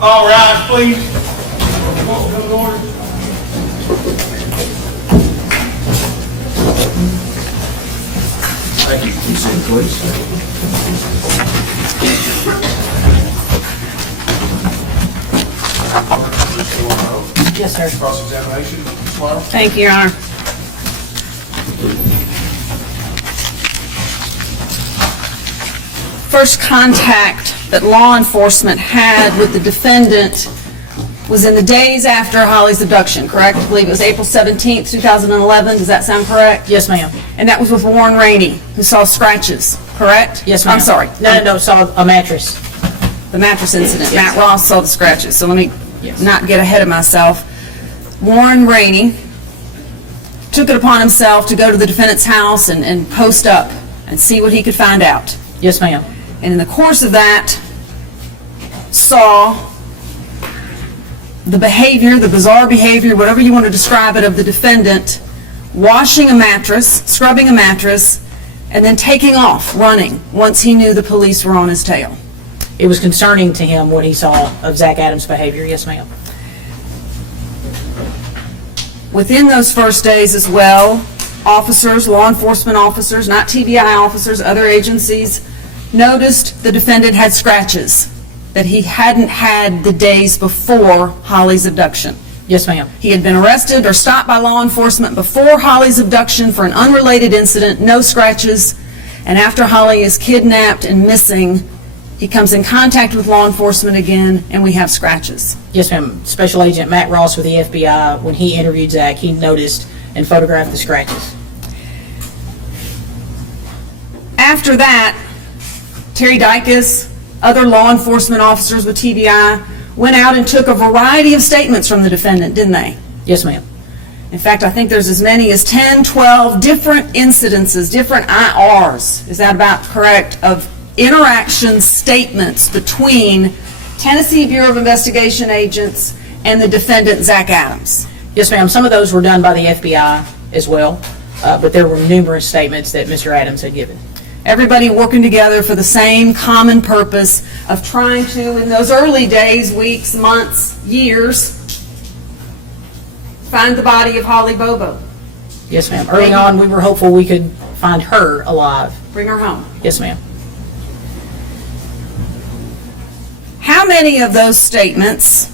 All rise, please. What was the order? Thank you. You see the police? Yes, sir. Cross-examination, Ms. Lyle? Thank you, Your Honor. First contact that law enforcement had with the defendant was in the days after Holly's abduction, correct? I believe it was April 17th, 2011. Does that sound correct? Yes, ma'am. And that was with Warren Rainey, who saw scratches, correct? Yes, ma'am. I'm sorry. No, saw a mattress. The mattress incident. Yes. Matt Ross saw the scratches. So let me Yes. not get ahead of myself. Warren Rainey took it upon himself to go to the defendant's house and post up and see what he could find out. Yes, ma'am. And in the course of that, saw the behavior, the bizarre behavior, whatever you want to describe it, of the defendant washing a mattress, scrubbing a mattress, and then taking off, running, once he knew the police were on his tail. It was concerning to him what he saw of Zach Adams' behavior. Yes, ma'am. Within those first days as well, officers, law enforcement officers, not TBI officers, other agencies, noticed the defendant had scratches that he hadn't had the days before Holly's abduction. Yes, ma'am. He had been arrested or stopped by law enforcement before Holly's abduction for an unrelated incident, no scratches. And after Holly is kidnapped and missing, he comes in contact with law enforcement again, and we have scratches. Yes, ma'am. Special Agent Matt Ross with the FBI, when he interviewed Zach, he noticed and photographed the scratches. After that, Terry Dykes, other law enforcement officers with TBI, went out and took a variety of statements from the defendant, didn't they? Yes, ma'am. In fact, I think there's as many as 10, 12 different incidences, different IRs, is that about correct, of interaction statements between Tennessee Bureau of Investigation agents and the defendant, Zach Adams. Yes, ma'am. Some of those were done by the FBI as well, but there were numerous statements that Mr. Adams had given. Everybody working together for the same common purpose of trying to, in those early days, weeks, months, years, find the body of Holly Bobo. Yes, ma'am. Early on, we were hopeful we could find her alive. Bring her home. Yes, ma'am. How many of those statements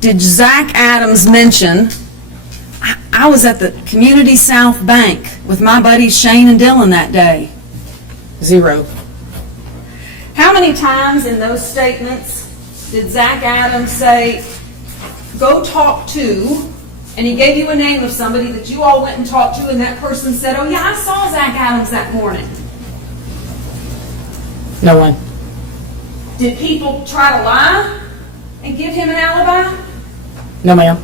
did Zach Adams mention? I was at the Community South Bank with my buddies Shane and Dylan that day. 0. How many times in those statements did Zach Adams say, go talk to, and he gave you a name of somebody that you all went and talked to, and that person said, oh yeah, I saw Zach Adams that morning? No one. Did people try to lie and give him an alibi? No, ma'am.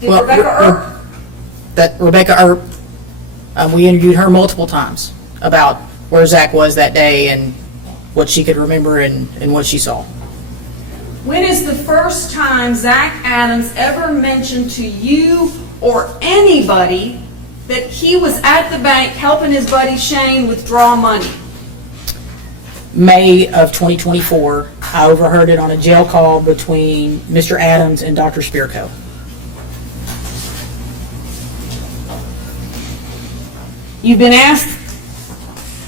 Did Rebecca Earp? That Rebecca Earp, we interviewed her multiple times about where Zach was that day and what she could remember and what she saw. When is the first time Zach Adams ever mentioned to you or anybody that he was at the bank helping his buddy Shane withdraw money? May of 2024, I overheard it on a jail call between Mr. Adams and Dr. Spirko. You've been asked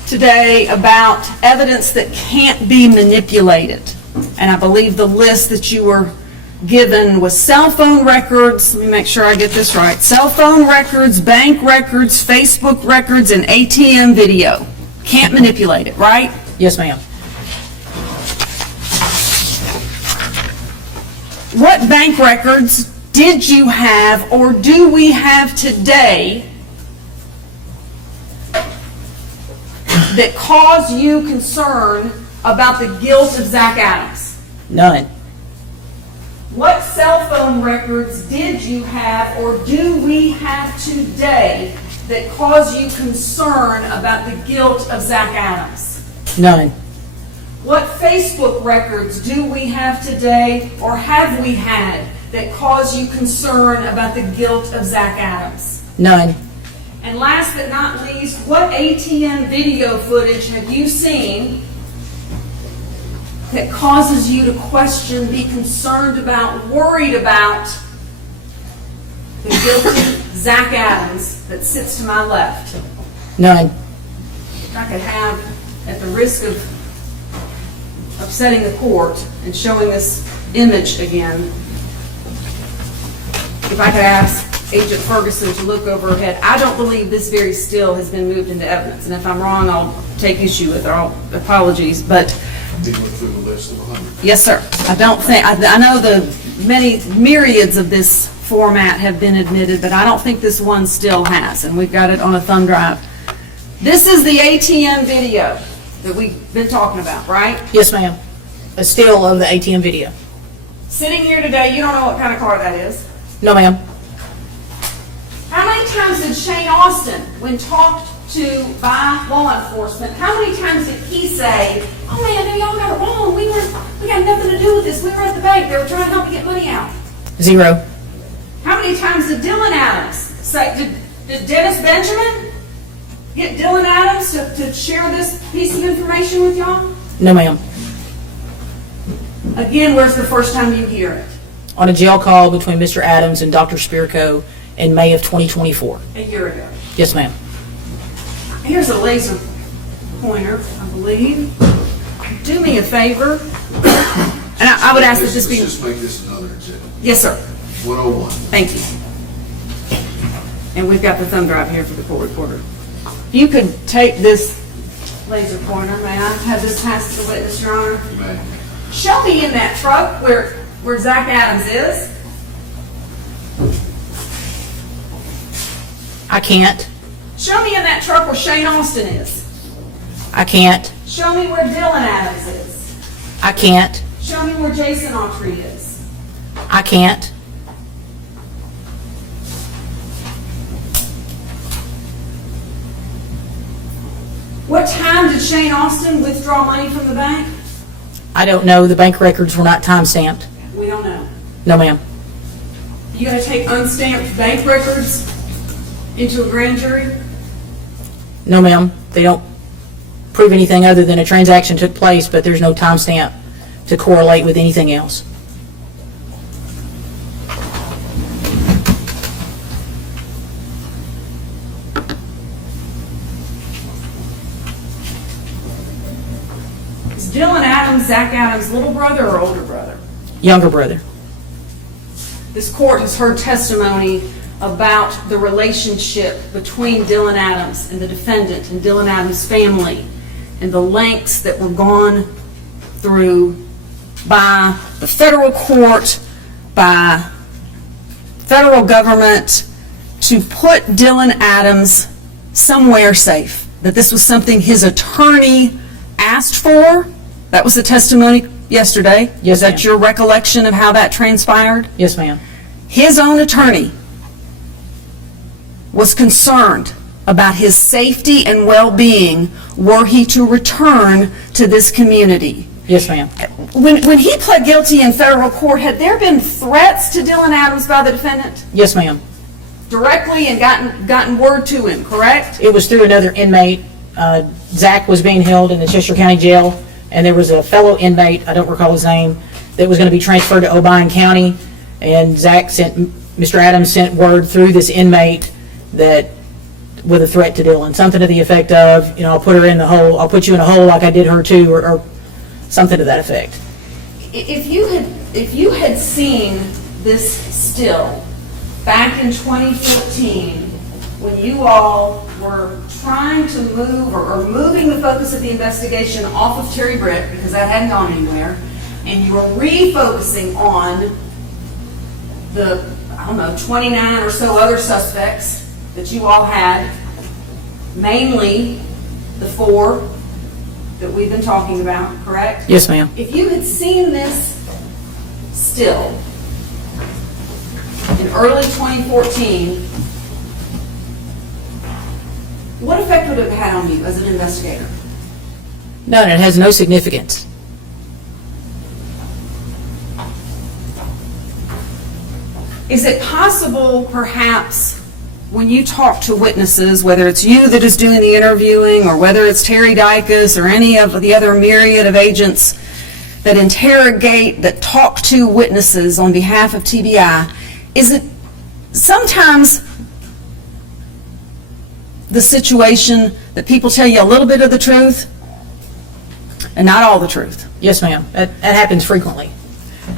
today about evidence that can't be manipulated. And I believe the list that you were given was cell phone records, let me make sure I get this right, cell phone records, bank records, Facebook records, and ATM video. Can't manipulate it, right? Yes, ma'am. What bank records did you have or do we have today that cause you concern about the guilt of Zach Adams? None. What cell phone records did you have or do we have today that cause you concern about the guilt of Zach Adams? None. What Facebook records do we have today or have we had that cause you concern about the guilt of Zach Adams? None. And last but not least, what ATM video footage have you seen that causes you to question, be concerned about, worried about the guilty Zach Adams that sits to my left? None. If I could have, at the risk of upsetting the court and showing this image again, if I could ask Agent Ferguson to look overhead. I don't believe this very still has been moved into evidence, and if I'm wrong, I'll take issue with it. Apologies, but Did look through the list of 100. yes, sir. I don't think, I know the many myriads of this format have been admitted, but I don't think this one still has, and we've got it on a thumb drive. This is the ATM video that we've been talking about, right? Yes, ma'am. A still of the ATM video. Sitting here today, you don't know what kind of car that is. No, ma'am. How many times did Shane Austin, when talked to by law enforcement, how many times did he say, oh man, y'all got it wrong, we got nothing to do with this, we were at the bank, they were trying to help you get money out? 0. How many times did Dylan Adams say, did Dennis Benjamin get Dylan Adams to share this piece of information with y'all? No, ma'am. Again, where's the first time you hear it? On a jail call between Mr. Adams and Dr. Spirko in May of 2024. A year ago. Yes, ma'am. Here's a laser pointer, I believe. Do me a favor. And I would ask that this be, Let's just make this another example. yes, sir. 101. Thank you. And we've got the thumb drive here for the court reporter. You could take this laser pointer, may I have this passed to the witness, Your Honor? You may. Show me in that truck where Zach Adams is. I can't. Show me in that truck where Shane Austin is. I can't. Show me where Dylan Adams is. I can't. Show me where Jason Autry is. I can't. What time did Shane Austin withdraw money from the bank? I don't know. The bank records were not time-stamped. We don't know. No, ma'am. You gonna take unstamped bank records into a grand jury? No, ma'am. They don't prove anything other than a transaction took place, but there's no timestamp to correlate with anything else. Is Dylan Adams Zach Adams' little brother or older brother? Younger brother. This court has heard testimony about the relationship between Dylan Adams and the defendant and Dylan Adams' family and the lengths that were gone through by the federal court, by federal government to put Dylan Adams somewhere safe. That this was something his attorney asked for. That was the testimony yesterday. Yes, Is that ma'am. your recollection of how that transpired? Yes, ma'am. His own attorney was concerned about his safety and well-being were he to return to this community. Yes, ma'am. When he pled guilty in federal court, had there been threats to Dylan Adams by the defendant Yes, ma'am. directly and gotten word to him, correct? It was through another inmate. Zach was being held in the Chester County Jail, and there was a fellow inmate, I don't recall his name, that was going to be transferred to Obion County, and Mr. Adams sent word through this inmate that with a threat to Dylan, something to the effect of, I'll put her in the hole, I'll put you in a hole like I did her too, or something to that effect. If you had seen this still back in 2014, when you all were trying to move or moving the focus of the investigation off of Terry Britt, because that hadn't gone anywhere, and you were refocusing on the, 29 or so other suspects that you all had, mainly the 4 that we've been talking about, correct? Yes, ma'am. If you had seen this still in early 2014, what effect would it have had on you as an investigator? None. It has no significance. Is it possible, perhaps, when you talk to witnesses, whether it's you that is doing the interviewing or whether it's Terry Dicus or any of the other myriad of agents that interrogate, that talk to witnesses on behalf of TBI, is it sometimes the situation that people tell you a little bit of the truth and not all the truth? Yes, ma'am. That happens frequently.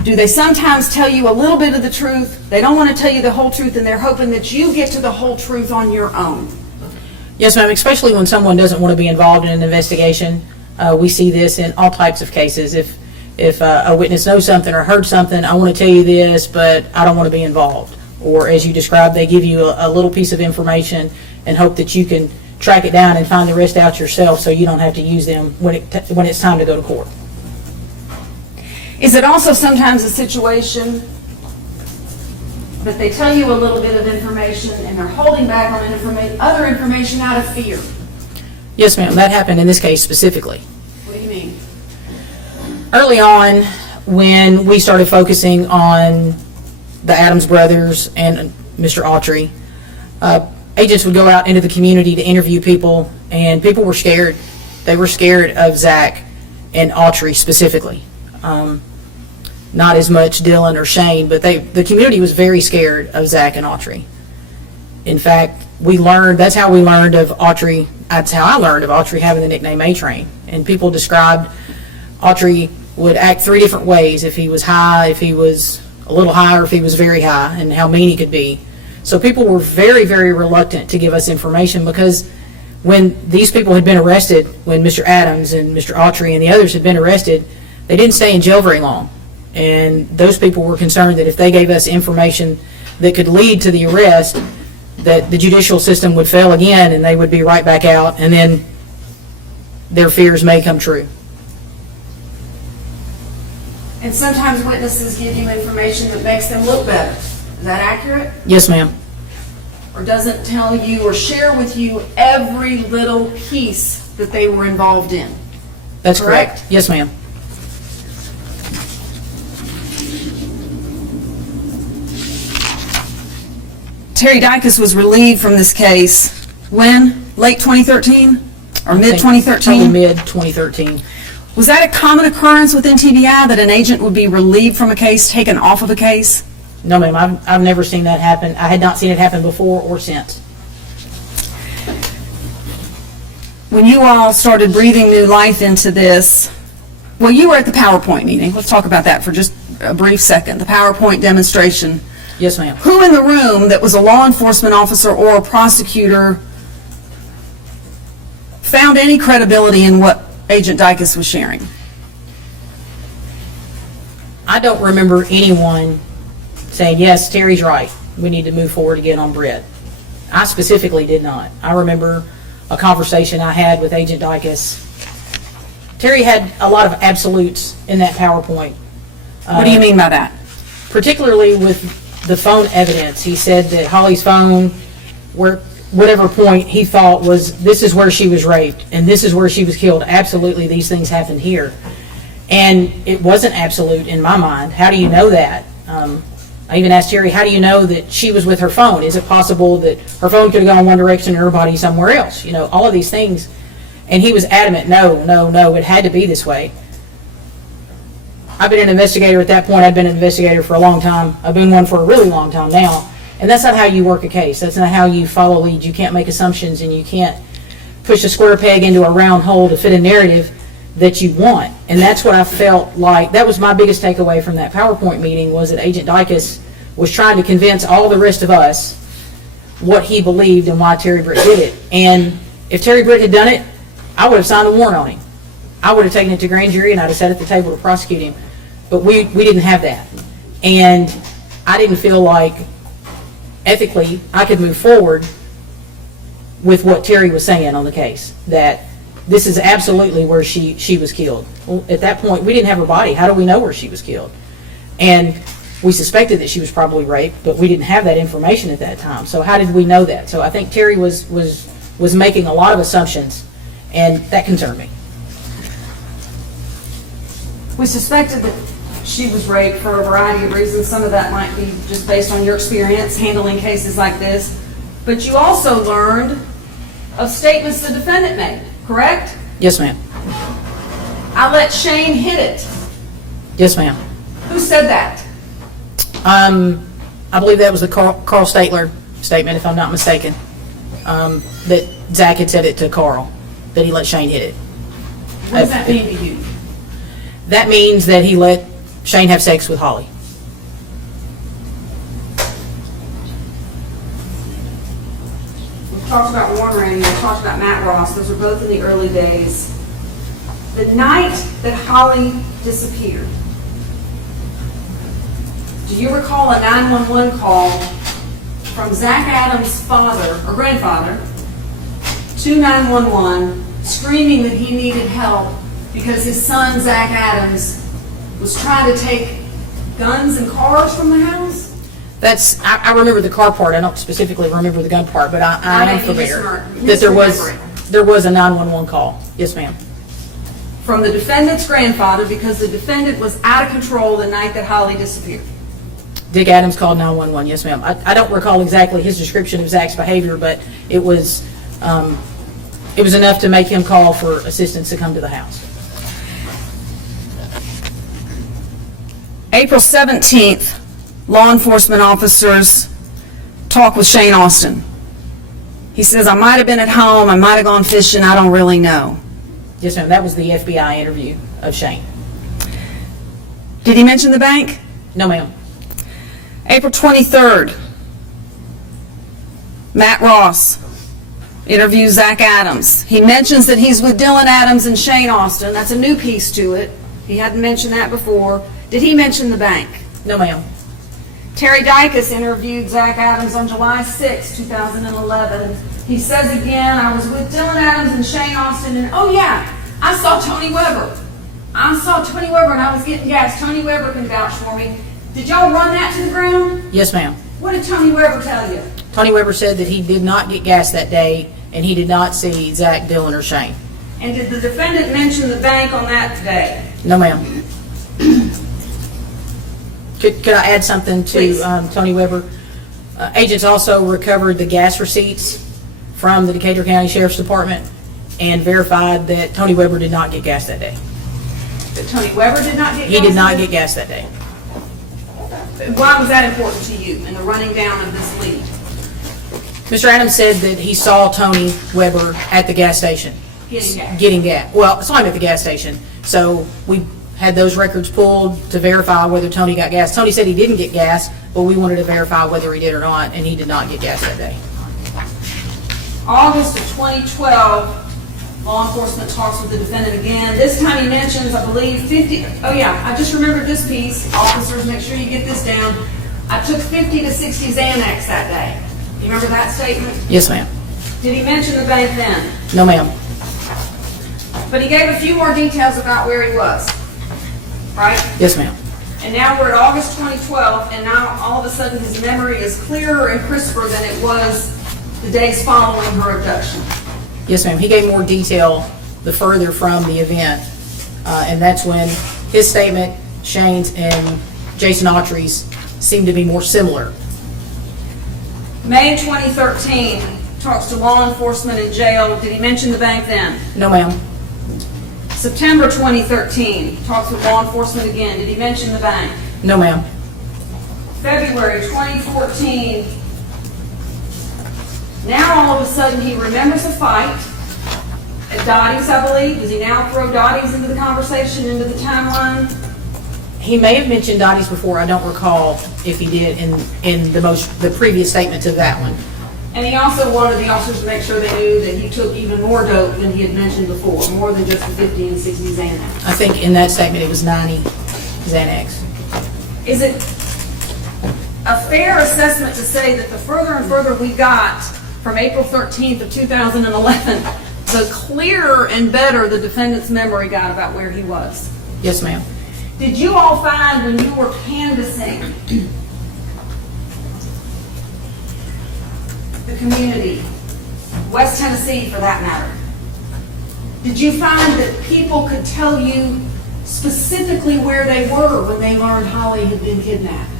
Do they sometimes tell you a little bit of the truth? They don't want to tell you the whole truth, and they're hoping that you get to the whole truth on your own. Yes, ma'am, especially when someone doesn't want to be involved in an investigation. We see this in all types of cases. If a witness knows something or heard something, I want to tell you this, but I don't want to be involved. Or as you described, they give you a little piece of information and hope that you can track it down and find the rest out yourself so you don't have to use them when it's time to go to court. Is it also sometimes a situation that they tell you a little bit of information and they're holding back on other information out of fear? Yes, ma'am, that happened in this case specifically. What do you mean? Early on, when we started focusing on the Adams brothers and Mr. Autry, agents would go out into the community to interview people, and people were scared. They were scared of Zach and Autry specifically. Not as much Dylan or Shane, but the community was very scared of Zach and Autry. In fact, that's how we learned of Autry, that's how I learned of Autry having the nickname A-Train. And people described Autry would act 3 different ways, if he was high, if he was a little high, or if he was very high, and how mean he could be. So people were very, very reluctant to give us information, because when these people had been arrested, when Mr. Adams and Mr. Autry and the others had been arrested, they didn't stay in jail very long. And those people were concerned that if they gave us information that could lead to the arrest, that the judicial system would fail again and they would be right back out, and then their fears may come true. And sometimes witnesses give you information that makes them look better. Is that accurate? Yes, ma'am. Or doesn't tell you or share with you every little piece that they were involved in? That's Correct? correct. Yes, ma'am. Terry Dicus was relieved from this case when? Late 2013 or mid Probably 2013? mid 2013. Was that a common occurrence within TBI that an agent would be relieved from a case, taken off of a case? No, ma'am, I've never seen that happen. I had not seen it happen before or since. When you all started breathing new life into this, well, you were at the PowerPoint meeting. Let's talk about that for just a brief second. The PowerPoint demonstration. Yes, ma'am. Who in the room that was a law enforcement officer or a prosecutor found any credibility in what Agent Dicus was sharing? I don't remember anyone saying, yes, Terry's right, we need to move forward again on Brett. I specifically did not. I remember a conversation I had with Agent Dicus. Terry had a lot of absolutes in that PowerPoint. What do you mean by that? Particularly with the phone evidence. He said that Holly's phone, whatever point he thought was, this is where she was raped and this is where she was killed. Absolutely, these things happened here. And it wasn't absolute in my mind. How do you know that? I even asked Terry, how do you know that she was with her phone? Is it possible that her phone could have gone one direction and her body somewhere else? You know, all of these things. And he was adamant, no, it had to be this way. I've been an investigator at that point. I'd been an investigator for a long time. I've been one for a really long time now. And that's not how you work a case. That's not how you follow leads. You can't make assumptions, and you can't push a square peg into a round hole to fit a narrative that you want. And that's what I felt like, that was my biggest takeaway from that PowerPoint meeting, was that Agent Dicus was trying to convince all the rest of us what he believed and why Terry Britt did it. And if Terry Britt had done it, I would have signed a warrant on him. I would have taken it to grand jury and I'd have sat at the table to prosecute him. But we didn't have that. And I didn't feel like ethically I could move forward with what Terry was saying on the case, that this is absolutely where she was killed. Well, at that point, we didn't have her body. How do we know where she was killed? And we suspected that she was probably raped, but we didn't have that information at that time. So how did we know that? So I think Terry was making a lot of assumptions, and that concerned me. We suspected that she was raped for a variety of reasons. Some of that might be just based on your experience handling cases like this. But you also learned of statements the defendant made, correct? Yes, ma'am. I let Shane hit it. Yes, ma'am. Who said that? I believe that was the Carl Statler statement, if I'm not mistaken. That Zach had said it to Carl, that he let Shane hit it. What does that mean to you? That means that he let Shane have sex with Holly. We've talked about Warren Rainey, we've talked about Matt Ross. Those were both in the early days. The night that Holly disappeared, do you recall a 911 call from Zach Adams' father or grandfather to 911 screaming that he needed help because his son, Zach Adams, was trying to take guns and cars from the house? I remember the car part. I don't specifically remember the gun part, but I am familiar that there was a 911 call. Yes, ma'am. From the defendant's grandfather, because the defendant was out of control the night that Holly disappeared. Dick Adams called 911. Yes, ma'am. I don't recall exactly his description of Zach's behavior, but it was enough to make him call for assistance to come to the house. April 17th, law enforcement officers talk with Shane Austin. He says, I might have been at home, I might have gone fishing, I don't really know. Yes, ma'am. That was the FBI interview of Shane. Did he mention the bank? No, ma'am. April 23rd, Matt Ross interviews Zach Adams. He mentions that he's with Dylan Adams and Shane Austin. That's a new piece to it. He hadn't mentioned that before. Did he mention the bank? No, ma'am. Terry Dykes interviewed Zach Adams on July 6, 2011. He says again, I was with Dylan Adams and Shane Austin, and oh yeah, I saw Tony Weber. I saw Tony Weber and I was getting gas. Tony Weber can vouch for me. Did y'all run that to the ground? Yes, ma'am. What did Tony Weber tell you? Tony Weber said that he did not get gas that day, and he did not see Zach, Dylan, or Shane. And did the defendant mention the bank on that day? No, ma'am. Could I add something Please. to Tony Weber? Agents also recovered the gas receipts from the Decatur County Sheriff's Department and verified that Tony Weber did not get gas that day. That Tony Weber did not get gas? He did not get gas that day. Why was that important to you in the running down of this lead? Mr. Adams said that he saw Tony Weber at the gas station. Getting gas. Well, I saw him at the gas station. So we had those records pulled to verify whether Tony got gas. Tony said he didn't get gas, but we wanted to verify whether he did or not, and he did not get gas that day. August of 2012, law enforcement talks with the defendant again. This time he mentions, I believe, 50, oh yeah, I just remembered this piece. Officers, make sure you get this down. I took 50 to 60 Xanax that day. You remember that statement? Yes, ma'am. Did he mention the bank then? No, ma'am. But he gave a few more details about where he was, right? Yes, ma'am. And now we're at August 2012, and now all of a sudden his memory is clearer and crisper than it was the days following her abduction. Yes, ma'am. He gave more detail the further from the event, and that's when his statement, Shane's, and Jason Autry's seemed to be more similar. May 2013, talks to law enforcement in jail. Did he mention the bank then? No, ma'am. September 2013, talks with law enforcement again. Did he mention the bank? No, ma'am. February 2014, now all of a sudden he remembers a fight at Dottie's, I believe. Does he now throw Dottie's into the conversation, into the timeline? He may have mentioned Dottie's before. I don't recall if he did in the previous statement to that one. And he also wanted the officers to make sure they knew that he took even more dope than he had mentioned before, more than just the 50 and 60 Xanax. I think in that statement it was 90 Xanax. Is it a fair assessment to say that the further and further we got from April 13th of 2011, the clearer and better the defendant's memory got about where he was? Yes, ma'am. Did you all find when you were canvassing the community, West Tennessee for that matter, did you find that people could tell you specifically where they were when they learned Holly had been kidnapped?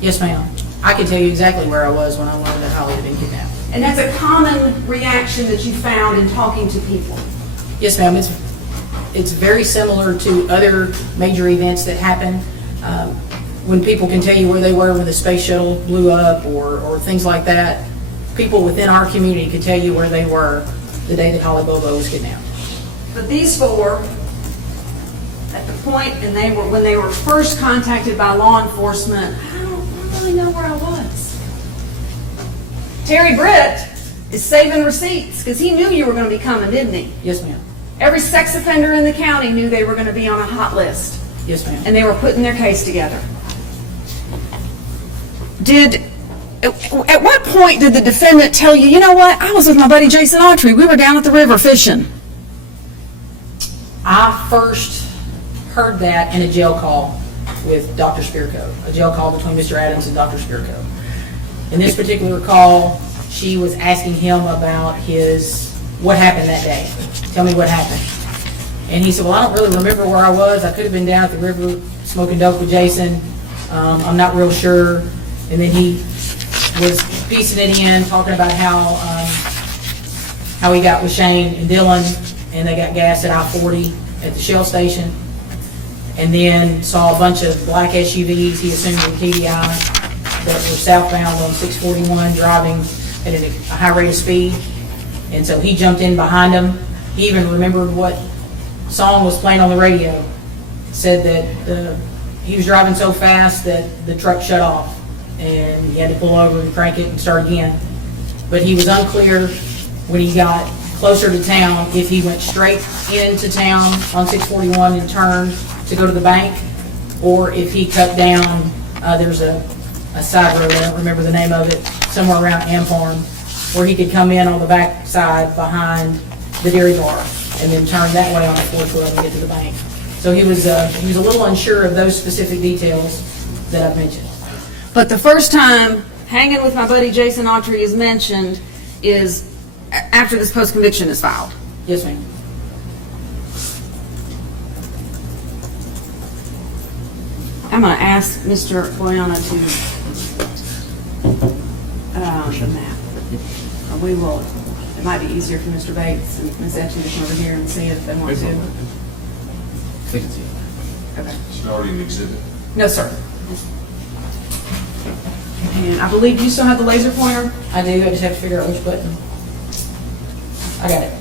Yes, ma'am. I can tell you exactly where I was when I learned that Holly had been kidnapped. And that's a common reaction that you found in talking to people. Yes, ma'am. It's very similar to other major events that happen. When people can tell you where they were when the space shuttle blew up or things like that, people within our community could tell you where they were the day that Holly Bobo was kidnapped. But these four, at the point when they were first contacted by law enforcement, I don't really know where I was. Terry Britt is saving receipts because he knew you were going to be coming, didn't he? Yes, ma'am. Every sex offender in the county knew they were going to be on a hot list. Yes, ma'am. And they were putting their case together. At what point did the defendant tell you, you know what, I was with my buddy Jason Autry, we were down at the river fishing? I first heard that in a jail call with Dr. Spirko, a jail call between Mr. Adams and Dr. Spirko. In this particular call, she was asking him about what happened that day. Tell me what happened. And he said, well, I don't really remember where I was. I could have been down at the river smoking dope with Jason. I'm not real sure. And then he was piecing it in, talking about how he got with Shane and Dylan, and they got gas at I-40 at the Shell station, and then saw a bunch of black SUVs, he assumed were TBI, that were southbound on 641, driving at a high rate of speed. And so he jumped in behind them. He even remembered what song was playing on the radio. Said that he was driving so fast that the truck shut off, and he had to pull over and crank it and start again. But he was unclear when he got closer to town if he went straight into town on 641 and turned to go to the bank, or if he cut down, there's a side road, I don't remember the name of it, somewhere around Am Farm, where he could come in on the back side behind the dairy bar and then turn that way on 412 and get to the bank. So he was a little unsure of those specific details that I've mentioned. But the first time hanging with my buddy Jason Autry is mentioned is after this post-conviction is filed. Yes, ma'am. I'm going to ask Mr. Boyana to the map. We will, it might be easier for Mr. Bates and Ms. Etchie to come over here and see it if they want to. Okay. It's already an exhibit. No, sir. And I believe you still have the laser pointer? I do, I just have to figure out which button. I got it.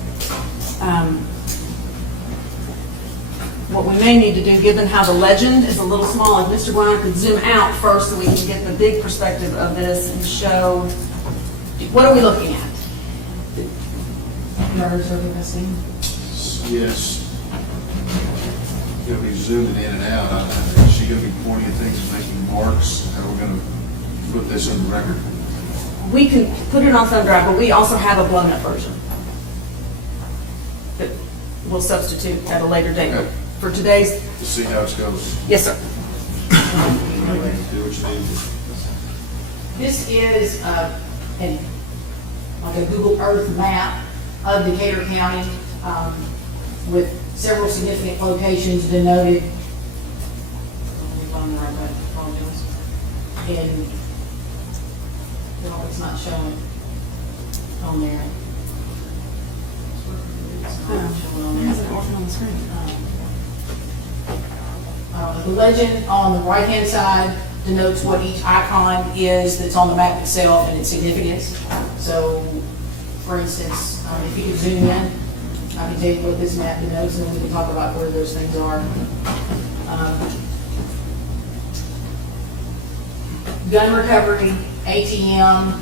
What we may need to do, given how the legend is a little small, if Mr. Bryan could zoom out first so we can get the big perspective of this and show, what are we looking at? Yes. Gonna be zooming in and out. Is she gonna be pointing at things and making marks? How are we gonna put this on the record? We can put it on thumb drive, but we also have a blown up version that we'll substitute at a later date. Okay. For today's, To see how it goes. yes, sir. Do what you need. This is like a Google Earth map of Decatur County with several significant locations denoted. And no, it's not showing on there. It's not showing on It has there. an orphan on the screen. The legend on the right-hand side denotes what each icon is that's on the map itself and its significance. So, for instance, if you could zoom in, I can tell you what this map denotes, and then we can talk about where those things are. Gun recovery, ATM.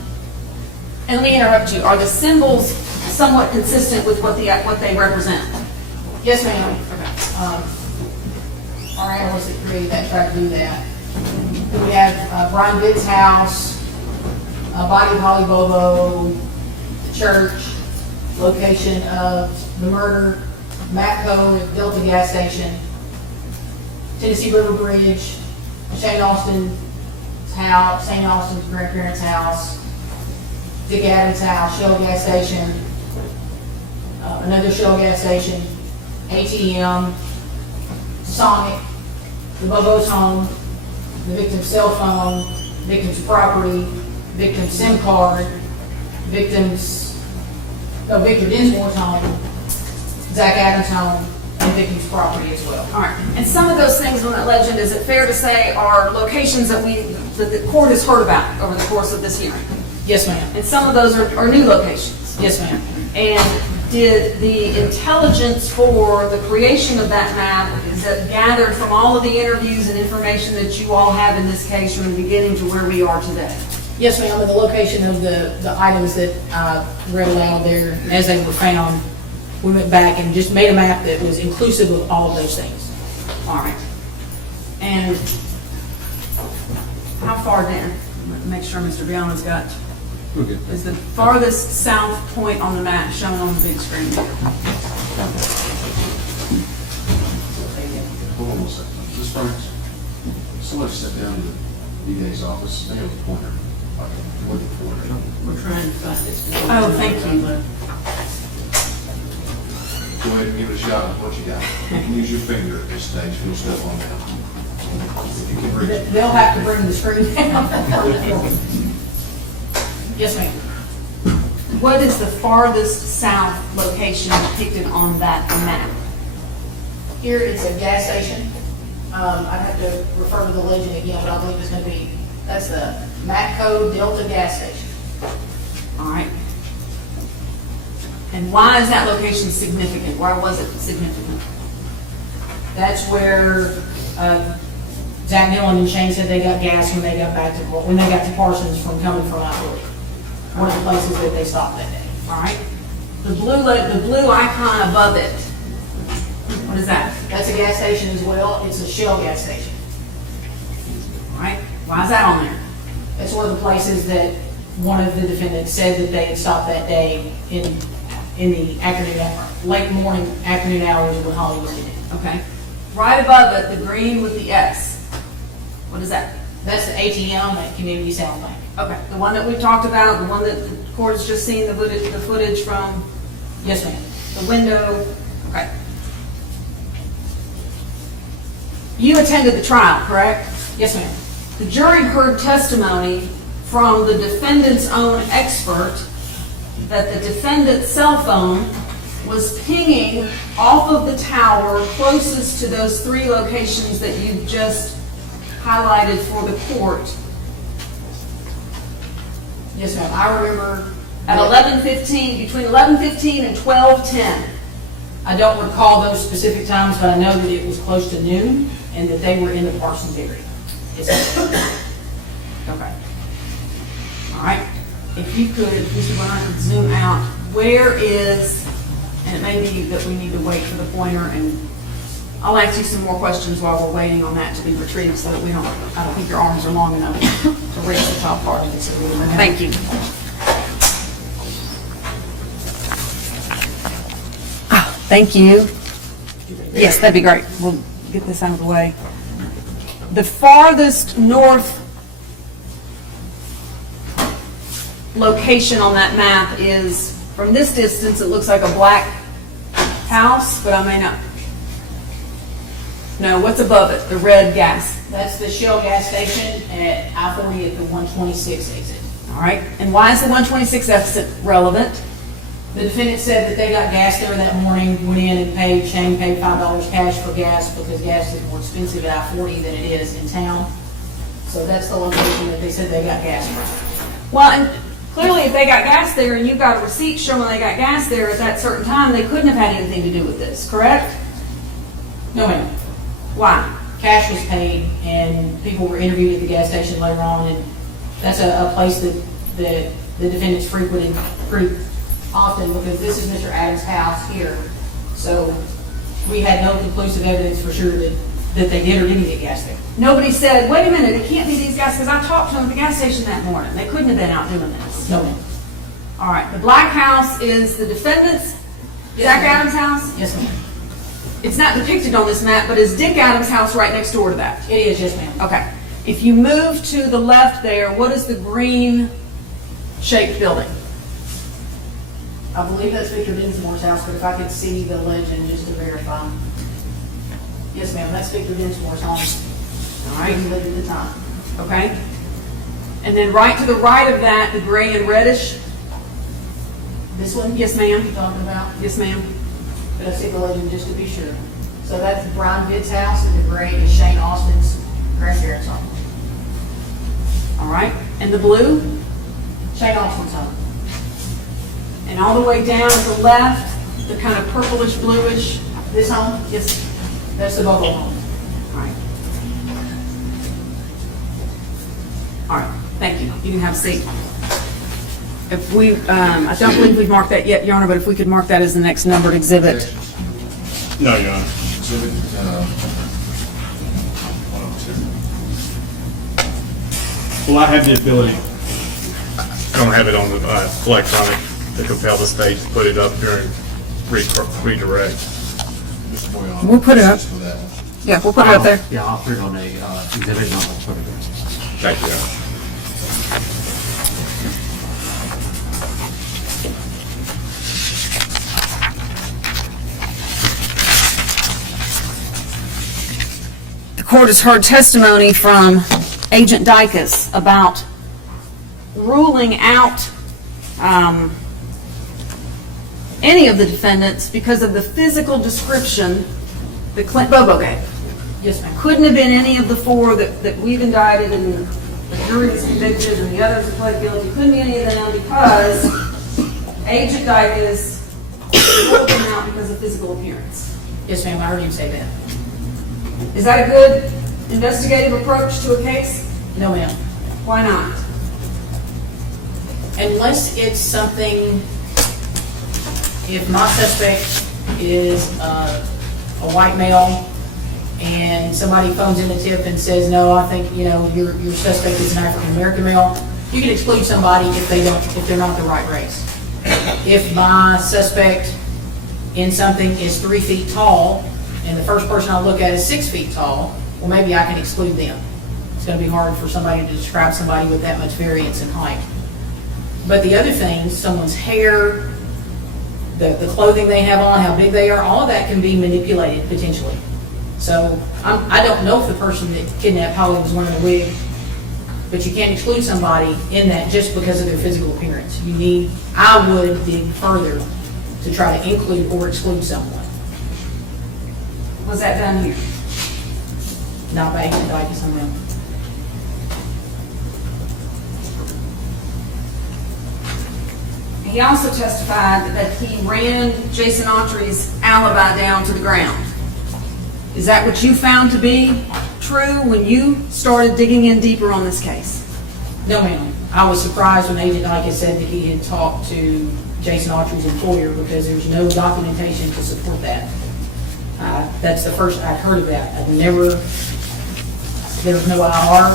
And let me interrupt you. Are the symbols somewhat consistent with what they represent? Yes, ma'am. Our analysts that created that tried to do that. We have Brian Bitt's house, body of Holly Bobo, the church, location of the murder, Matco at Delta gas station, Tennessee River Bridge, Shane Austin's house, St. Austin's grandparents' house, Dick Adams' house, Shell gas station, another Shell gas station, ATM, Sonic, the Bobo's home, the victim's cell phone, victim's property, victim's SIM card, Victor Dinsmore's home, Zach Adams' home, and victim's property as well. All right. And some of those things on that legend, is it fair to say, are locations that the court has heard about over the course of this hearing? Yes, ma'am. And some of those are new locations? Yes, ma'am. And did the intelligence for the creation of that map, is it gathered from all of the interviews and information that you all have in this case from the beginning to where we are today? Yes, ma'am. And the location of the items that I read aloud there, as they were found, we went back and just made a map that was inclusive of all of those things. All right. And how far down? Make sure Mr. Biana's got. Is the farthest south point on the map shown on the big screen? Hold on a second. Ms. Franks, somebody step down to the DA's office. They have a pointer. With the pointer. We're trying to find this. Oh, thank you. Go ahead and give it a shot with what you got. You can use your finger at this stage. You'll step on down. If you can reach it. They'll have to bring the screen down. Yes, ma'am. What is the farthest south location depicted on that map? Here it's a gas station. I'd have to refer to the legend again, but I believe it's going to be, that's the Matco Delta gas station. All right. And why is that location significant? Why was it significant? That's where Zach Dillon and Shane said they got gas when they got to Parsons from coming from I-40. One of the places that they stopped that day. All right. The blue icon above it, what is that? That's a gas station as well. It's a Shell gas station. All right. Why is that on there? That's one of the places that one of the defendants said that they had stopped that day in the late morning, afternoon hours when Holly was in it. Okay. Right above it, the green with the S. What is that? That's the ATM at Community Sound Bank. Okay. The one that we talked about, the one that the court has just seen the footage from, Yes, ma'am. the window. Okay. You attended the trial, correct? Yes, ma'am. The jury heard testimony from the defendant's own expert that the defendant's cell phone was pinging off of the tower closest to those 3 locations that you just highlighted for the court Yes, ma'am. I remember at 11:15, between 11:15 and 12:10. I don't recall those specific times, but I know that it was close to noon and that they were in the Parsons area. Yes, ma'am. Okay. All right. If you could, Mr. Bernard, zoom out. Where is, and it may be that we need to wait for the pointer, and I'll ask you some more questions while we're waiting on that to be retrieved so that I don't think your arms are long enough to reach the top part of this. Thank you. Thank you. Yes, that'd be great. We'll get this out of the way. The farthest north location on that map is, from this distance, it looks like a black house, but I may not. No, what's above it? The red gas. That's the Shell gas station at I-40 at the 126 exit. All right. And why is the 126 exit relevant? The defendant said that they got gas there that morning, went in and paid, Shane paid $5 cash for gas because gas is more expensive at I-40 than it is in town. So that's the location that they said they got gas from. Well, and clearly if they got gas there and you got a receipt showing they got gas there at that certain time, they couldn't have had anything to do with this, correct? No, ma'am. Why? Cash was paid and people were interviewed at the gas station later on, and that's a place that the defendants frequented pretty often because this is Mr. Adams' house here. So we had no conclusive evidence for sure that they did or didn't get gas there. Nobody said, wait a minute, it can't be these guys, because I talked to them at the gas station that morning. They couldn't have been out doing this. No, ma'am. All right, the black house is the defendant's, Zach Adams' house? Yes, ma'am. It's not depicted on this map, but is Dick Adams' house right next door to that? It is, yes, ma'am. Okay. If you move to the left there, what is the green shaped building? I believe that's Victor Dinsmore's house, but if I could see the legend just to verify. Yes, ma'am, that's Victor Dinsmore's home. All right. He lived at the time. Okay. And then right to the right of that, the gray and reddish. This one? Yes, ma'am. You talking about? Yes, ma'am. But I see the legend just to be sure. So that's Brian Vitt's house, and the gray is Shane Austin's grandparents' home. All right. And the blue? Shane Austin's home. And all the way down to the left, the kind of purplish bluish. This home? Yes. That's the Bobo home. All right. All right. Thank you. You can have a seat. If we, I don't believe we've marked that yet, Your Honor, but if we could mark that as the next numbered exhibit. No, Your Honor. Exhibit 102. Well, I have the ability, don't have it on the electronic to compel the state to put it up during redirect. Mr. Boyan, We'll put it up. for that one. Yeah, we'll put it up there. Yeah, I'll put it on a exhibit and I'll put it there. Thank you, Your Honor. The court has heard testimony from Agent Dykus about ruling out any of the defendants because of the physical description that Clint Bobo gave. Yes, ma'am. Couldn't have been any of the 4 that we've indicted and the jury was convicted and the others have pled guilty. Couldn't be any of them because Agent Dykus ruled them out because of physical appearance. Yes, ma'am, I heard you say that. Is that a good investigative approach to a case? No, ma'am. Why not? Unless it's something, if my suspect is a white male and somebody phones in a tip and says, no, I think, your suspect is an African-American male, you can exclude somebody if they're not the right race. If my suspect in something is 3 feet tall and the first person I look at is 6 feet tall, well, maybe I can exclude them. It's going to be hard for somebody to describe somebody with that much variance in height. But the other things, someone's hair, the clothing they have on, how big they are, all of that can be manipulated potentially. So I don't know if the person that kidnapped Holly was wearing a wig, but you can't exclude somebody in that just because of their physical appearance. I would dig further to try to include or exclude someone. Was that done here? Not by Agent Dykes, someone. He also testified that he ran Jason Autry's alibi down to the ground. Is that what you found to be true when you started digging in deeper on this case? No, ma'am. I was surprised when Agent Dykes said that he had talked to Jason Autry's employer because there's no documentation to support that. That's the first I'd heard of that. There was no IR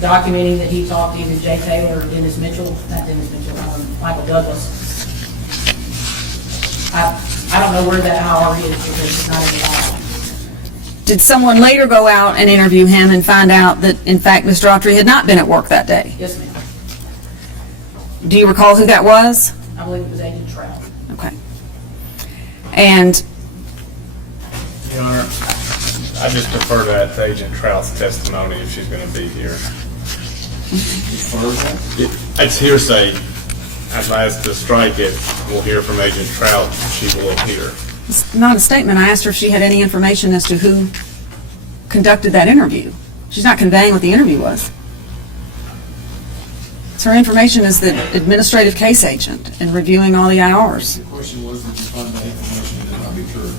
documenting that he talked to either Jay Taylor or Michael Douglas. I don't know where that IR is because it's not in the file. Did someone later go out and interview him and find out that, in fact, Mr. Autry had not been at work that day? Yes, ma'am. Do you recall who that was? I believe it was Agent Trout. Okay. And Your Honor, I just defer that to Agent Trout's testimony if she's going to be here. It's hearsay. I've asked to strike it. We'll hear from Agent Trout. She will appear. it's not a statement. I asked her if she had any information as to who conducted that interview. She's not conveying what the interview was. So her information is the administrative case agent and reviewing all the IRs. The question was, did you find that information to not be true?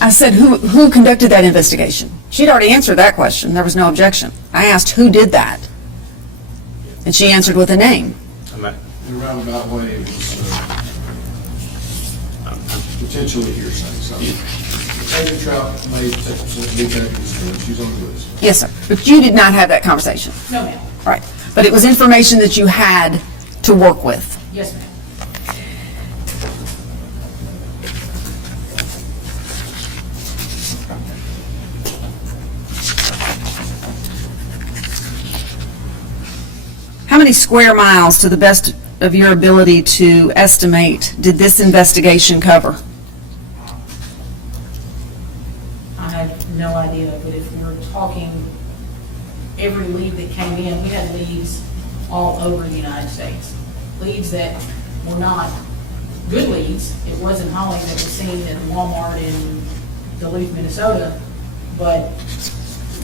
I said, who conducted that investigation? She'd already answered that question. There was no objection. I asked who did that. And she answered with a name. In a roundabout way, it was potentially hearsay. So, Agent Trout may take some detectives, she's on the list. Yes, sir. But you did not have that conversation. No, ma'am. Right. But it was information that you had to work with. Yes, ma'am. How many square miles, to the best of your ability to estimate, did this investigation cover? I have no idea, but if we're talking every lead that came in, we had leads all over the United States. Leads that were not good leads. It wasn't Holly that was seen at Walmart in Duluth, Minnesota, but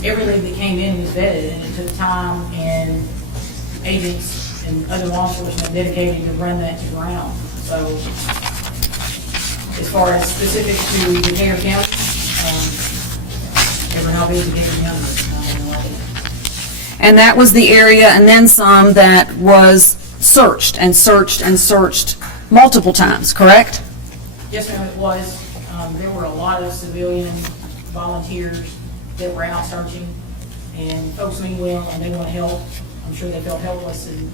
every lead that came in was vetted, and it took time and agents and other law enforcement dedicated to run that to ground. So as far as specific to Decatur County, ever how big Decatur County is, I have no idea. And that was the area, and then some, that was searched and searched and searched multiple times, correct? Yes, ma'am, it was. There were a lot of civilian volunteers that were out searching, and folks mean well, and they want help. I'm sure they felt helpless, and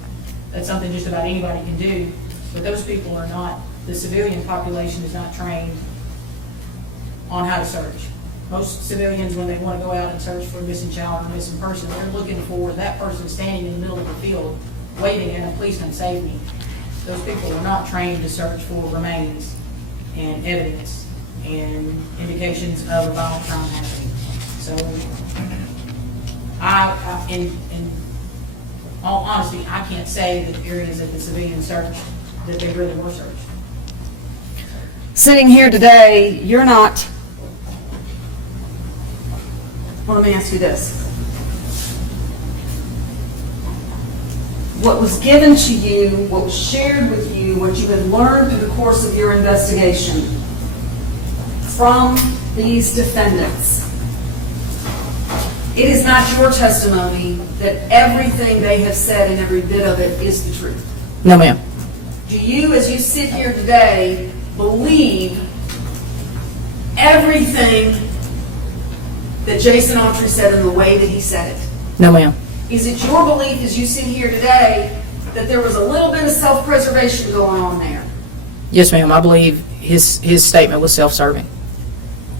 that's something just about anybody can do. But those people are not, the civilian population is not trained on how to search. Most civilians, when they want to go out and search for a missing child or missing person, they're looking for that person standing in the middle of the field, waving at a policeman, save me. Those people are not trained to search for remains and evidence and indications of a violent crime happening. So, in all honesty, I can't say that the areas that the civilians searched, that they really were searched. Sitting here today, you're not, well, let me ask you this. What was given to you, what was shared with you, what you had learned through the course of your investigation from these defendants, It is not your testimony that everything they have said and every bit of it is the truth. No, ma'am. Do you, as you sit here today, believe everything that Jason Autry said in the way that he said it? No, ma'am. Is it your belief as you sit here today that there was a little bit of self-preservation going on there? Yes, ma'am. I believe his statement was self-serving.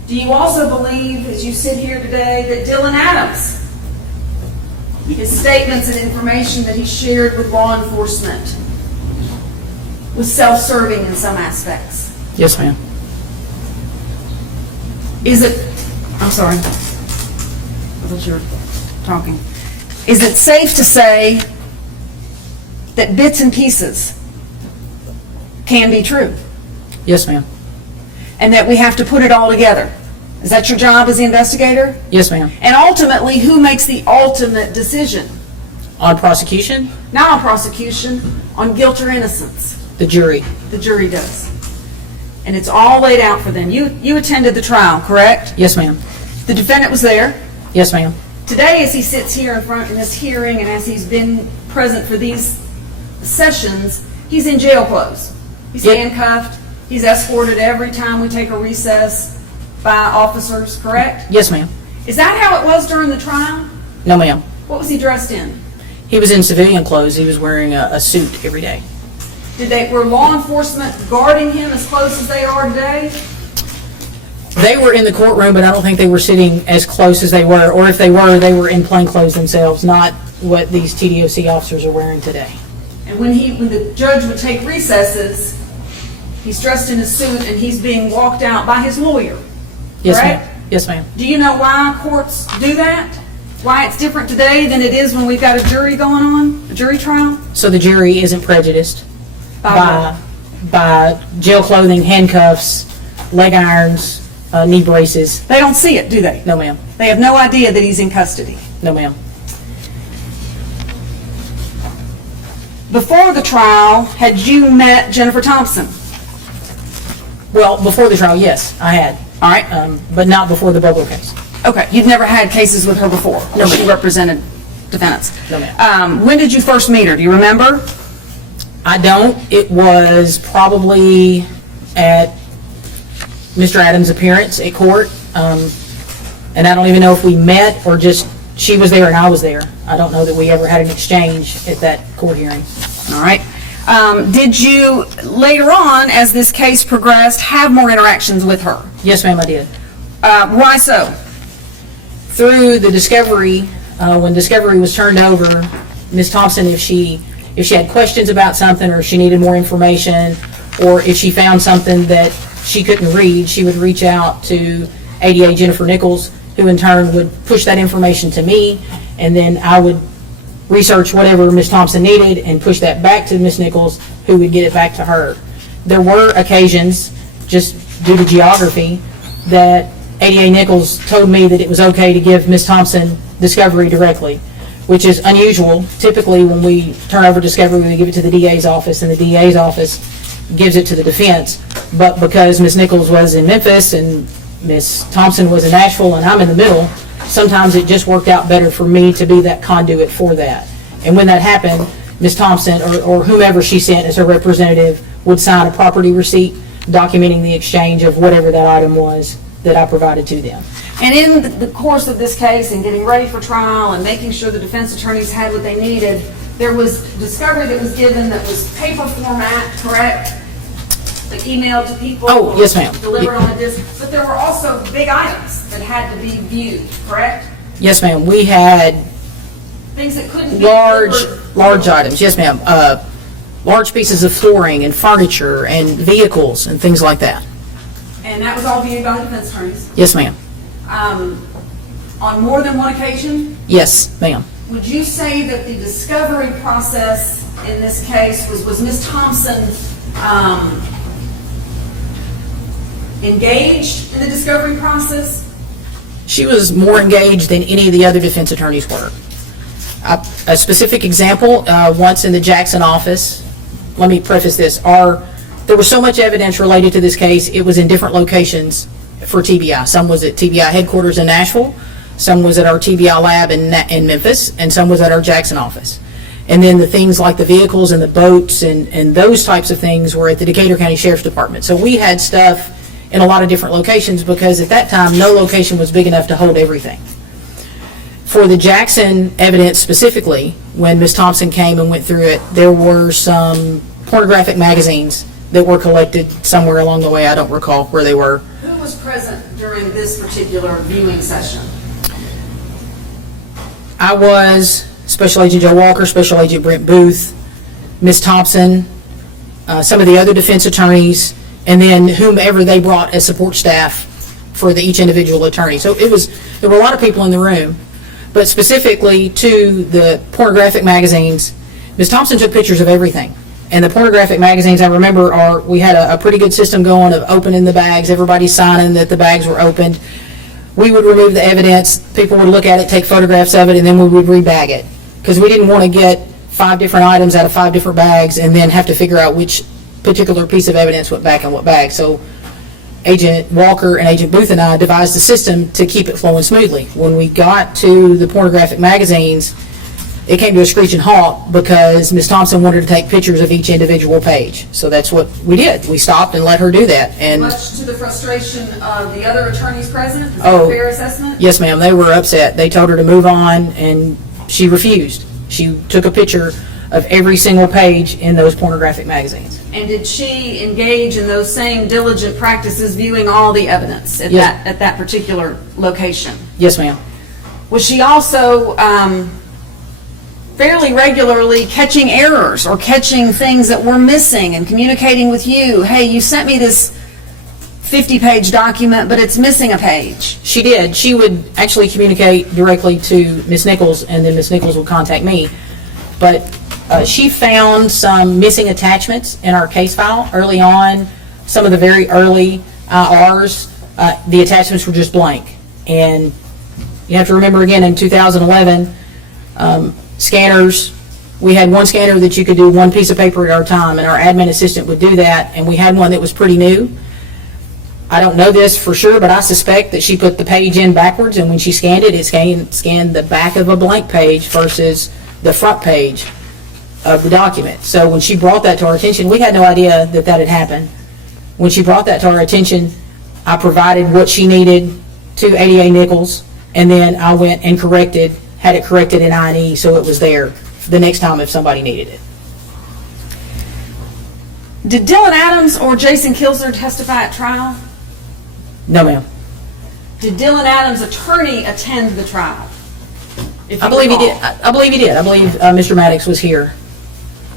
Do you also believe, as you sit here today, that Dylan Adams, his statements and information that he shared with law enforcement, was self-serving in some aspects? Yes, ma'am. Is it, I'm sorry, I thought you were talking. Is it safe to say that bits and pieces can be true? Yes, ma'am. And that we have to put it all together? Is that your job as the investigator? Yes, ma'am. And ultimately, who makes the ultimate decision? On prosecution, Not on prosecution, on guilt or innocence. the jury. The jury does. And it's all laid out for them. You attended the trial, correct? Yes, ma'am. The defendant was there. Yes, ma'am. Today, as he sits here in front of this hearing and as he's been present for these sessions, he's in jail clothes. He's Yep. handcuffed. He's escorted every time we take a recess by officers, correct? Yes, ma'am. Is that how it was during the trial? No, ma'am. What was he dressed in? He was in civilian clothes. He was wearing a suit every day. Were law enforcement guarding him as close as they are today? They were in the courtroom, but I don't think they were sitting as close as they were, or if they were in plain clothes themselves, not what these TDOC officers are wearing today. And when the judge would take recesses, he's dressed in a suit and he's being walked out by his lawyer. Yes, Correct? ma'am. Yes, ma'am. Do you know why courts do that? Why it's different today than it is when we've got a jury going on, a jury trial? So the jury isn't prejudiced By by jail clothing, handcuffs, leg irons, knee braces. They don't see it, do they? No, ma'am. They have no idea that he's in custody. No, ma'am. Before the trial, had you met Jennifer Thompson? Well, before the trial, yes, I had. All right. But not before the Bobo case. Okay, you've never had cases with her before? No, she represented defendants. No, ma'am. When did you first meet her? Do you remember? I don't. It was probably at Mr. Adams' appearance at court. And I don't even know if we met or just she was there and I was there. I don't know that we ever had an exchange at that court hearing. All right. Did you, later on, as this case progressed, have more interactions with her? Yes, ma'am, I did. Why so? Through the discovery, when discovery was turned over, Ms. Thompson, if she had questions about something or she needed more information, or if she found something that she couldn't read, she would reach out to ADA Jennifer Nichols, who in turn would push that information to me, and then I would research whatever Ms. Thompson needed and push that back to Ms. Nichols, who would get it back to her. There were occasions, just due to geography, that ADA Nichols told me that it was okay to give Ms. Thompson discovery directly, which is unusual. Typically, when we turn over discovery, we give it to the DA's office, and the DA's office gives it to the defense. But because Ms. Nichols was in Memphis and Ms. Thompson was in Nashville and I'm in the middle, sometimes it just worked out better for me to be that conduit for that. And when that happened, Ms. Thompson or whomever she sent as her representative would sign a property receipt documenting the exchange of whatever that item was that I provided to them. And in the course of this case and getting ready for trial and making sure the defense attorneys had what they needed, there was discovery that was given that was paper format, correct? Like emailed to people? Oh, yes, ma'am. Delivered on a disc, but there were also big items that had to be viewed, correct? Yes, ma'am. We had Things that couldn't be large delivered. items. Yes, ma'am. Large pieces of flooring and furniture and vehicles and things like that. And that was all viewed by the defense attorneys. Yes, ma'am. On more than one occasion, Yes, ma'am. would you say that the discovery process in this case was Ms. Thompson engaged in the discovery process? She was more engaged than any of the other defense attorneys were. A specific example, once in the Jackson office, let me preface this, there was so much evidence related to this case, it was in different locations for TBI. Some was at TBI headquarters in Nashville, some was at our TBI lab in Memphis, and some was at our Jackson office. And then the things like the vehicles and the boats and those types of things were at the Decatur County Sheriff's Department. So we had stuff in a lot of different locations because at that time, no location was big enough to hold everything. For the Jackson evidence specifically, when Ms. Thompson came and went through it, there were some pornographic magazines that were collected somewhere along the way. I don't recall where they were. Who was present during this particular viewing session? I was, Special Agent Joe Walker, Special Agent Brent Booth, Ms. Thompson, some of the other defense attorneys, and then whomever they brought as support staff for each individual attorney. So there were a lot of people in the room, but specifically to the pornographic magazines, Ms. Thompson took pictures of everything. And the pornographic magazines, I remember, we had a pretty good system going of opening the bags, everybody signing that the bags were opened. We would remove the evidence, people would look at it, take photographs of it, and then we would rebag it. Because we didn't want to get 5 different items out of 5 different bags and then have to figure out which particular piece of evidence went back in what bag. So Agent Walker and Agent Booth and I devised a system to keep it flowing smoothly. When we got to the pornographic magazines, it came to a screeching halt because Ms. Thompson wanted to take pictures of each individual page. So that's what we did. We stopped and let her do that. And Much to the frustration of the other attorneys present? Is that Oh. a fair assessment? yes, ma'am, they were upset. They told her to move on, and she refused. She took a picture of every single page in those pornographic magazines. And did she engage in those same diligent practices, viewing all the evidence at Yes. that particular location? Yes, ma'am. Was she also fairly regularly catching errors or catching things that were missing and communicating with you? Hey, you sent me this 50-page document, but it's missing a page. She did. She would actually communicate directly to Ms. Nichols, and then Ms. Nichols would contact me. But she found some missing attachments in our case file early on. Some of the very early IRs, the attachments were just blank. And you have to remember again, in 2011, scanners, we had one scanner that you could do one piece of paper at a time, and our admin assistant would do that, and we had one that was pretty new. I don't know this for sure, but I suspect that she put the page in backwards, and when she scanned it, it scanned the back of a blank page versus the front page of the document. So when she brought that to our attention, we had no idea that that had happened. When she brought that to our attention, I provided what she needed to ADA Nichols, and then I went and had it corrected in I&E so it was there the next time if somebody needed it. Did Dylan Adams or Jason Kilzer testify at trial? No, ma'am. Did Dylan Adams' attorney attend the trial? If I you believe he recall. did. I believe he did. I believe Mr. Maddox was here.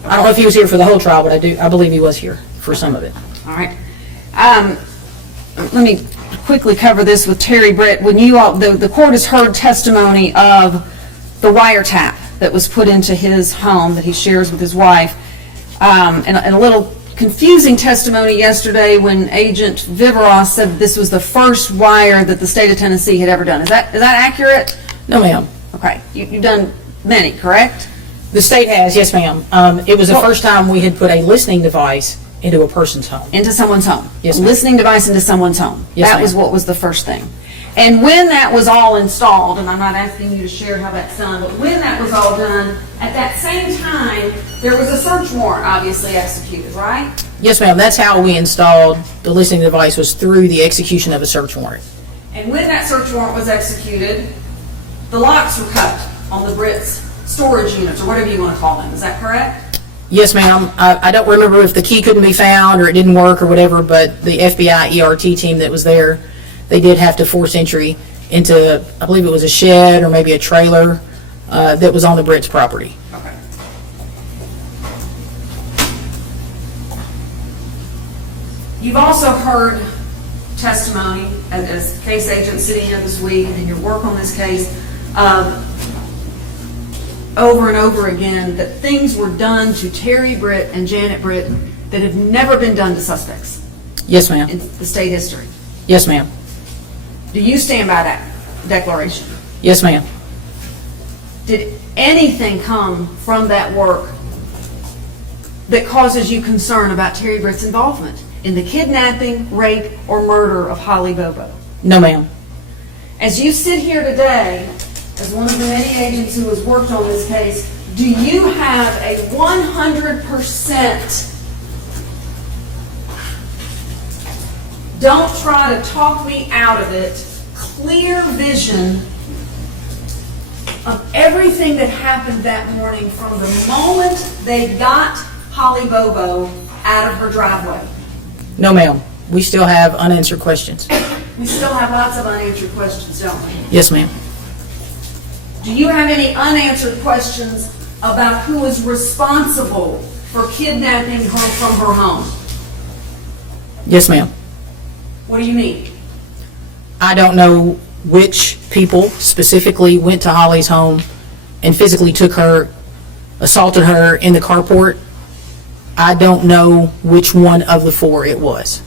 I don't know if he was here for the whole trial, but I believe he was here for some of it. All right. Let me quickly cover this with Terry Britt. When you all, the court has heard testimony of the wiretap that was put into his home that he shares with his wife, and a little confusing testimony yesterday when Agent Viveros said that this was the first wire that the state of Tennessee had ever done. Is that accurate? No, ma'am. Okay. You've done many, correct? The state has, yes, ma'am. It was the first time we had put a listening device into a person's home. Into someone's home. Yes, A ma'am. listening device into someone's home. Yes, That ma'am. was what was the first thing. And when that was all installed, and I'm not asking you to share how that's done, but when that was all done, at that same time, there was a search warrant obviously executed, right? Yes, ma'am. That's how we installed the listening device, was through the execution of a search warrant. And when that search warrant was executed, the locks were cut on the Brits storage units, or whatever you want to call them. Is that correct? Yes, ma'am. I don't remember if the key couldn't be found or it didn't work or whatever, but the FBI ERT team that was there, they did have to force entry into, I believe it was a shed or maybe a trailer that was on the Brits property. Okay. You've also heard testimony as case agent sitting here this week and in your work on this case, over and over again, that things were done to Terry Britt and Janet Britt that have never been done to suspects Yes, ma'am. in the state history. Yes, ma'am. Do you stand by that declaration? Yes, ma'am. Did anything come from that work that causes you concern about Terry Britt's involvement in the kidnapping, rape, or murder of Holly Bobo? No, ma'am. As you sit here today, as one of the many agents who has worked on this case, do you have a 100%, don't try to talk me out of it, clear vision of everything that happened that morning from the moment they got Holly Bobo out of her driveway? No, ma'am. We still have unanswered questions. We still have lots of unanswered questions, don't we? Yes, ma'am. Do you have any unanswered questions about who is responsible for kidnapping her from her home? Yes, ma'am. What do you mean? I don't know which people specifically went to Holly's home and physically took her, assaulted her in the carport. I don't know which one of the four it was.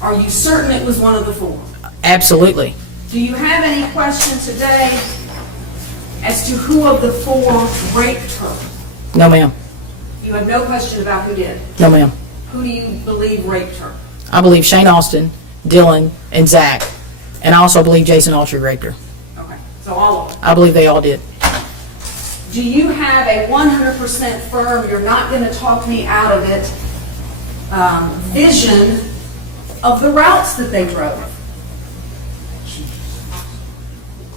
Are you certain it was one of the four? Absolutely. Do you have any question today as to who of the four raped her? No, ma'am. You have no question about who did. No, ma'am. Who do you believe raped her? I believe Shane Austin, Dylan, and Zach. And I also believe Jason Altree raped her. Okay, so all of them. I believe they all did. Do you have a 100% firm, you're not going to talk me out of it, vision of the routes that they drove?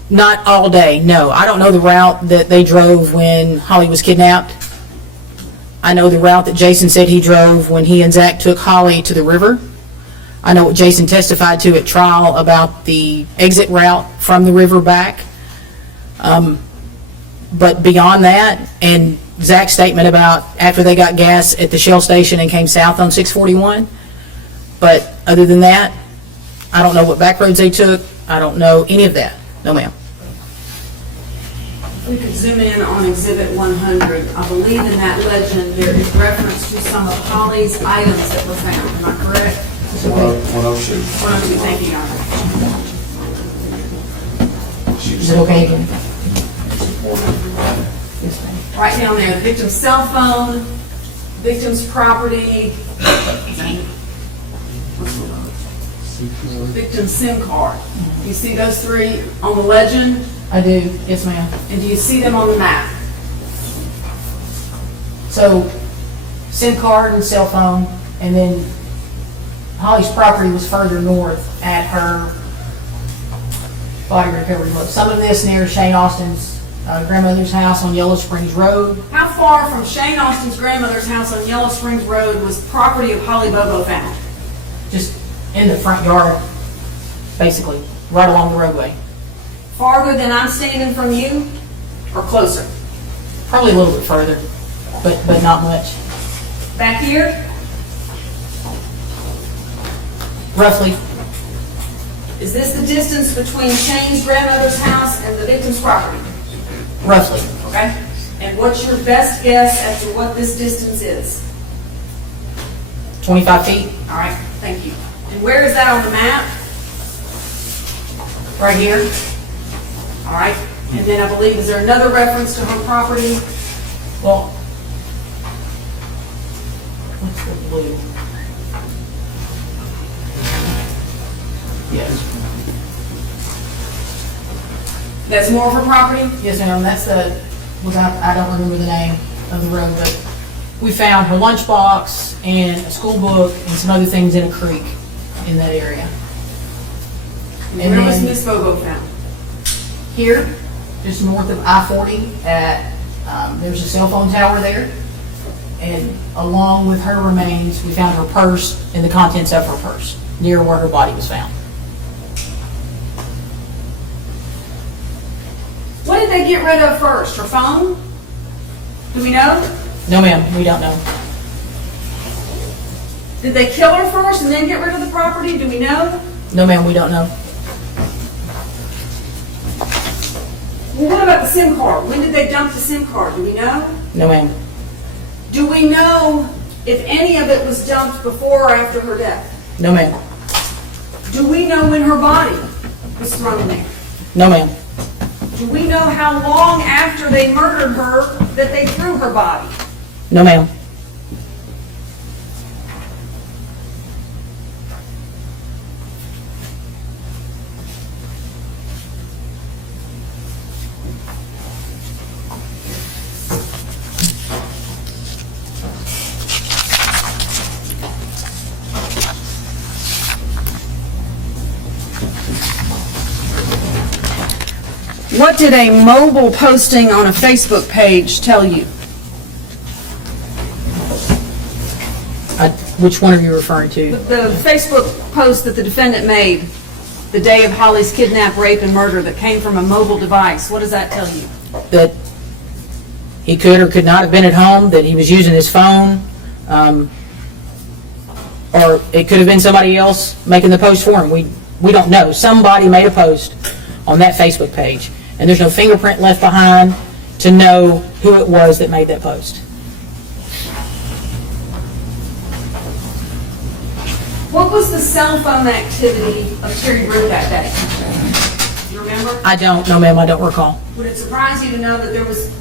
Not all day, no. I don't know the route that they drove when Holly was kidnapped. I know the route that Jason said he drove when he and Zach took Holly to the river. I know what Jason testified to at trial about the exit route from the river back. But beyond that, and Zach's statement about after they got gas at the Shell station and came south on 641, but other than that, I don't know what back roads they took. I don't know any of that. No, ma'am. We could zoom in on Exhibit 100. I believe in that legend there is reference to some of Holly's items that were found. Am I correct? 102. 102, thank you, Your Honor. Is it okay again? Right down there, the victim's cell phone, victim's property, victim's SIM card. You see those three on the legend? I do, yes, ma'am. And do you see them on the map? So, SIM card and cell phone, and then Holly's property was further north at her body recovery look. Some of this near Shane Austin's grandmother's house on Yellow Springs Road. How far from Shane Austin's grandmother's house on Yellow Springs Road was property of Holly Bobo found? Just in the front yard, basically, right along the roadway. Farther than I'm standing from you, or closer? Probably a little bit further, but not much. Back here? Roughly, Is this the distance between Shane's grandmother's house and the victim's property? roughly. Okay? And what's your best guess as to what this distance is? 25 feet, All right, thank you. And where is that on the map? right here. All right. And then I believe, is there another reference to her property? Well, what's the blue? Yes. That's more of her property? Yes, ma'am, that's I don't remember the name of the road, but we found her lunchbox and a school book and some other things in a creek in that area. And where was Miss Bobo found? Here, just north of I-40 at, there's a cell phone tower there. And along with her remains, we found her purse and the contents of her purse near where her body was found. What did they get rid of first? Her phone? Do we know? No, ma'am, we don't know. Did they kill her first and then get rid of the property? Do we know? No, ma'am, we don't know. Well, what about the SIM card? When did they dump the SIM card? Do we know? No, ma'am. Do we know if any of it was dumped before or after her death? No, ma'am. Do we know when her body was thrown there? No, ma'am. Do we know how long after they murdered her that they threw her body? No, ma'am. What did a mobile posting on a Facebook page tell you? Which one are you referring to? The Facebook post that the defendant made the day of Holly's kidnap, rape, and murder that came from a mobile device. What does that tell you? That he could or could not have been at home, that he was using his phone, or it could have been somebody else making the post for him. We don't know. Somebody made a post on that Facebook page, and there's no fingerprint left behind to know who it was that made that post. What was the cell phone activity of Terry Root that day? Do you remember? I don't know, ma'am. I don't recall. Would it surprise you to know that there was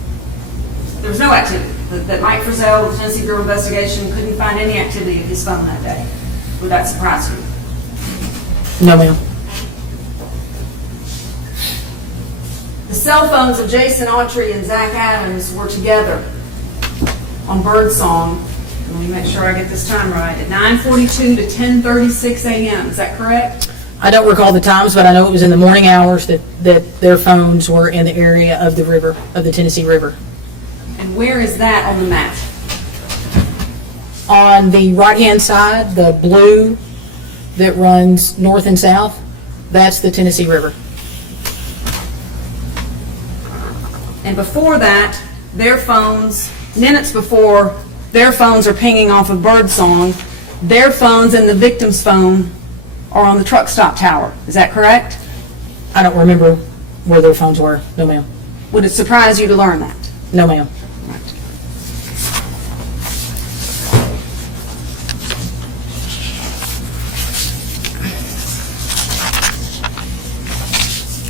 no activity? That Mike Frizzell, the Tennessee Bureau of Investigation, couldn't find any activity of his phone that day? Would that surprise you? No, ma'am. The cell phones of Jason Autry and Zach Adams were together on Birdsong. Let me make sure I get this time right. At 9:42 to 10:36 a.m. Is that correct? I don't recall the times, but I know it was in the morning hours that their phones were in the area of the river, of the Tennessee River. And where is that on the map? On the right-hand side, the blue that runs north and south, that's the Tennessee River. And before that, their phones, minutes before, their phones are pinging off of Birdsong. Their phones and the victim's phone are on the truck stop tower. Is that correct? I don't remember where their phones were. No, ma'am. Would it surprise you to learn that? No, ma'am.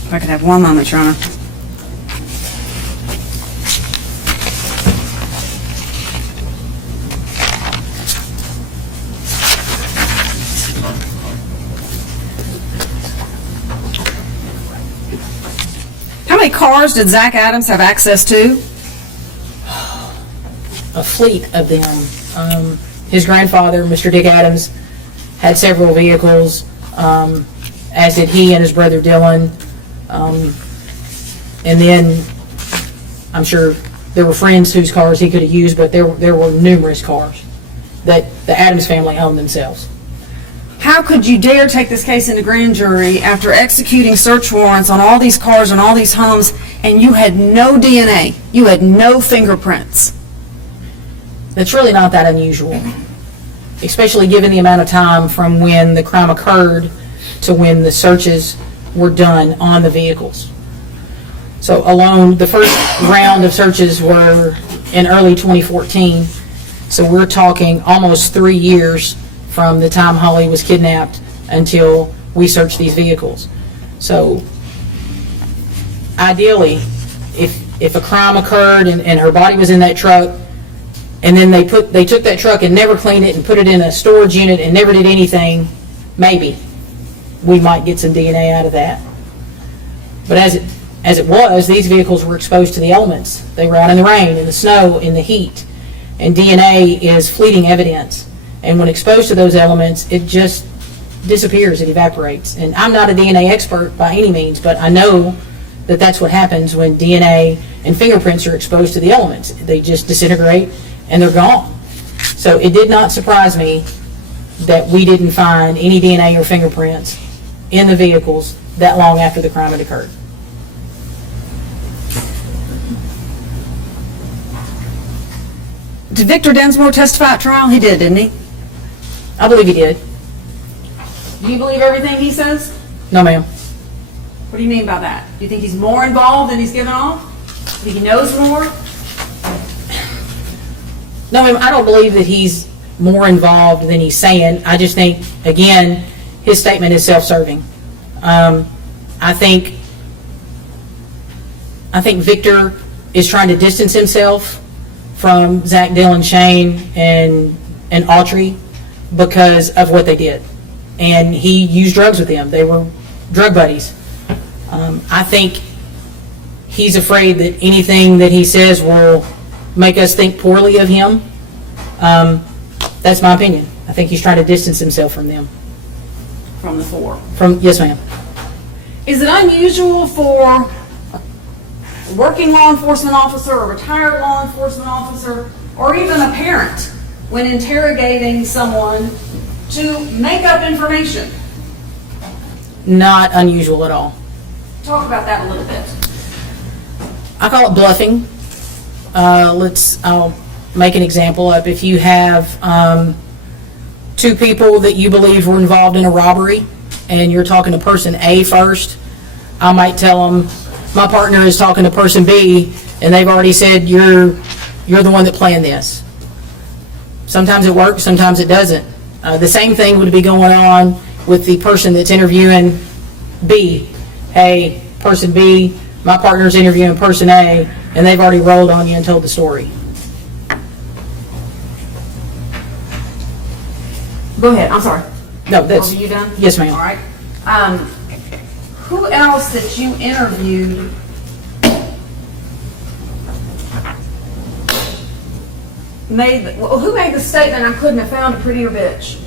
If I could have one moment, Your Honor. How many cars did Zach Adams have access to? A fleet of them. His grandfather, Mr. Dick Adams, had several vehicles, as did he and his brother Dylan. And then I'm sure there were friends whose cars he could have used, but there were numerous cars that the Adams family owned themselves. How could you dare take this case into grand jury after executing search warrants on all these cars and all these homes, and you had no DNA, you had no fingerprints? That's really not that unusual, especially given the amount of time from when the crime occurred to when the searches were done on the vehicles. So alone, the first round of searches were in early 2014, so we're talking almost 3 years from the time Holly was kidnapped until we searched these vehicles. So ideally, if a crime occurred and her body was in that truck, and then they took that truck and never cleaned it and put it in a storage unit and never did anything, maybe we might get some DNA out of that. But as it was, these vehicles were exposed to the elements. They were out in the rain, in the snow, in the heat, and DNA is fleeting evidence. And when exposed to those elements, it just disappears, it evaporates. And I'm not a DNA expert by any means, but I know that that's what happens when DNA and fingerprints are exposed to the elements. They just disintegrate and they're gone. So it did not surprise me that we didn't find any DNA or fingerprints in the vehicles that long after the crime had occurred. Did Victor Densmore testify at trial? He did, didn't he? I believe he did. Do you believe everything he says? No, ma'am. What do you mean by that? Do you think he's more involved than he's given off? Do you think he knows more? No, ma'am, I don't believe that he's more involved than he's saying. I just think, again, his statement is self-serving. I think Victor is trying to distance himself from Zach, Dylan, Shane, and Autry because of what they did. And he used drugs with them. They were drug buddies. I think he's afraid that anything that he says will make us think poorly of him. That's my opinion. I think he's trying to distance himself from them. From the four. Yes, ma'am. Is it unusual for a working law enforcement officer, a retired law enforcement officer, or even a parent when interrogating someone to make up information? Not unusual at all. Talk about that a little bit. I call it bluffing. I'll make an example of, if you have two people that you believe were involved in a robbery and you're talking to person A first, I might tell them, my partner is talking to person B and they've already said you're the one that planned this. Sometimes it works, sometimes it doesn't. The same thing would be going on with the person that's interviewing B. Hey, person B, my partner's interviewing person A, and they've already rolled on you and told the story. Go ahead, I'm sorry. No, that's... Are you done? Yes, ma'am. All right. Who else that you interviewed who made the statement, "I couldn't have found a prettier bitch"?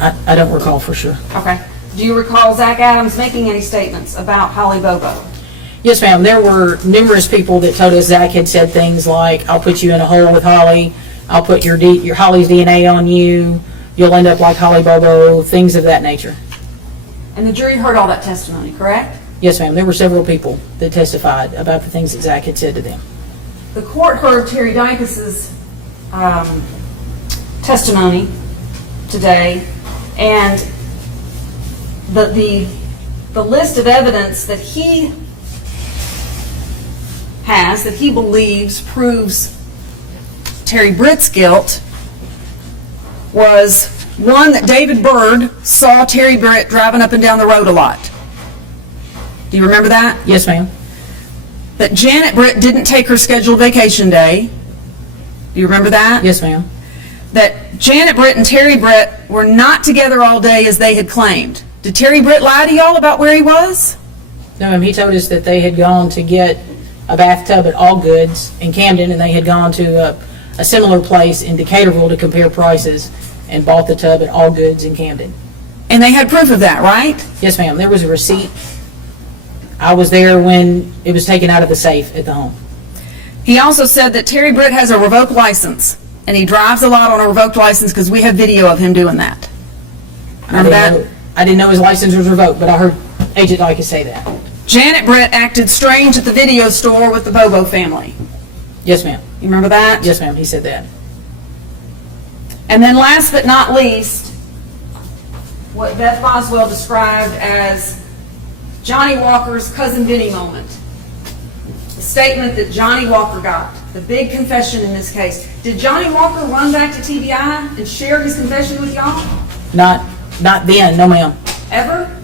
I don't recall for sure. Okay. Do you recall Zach Adams making any statements about Holly Bobo? Yes, ma'am. There were numerous people that told us Zach had said things like, "I'll put you in a hole with Holly. I'll put your Holly's DNA on you. You'll end up like Holly Bobo," things of that nature. And the jury heard all that testimony, correct? Yes, ma'am. There were several people that testified about the things that Zach had said to them. The court heard Terry Dykas's testimony today, and the list of evidence that he has, that he believes proves Terry Britt's guilt, was one, that David Byrd saw Terry Britt driving up and down the road a lot. Do you remember that? Yes, ma'am. That Janet Britt didn't take her scheduled vacation day. Do you remember that? Yes, ma'am. That Janet Britt and Terry Britt were not together all day as they had claimed. Did Terry Britt lie to y'all about where he was? No, ma'am. He told us that they had gone to get a bathtub at All Goods in Camden, and they had gone to a similar place in Decaturville to compare prices and bought the tub at All Goods in Camden. And they had proof of that, right? Yes, ma'am. There was a receipt. I was there when it was taken out of the safe at the home. He also said that Terry Britt has a revoked license, and he drives a lot on a revoked license because we have video of him doing that. Remember that? I didn't know his license was revoked, but I heard Agent Dykes say that. Janet Britt acted strange at the video store with the Bobo family. Yes, ma'am. You remember that? Yes, ma'am. He said that. And then last but not least, what Beth Boswell described as Johnny Walker's Cousin Benny moment. The statement that Johnny Walker got, the big confession in this case. Did Johnny Walker run back to TBI and share his confession with y'all? Not then, no, ma'am. Ever?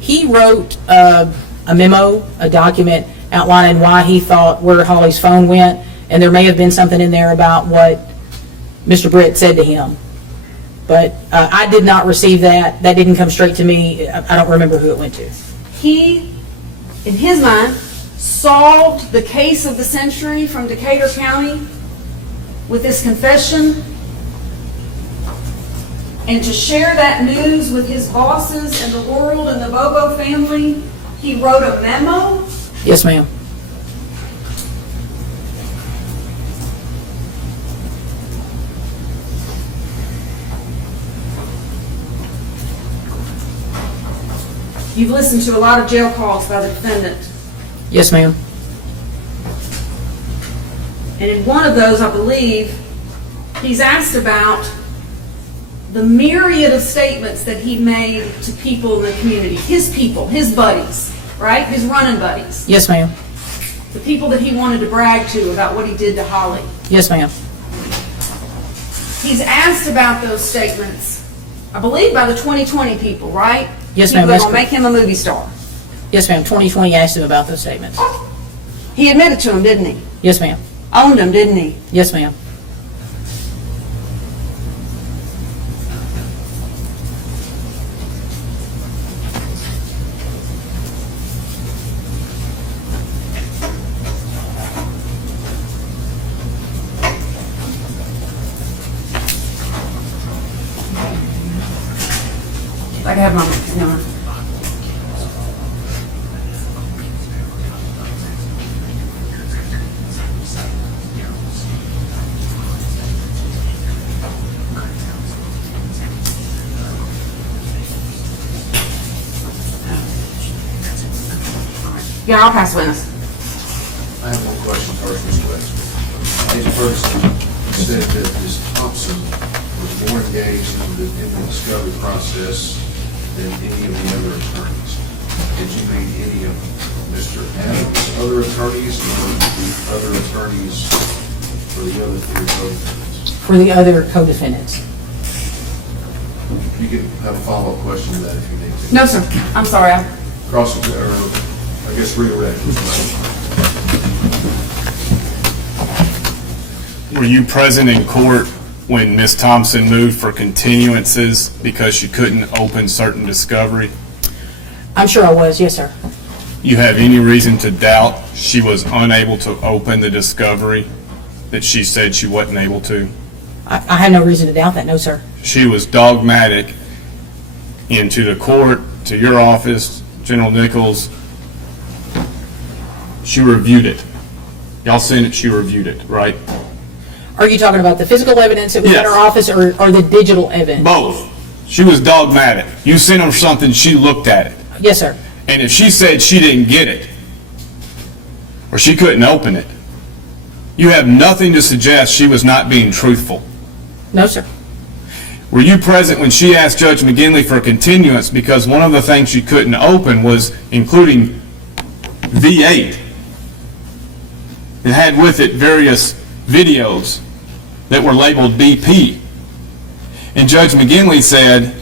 He wrote a memo, a document outlining why he thought where Holly's phone went, and there may have been something in there about what Mr. Britt said to him. But I did not receive that. That didn't come straight to me. I don't remember who it went to. He, in his mind, solved the case of the century from Decatur County with this confession, and to share that news with his bosses and the world and the Bobo family, he wrote a memo. Yes, ma'am. You've listened to a lot of jail calls by the defendant. Yes, ma'am. And in one of those, I believe, he's asked about the myriad of statements that he made to people in the community. His people, his buddies, right? His running buddies. Yes, ma'am. The people that he wanted to brag to about what he did to Holly. Yes, ma'am. He's asked about those statements, I believe, by the 2020 people, right? Yes, ma'am. People that will make him a movie star. Yes, ma'am. 2020 asked him about those statements. He admitted to them, didn't he? Yes, ma'am. Owned them, didn't he? Yes, ma'am. I have my, no. Yeah, I'll pass witness. I have one question first, Mr. West. Agent Ferguson said that Ms. Thompson was more engaged in the discovery process than any of the other attorneys. Did you mean any of Mr. Adams' other attorneys or the other attorneys for the other three co-defendants? For the other co-defendants. You can have a follow-up question to that if you need to. No, sir. I'm sorry. Cross, or I guess redirect. Were you present in court when Ms. Thompson moved for continuances because she couldn't open certain discovery? I'm sure I was, yes, sir. You have any reason to doubt she was unable to open the discovery that she said she wasn't able to? I have no reason to doubt that, no, sir. She was dogmatic into the court, to your office, General Nichols. She reviewed it. Y'all seen it, she reviewed it, right? Are you talking about the physical evidence that was in Yes. her office or the digital evidence? Both. She was dogmatic. You sent her something, she looked at it. Yes, sir. And if she said she didn't get it, or she couldn't open it, you have nothing to suggest she was not being truthful. No, sir. Were you present when she asked Judge McGinley for a continuance because one of the things she couldn't open was including V8? It had with it various videos that were labeled BP. And Judge McGinley said,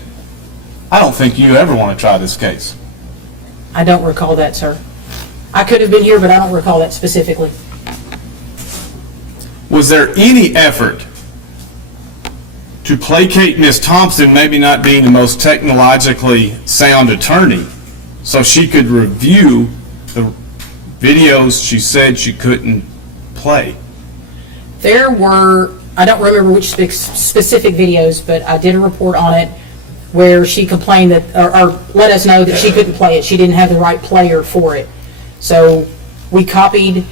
I don't think you ever want to try this case. I don't recall that, sir. I could have been here, but I don't recall that specifically. Was there any effort to placate Ms. Thompson, maybe not being the most technologically sound attorney, so she could review the videos she said she couldn't play? There were, I don't remember which specific videos, but I did a report on it where she complained that, or let us know that she couldn't play it. She didn't have the right player for it. So we copied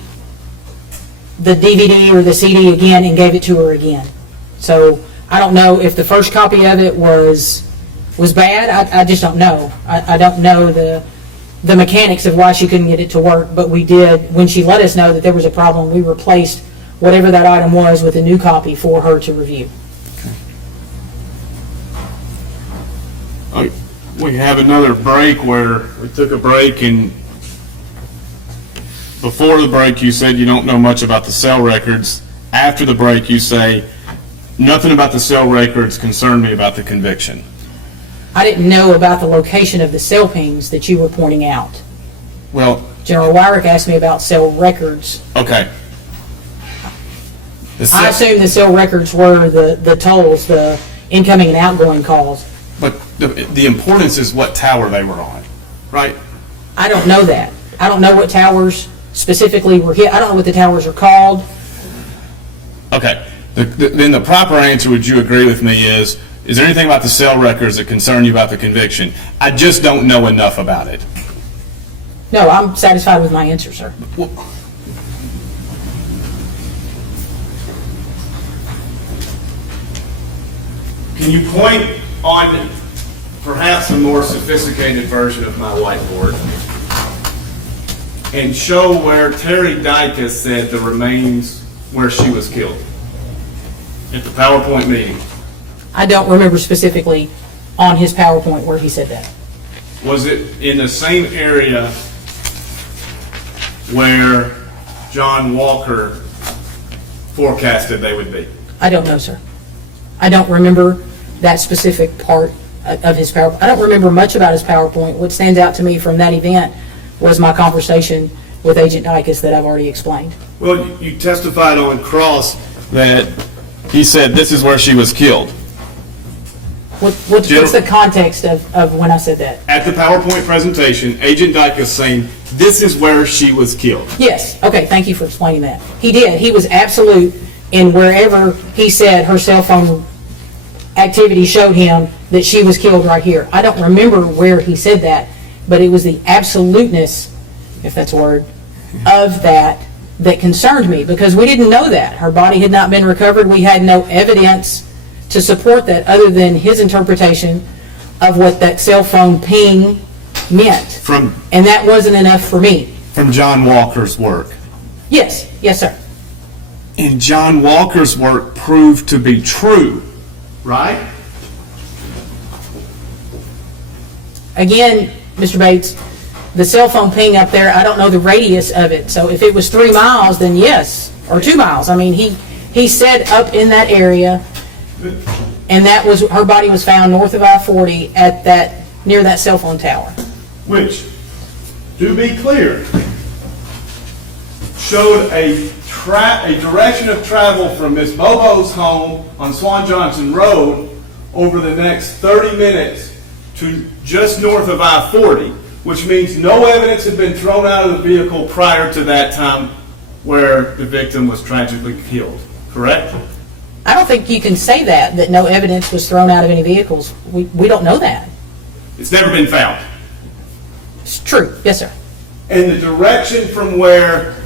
the DVD or the CD again and gave it to her again. So I don't know if the first copy of it was bad. I just don't know. I don't know the mechanics of why she couldn't get it to work, but we did, when she let us know that there was a problem, we replaced whatever that item was with a new copy for her to review. We have another break where we took a break, and before the break you said you don't know much about the cell records. After the break you say nothing about the cell records concerned me about the conviction. I didn't know about the location of the cell pings that you were pointing out. Well, General Weirich asked me about cell records. okay. I assume the cell records were the tolls, the incoming and outgoing calls. But the importance is what tower they were on, right? I don't know that. I don't know what towers specifically were hit. I don't know what the towers are called. Okay. Then the proper answer, would you agree with me, is there anything about the cell records that concern you about the conviction? I just don't know enough about it. No, I'm satisfied with my answer, sir. Can you point on perhaps a more sophisticated version of my whiteboard and show where Terry Dykus said the remains where she was killed at the PowerPoint meeting? I don't remember specifically on his PowerPoint where he said that. Was it in the same area where John Walker forecasted they would be? I don't know, sir. I don't remember that specific part of his PowerPoint. I don't remember much about his PowerPoint. What stands out to me from that event was my conversation with Agent Dykus that I've already explained. Well, you testified on cross that he said this is where she was killed. What's the context of when I said that? At the PowerPoint presentation, Agent Dykus saying this is where she was killed. Yes. Okay, thank you for explaining that. He did. He was absolute in wherever he said her cell phone activity showed him that she was killed right here. I don't remember where he said that, but it was the absoluteness, if that's a word, of that concerned me, because we didn't know that. Her body had not been recovered. We had no evidence to support that other than his interpretation of what that cell phone ping meant. And that wasn't enough for me. from John Walker's work. Yes, yes, sir. And John Walker's work proved to be true, right? Again, Mr. Bates, the cell phone ping up there, I don't know the radius of it. So if it was 3 miles, then yes, or 2 miles. I mean, he said up in that area, and that was, her body was found north of I-40 at that, near that cell phone tower. Which, to be clear, showed a direction of travel from Miss Bobo's home on Swan Johnson Road over the next 30 minutes to just north of I-40, which means no evidence had been thrown out of the vehicle prior to that time where the victim was tragically killed, correct? I don't think you can say that no evidence was thrown out of any vehicles. We don't know that. It's never been found. It's true. Yes, sir. And the direction from where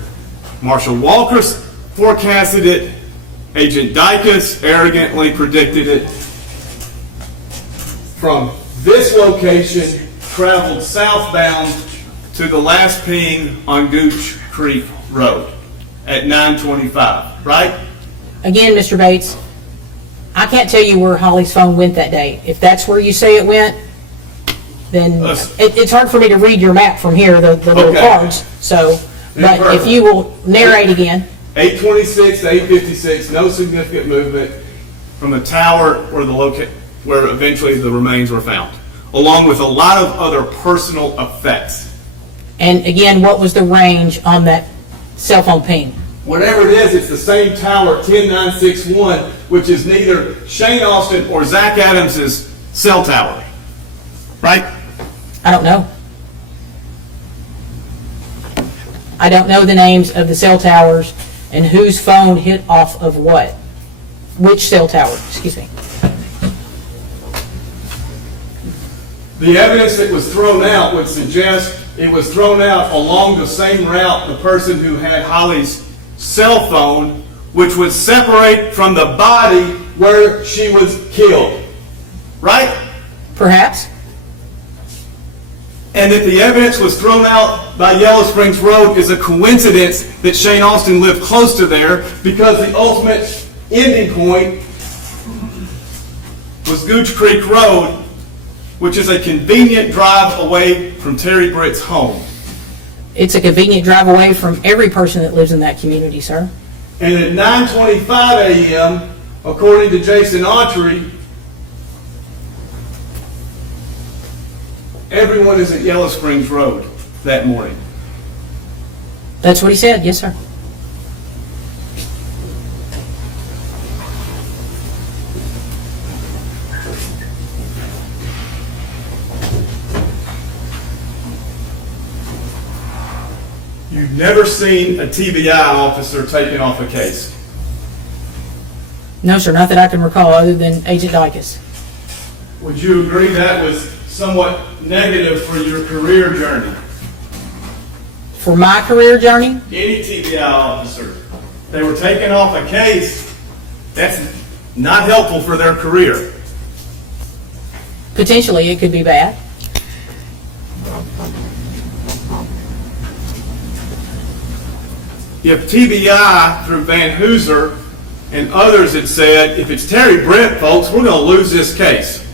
Marshal Walker forecasted it, Agent Dykus arrogantly predicted it, from this location traveled southbound to the last ping on Gooch Creek Road at 9:25, right? Again, Mr. Bates, I can't tell you where Holly's phone went that day. If that's where you say it went, then it's hard for me to read your map from here, the little Okay. cards. So, but if you will narrate again. 8:26 to 8:56, no significant movement from the tower where eventually the remains were found, along with a lot of other personal effects. And again, what was the range on that cell phone ping? Whatever it is, it's the same tower, 10961, which is neither Shane Austin or Zach Adams' cell tower, right? I don't know. I don't know the names of the cell towers and whose phone hit off of what. Which cell tower, excuse me. The evidence that was thrown out would suggest it was thrown out along the same route the person who had Holly's cell phone, which would separate from the body where she was killed, right? Perhaps. And that the evidence was thrown out by Yellow Springs Road is a coincidence that Shane Austin lived close to there, because the ultimate ending point was Gooch Creek Road, which is a convenient drive away from Terry Britt's home. It's a convenient drive away from every person that lives in that community, sir. And at 9:25 a.m., according to Jason Autry, everyone is at Yellow Springs Road that morning. That's what he said, yes, sir. You've never seen a TBI officer taken off a case. No, sir, not that I can recall other than Agent Dykus. Would you agree that was somewhat negative for your career journey? For my career journey, Any TBI officer, they were taken off a case, that's not helpful for their career. potentially it could be bad. If TBI through Van Hooser and others had said, if it's Terry Britt, folks, we're going to lose this case.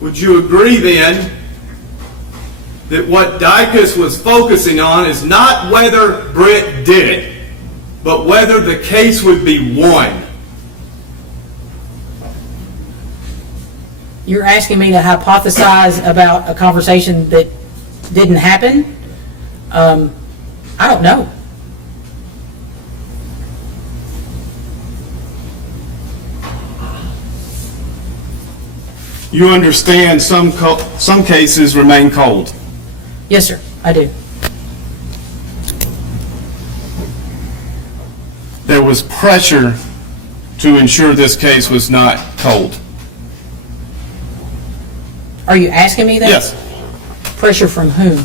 Would you agree then that what Dykus was focusing on is not whether Britt did it, but whether the case would be won? You're asking me to hypothesize about a conversation that didn't happen? I don't know. You understand some cases remain cold. Yes, sir, I do. There was pressure to ensure this case was not cold. Are you asking me that? Yes. Pressure from whom?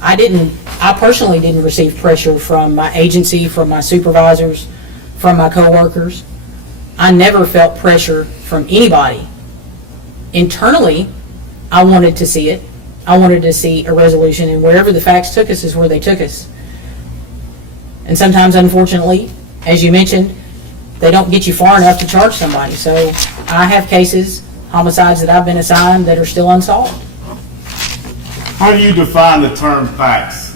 I personally didn't receive pressure from my agency, from my supervisors, from my coworkers. I never felt pressure from anybody internally, I wanted to see it. I wanted to see a resolution, and wherever the facts took us is where they took us. And sometimes, unfortunately, as you mentioned, they don't get you far enough to charge somebody. So I have cases, homicides that I've been assigned that are still unsolved. How do you define the term facts?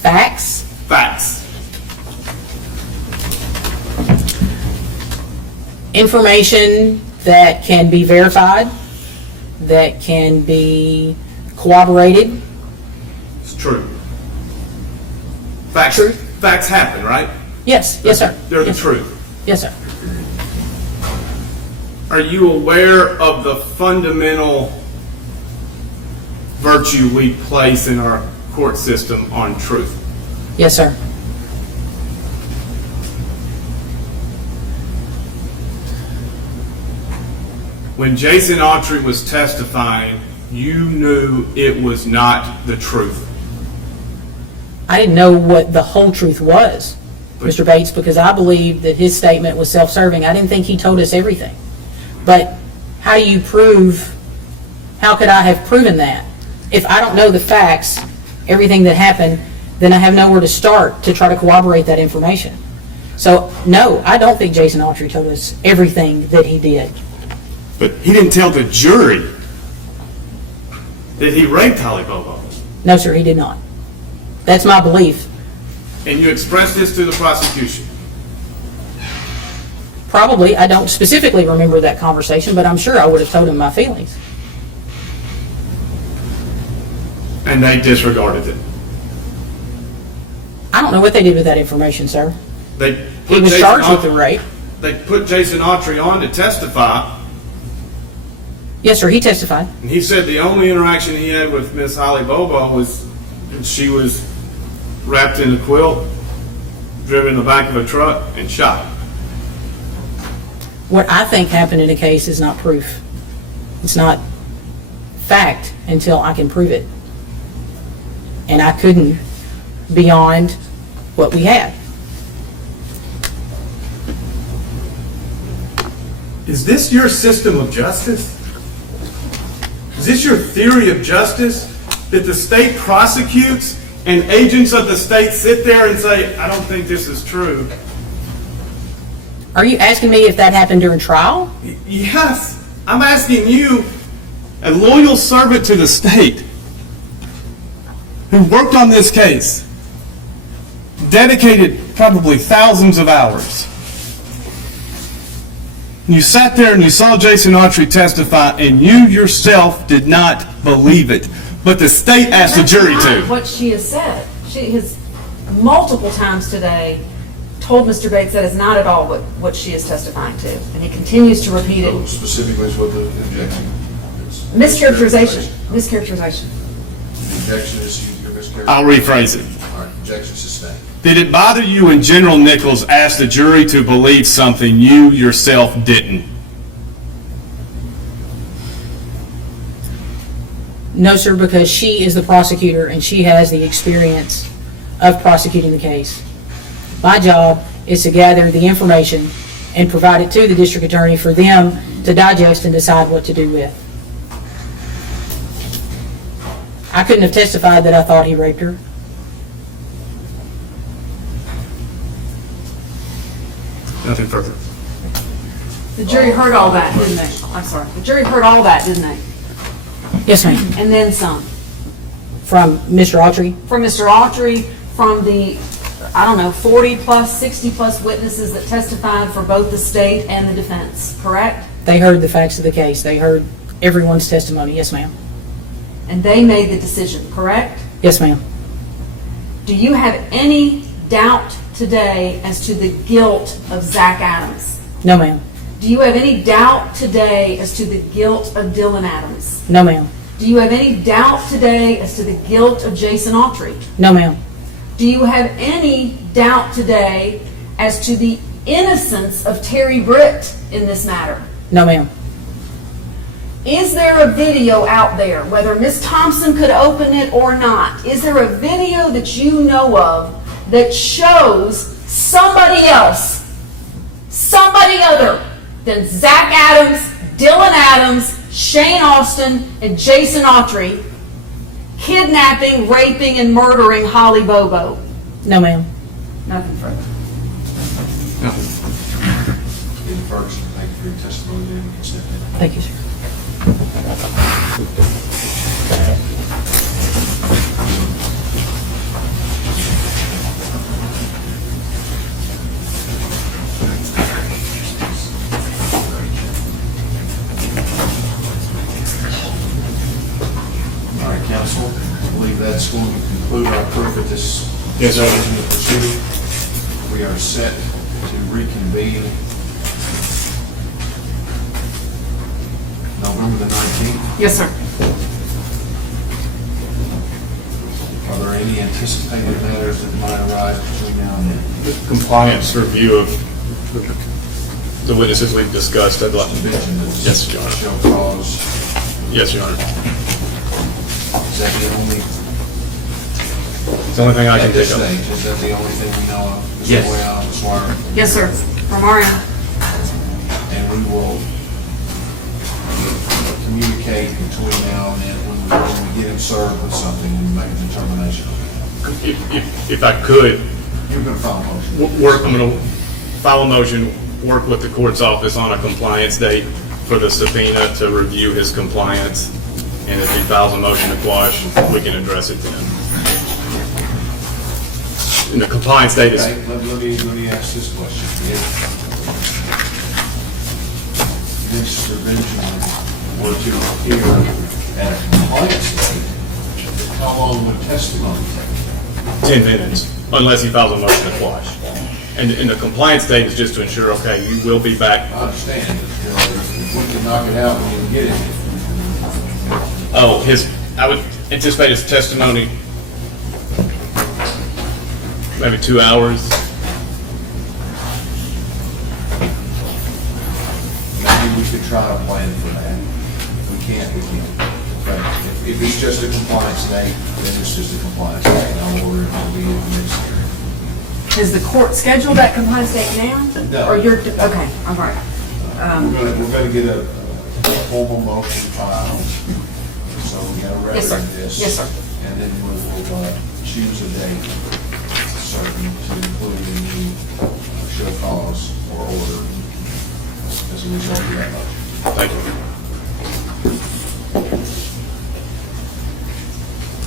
Facts? Facts. Information that can be verified, that can be corroborated. It's true. Facts, True. facts happen, right? Yes, yes, sir. They're the Yes, sir. truth. Yes, sir. Are you aware of the fundamental virtue we place in our court system on truth? Yes, sir. When Jason Autry was testifying, you knew it was not the truth. I didn't know what the whole truth was, Mr. Bates, because I believed that his statement was self-serving. I didn't think he told us everything. But how do you prove, how could I have proven that? If I don't know the facts, everything that happened, then I have nowhere to start to try to corroborate that information. So, no, I don't think Jason Autry told us everything that he did. But he didn't tell the jury that he raped Holly Bobo. No, sir, he did not. That's my belief. And you expressed this to the prosecution. Probably, I don't specifically remember that conversation, but I'm sure I would have told him my feelings. And they disregarded it. I don't know what they did with that information, sir. They He put was Jason charged with the Autry- rape. They put Jason Autry on to testify, Yes, sir, he testified. and he said the only interaction he had with Miss Holly Bobo was that she was wrapped in a quilt, driven in the back of a truck, and shot. What I think happened in a case is not proof. It's not fact until I can prove it. And I couldn't beyond what we had. Is this your system of justice? Is this your theory of justice? That the state prosecutes and agents of the state sit there and say, I don't think this is true? Are you asking me if that happened during trial? Yes. I'm asking you, a loyal servant to the state, who worked on this case, dedicated probably thousands of hours. You sat there and you saw Jason Autry testify, and you yourself did not believe it. But the state asked the jury That's not to. what she has said. She has multiple times today told Mr. Bates that is not at all what she is testifying to. And he continues to repeat So it. specifically is what the objection is. Mischaracterization. Mischaracterization. The objection is your mischaracterization. I'll rephrase it. All right, objection sustained. Did it bother you when General Nichols asked the jury to believe something you yourself didn't? No, sir, because she is the prosecutor and she has the experience of prosecuting the case. My job is to gather the information and provide it to the district attorney for them to digest and decide what to do with. I couldn't have testified that I thought he raped her. Nothing further. The jury heard all that, didn't they? I'm sorry. The jury heard all that, didn't they? Yes, ma'am. And then some. From Mr. Autry. From Mr. Autry, from the, 40 plus, 60 plus witnesses that testified for both the state and the defense, correct? They heard the facts of the case. They heard everyone's testimony. Yes, ma'am. And they made the decision, correct? Yes, ma'am. Do you have any doubt today as to the guilt of Zach Adams? No, ma'am. Do you have any doubt today as to the guilt of Dylan Adams? No, ma'am. Do you have any doubt today as to the guilt of Jason Autry? No, ma'am. Do you have any doubt today as to the innocence of Terry Britt in this matter? No, ma'am. Is there a video out there, whether Ms. Thompson could open it or not, is there a video that you know of that shows somebody else, somebody other than Zach Adams, Dylan Adams, Shane Austin, and Jason Autry kidnapping, raping, and murdering Holly Bobo? No, ma'am. Nothing further. Agent Ferguson, thank you for your testimony and consent. Thank you, sir. All right, counsel, I believe that's going to conclude our proof at this Yes, sir. stage in the proceeding. We are set to reconvene November the 19th. Yes, sir. Are there any anticipated matters that might arise between now and then? Compliance review of the witnesses we've discussed. I'd like You mentioned that Yes, Your Honor. show cause. Yes, Your Honor. Is that the only, It's the only thing I can at this think of. stage, is that the only thing we know of? Mr. Yes. Boyan, Ms. Wire? Yes, sir. From our end. And we will communicate between now and then when we get him served with something and make a determination. If I could, You're going to file a motion. I'm going to file a motion, work with the court's office on a compliance date for the subpoena to review his compliance. And if he files a motion to quash, we can address it then. And the compliance date is, Okay, let me ask this question. If Mr. Benjamin were to appear at a compliance date, how long would testimony take? 10 minutes, unless he files a motion to quash. And the compliance date is just to ensure, okay, you will be back. I understand, if we can knock it out when we get it. Oh, I would anticipate his testimony maybe 2 hours. Maybe we could try to plan for that. If we can't, we can't. But if it's just a compliance date, then it's just a compliance date. I'll order it to be in the next hearing. Has the court scheduled that compliance date now? No. Or you're, okay, all right. We're gonna get a formal motion filed, so we got to Yes, sir. record this. Yes, sir. And then we'll choose a date certain to include in the show cause or order as a result of that motion. Thank you.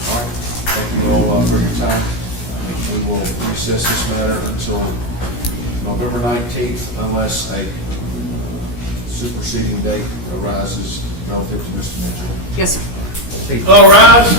All right, thank you all for your time. We will recess this matter until November 19th unless a superseding date arises relative to Mr. Mitchell. Yes, sir. All rise.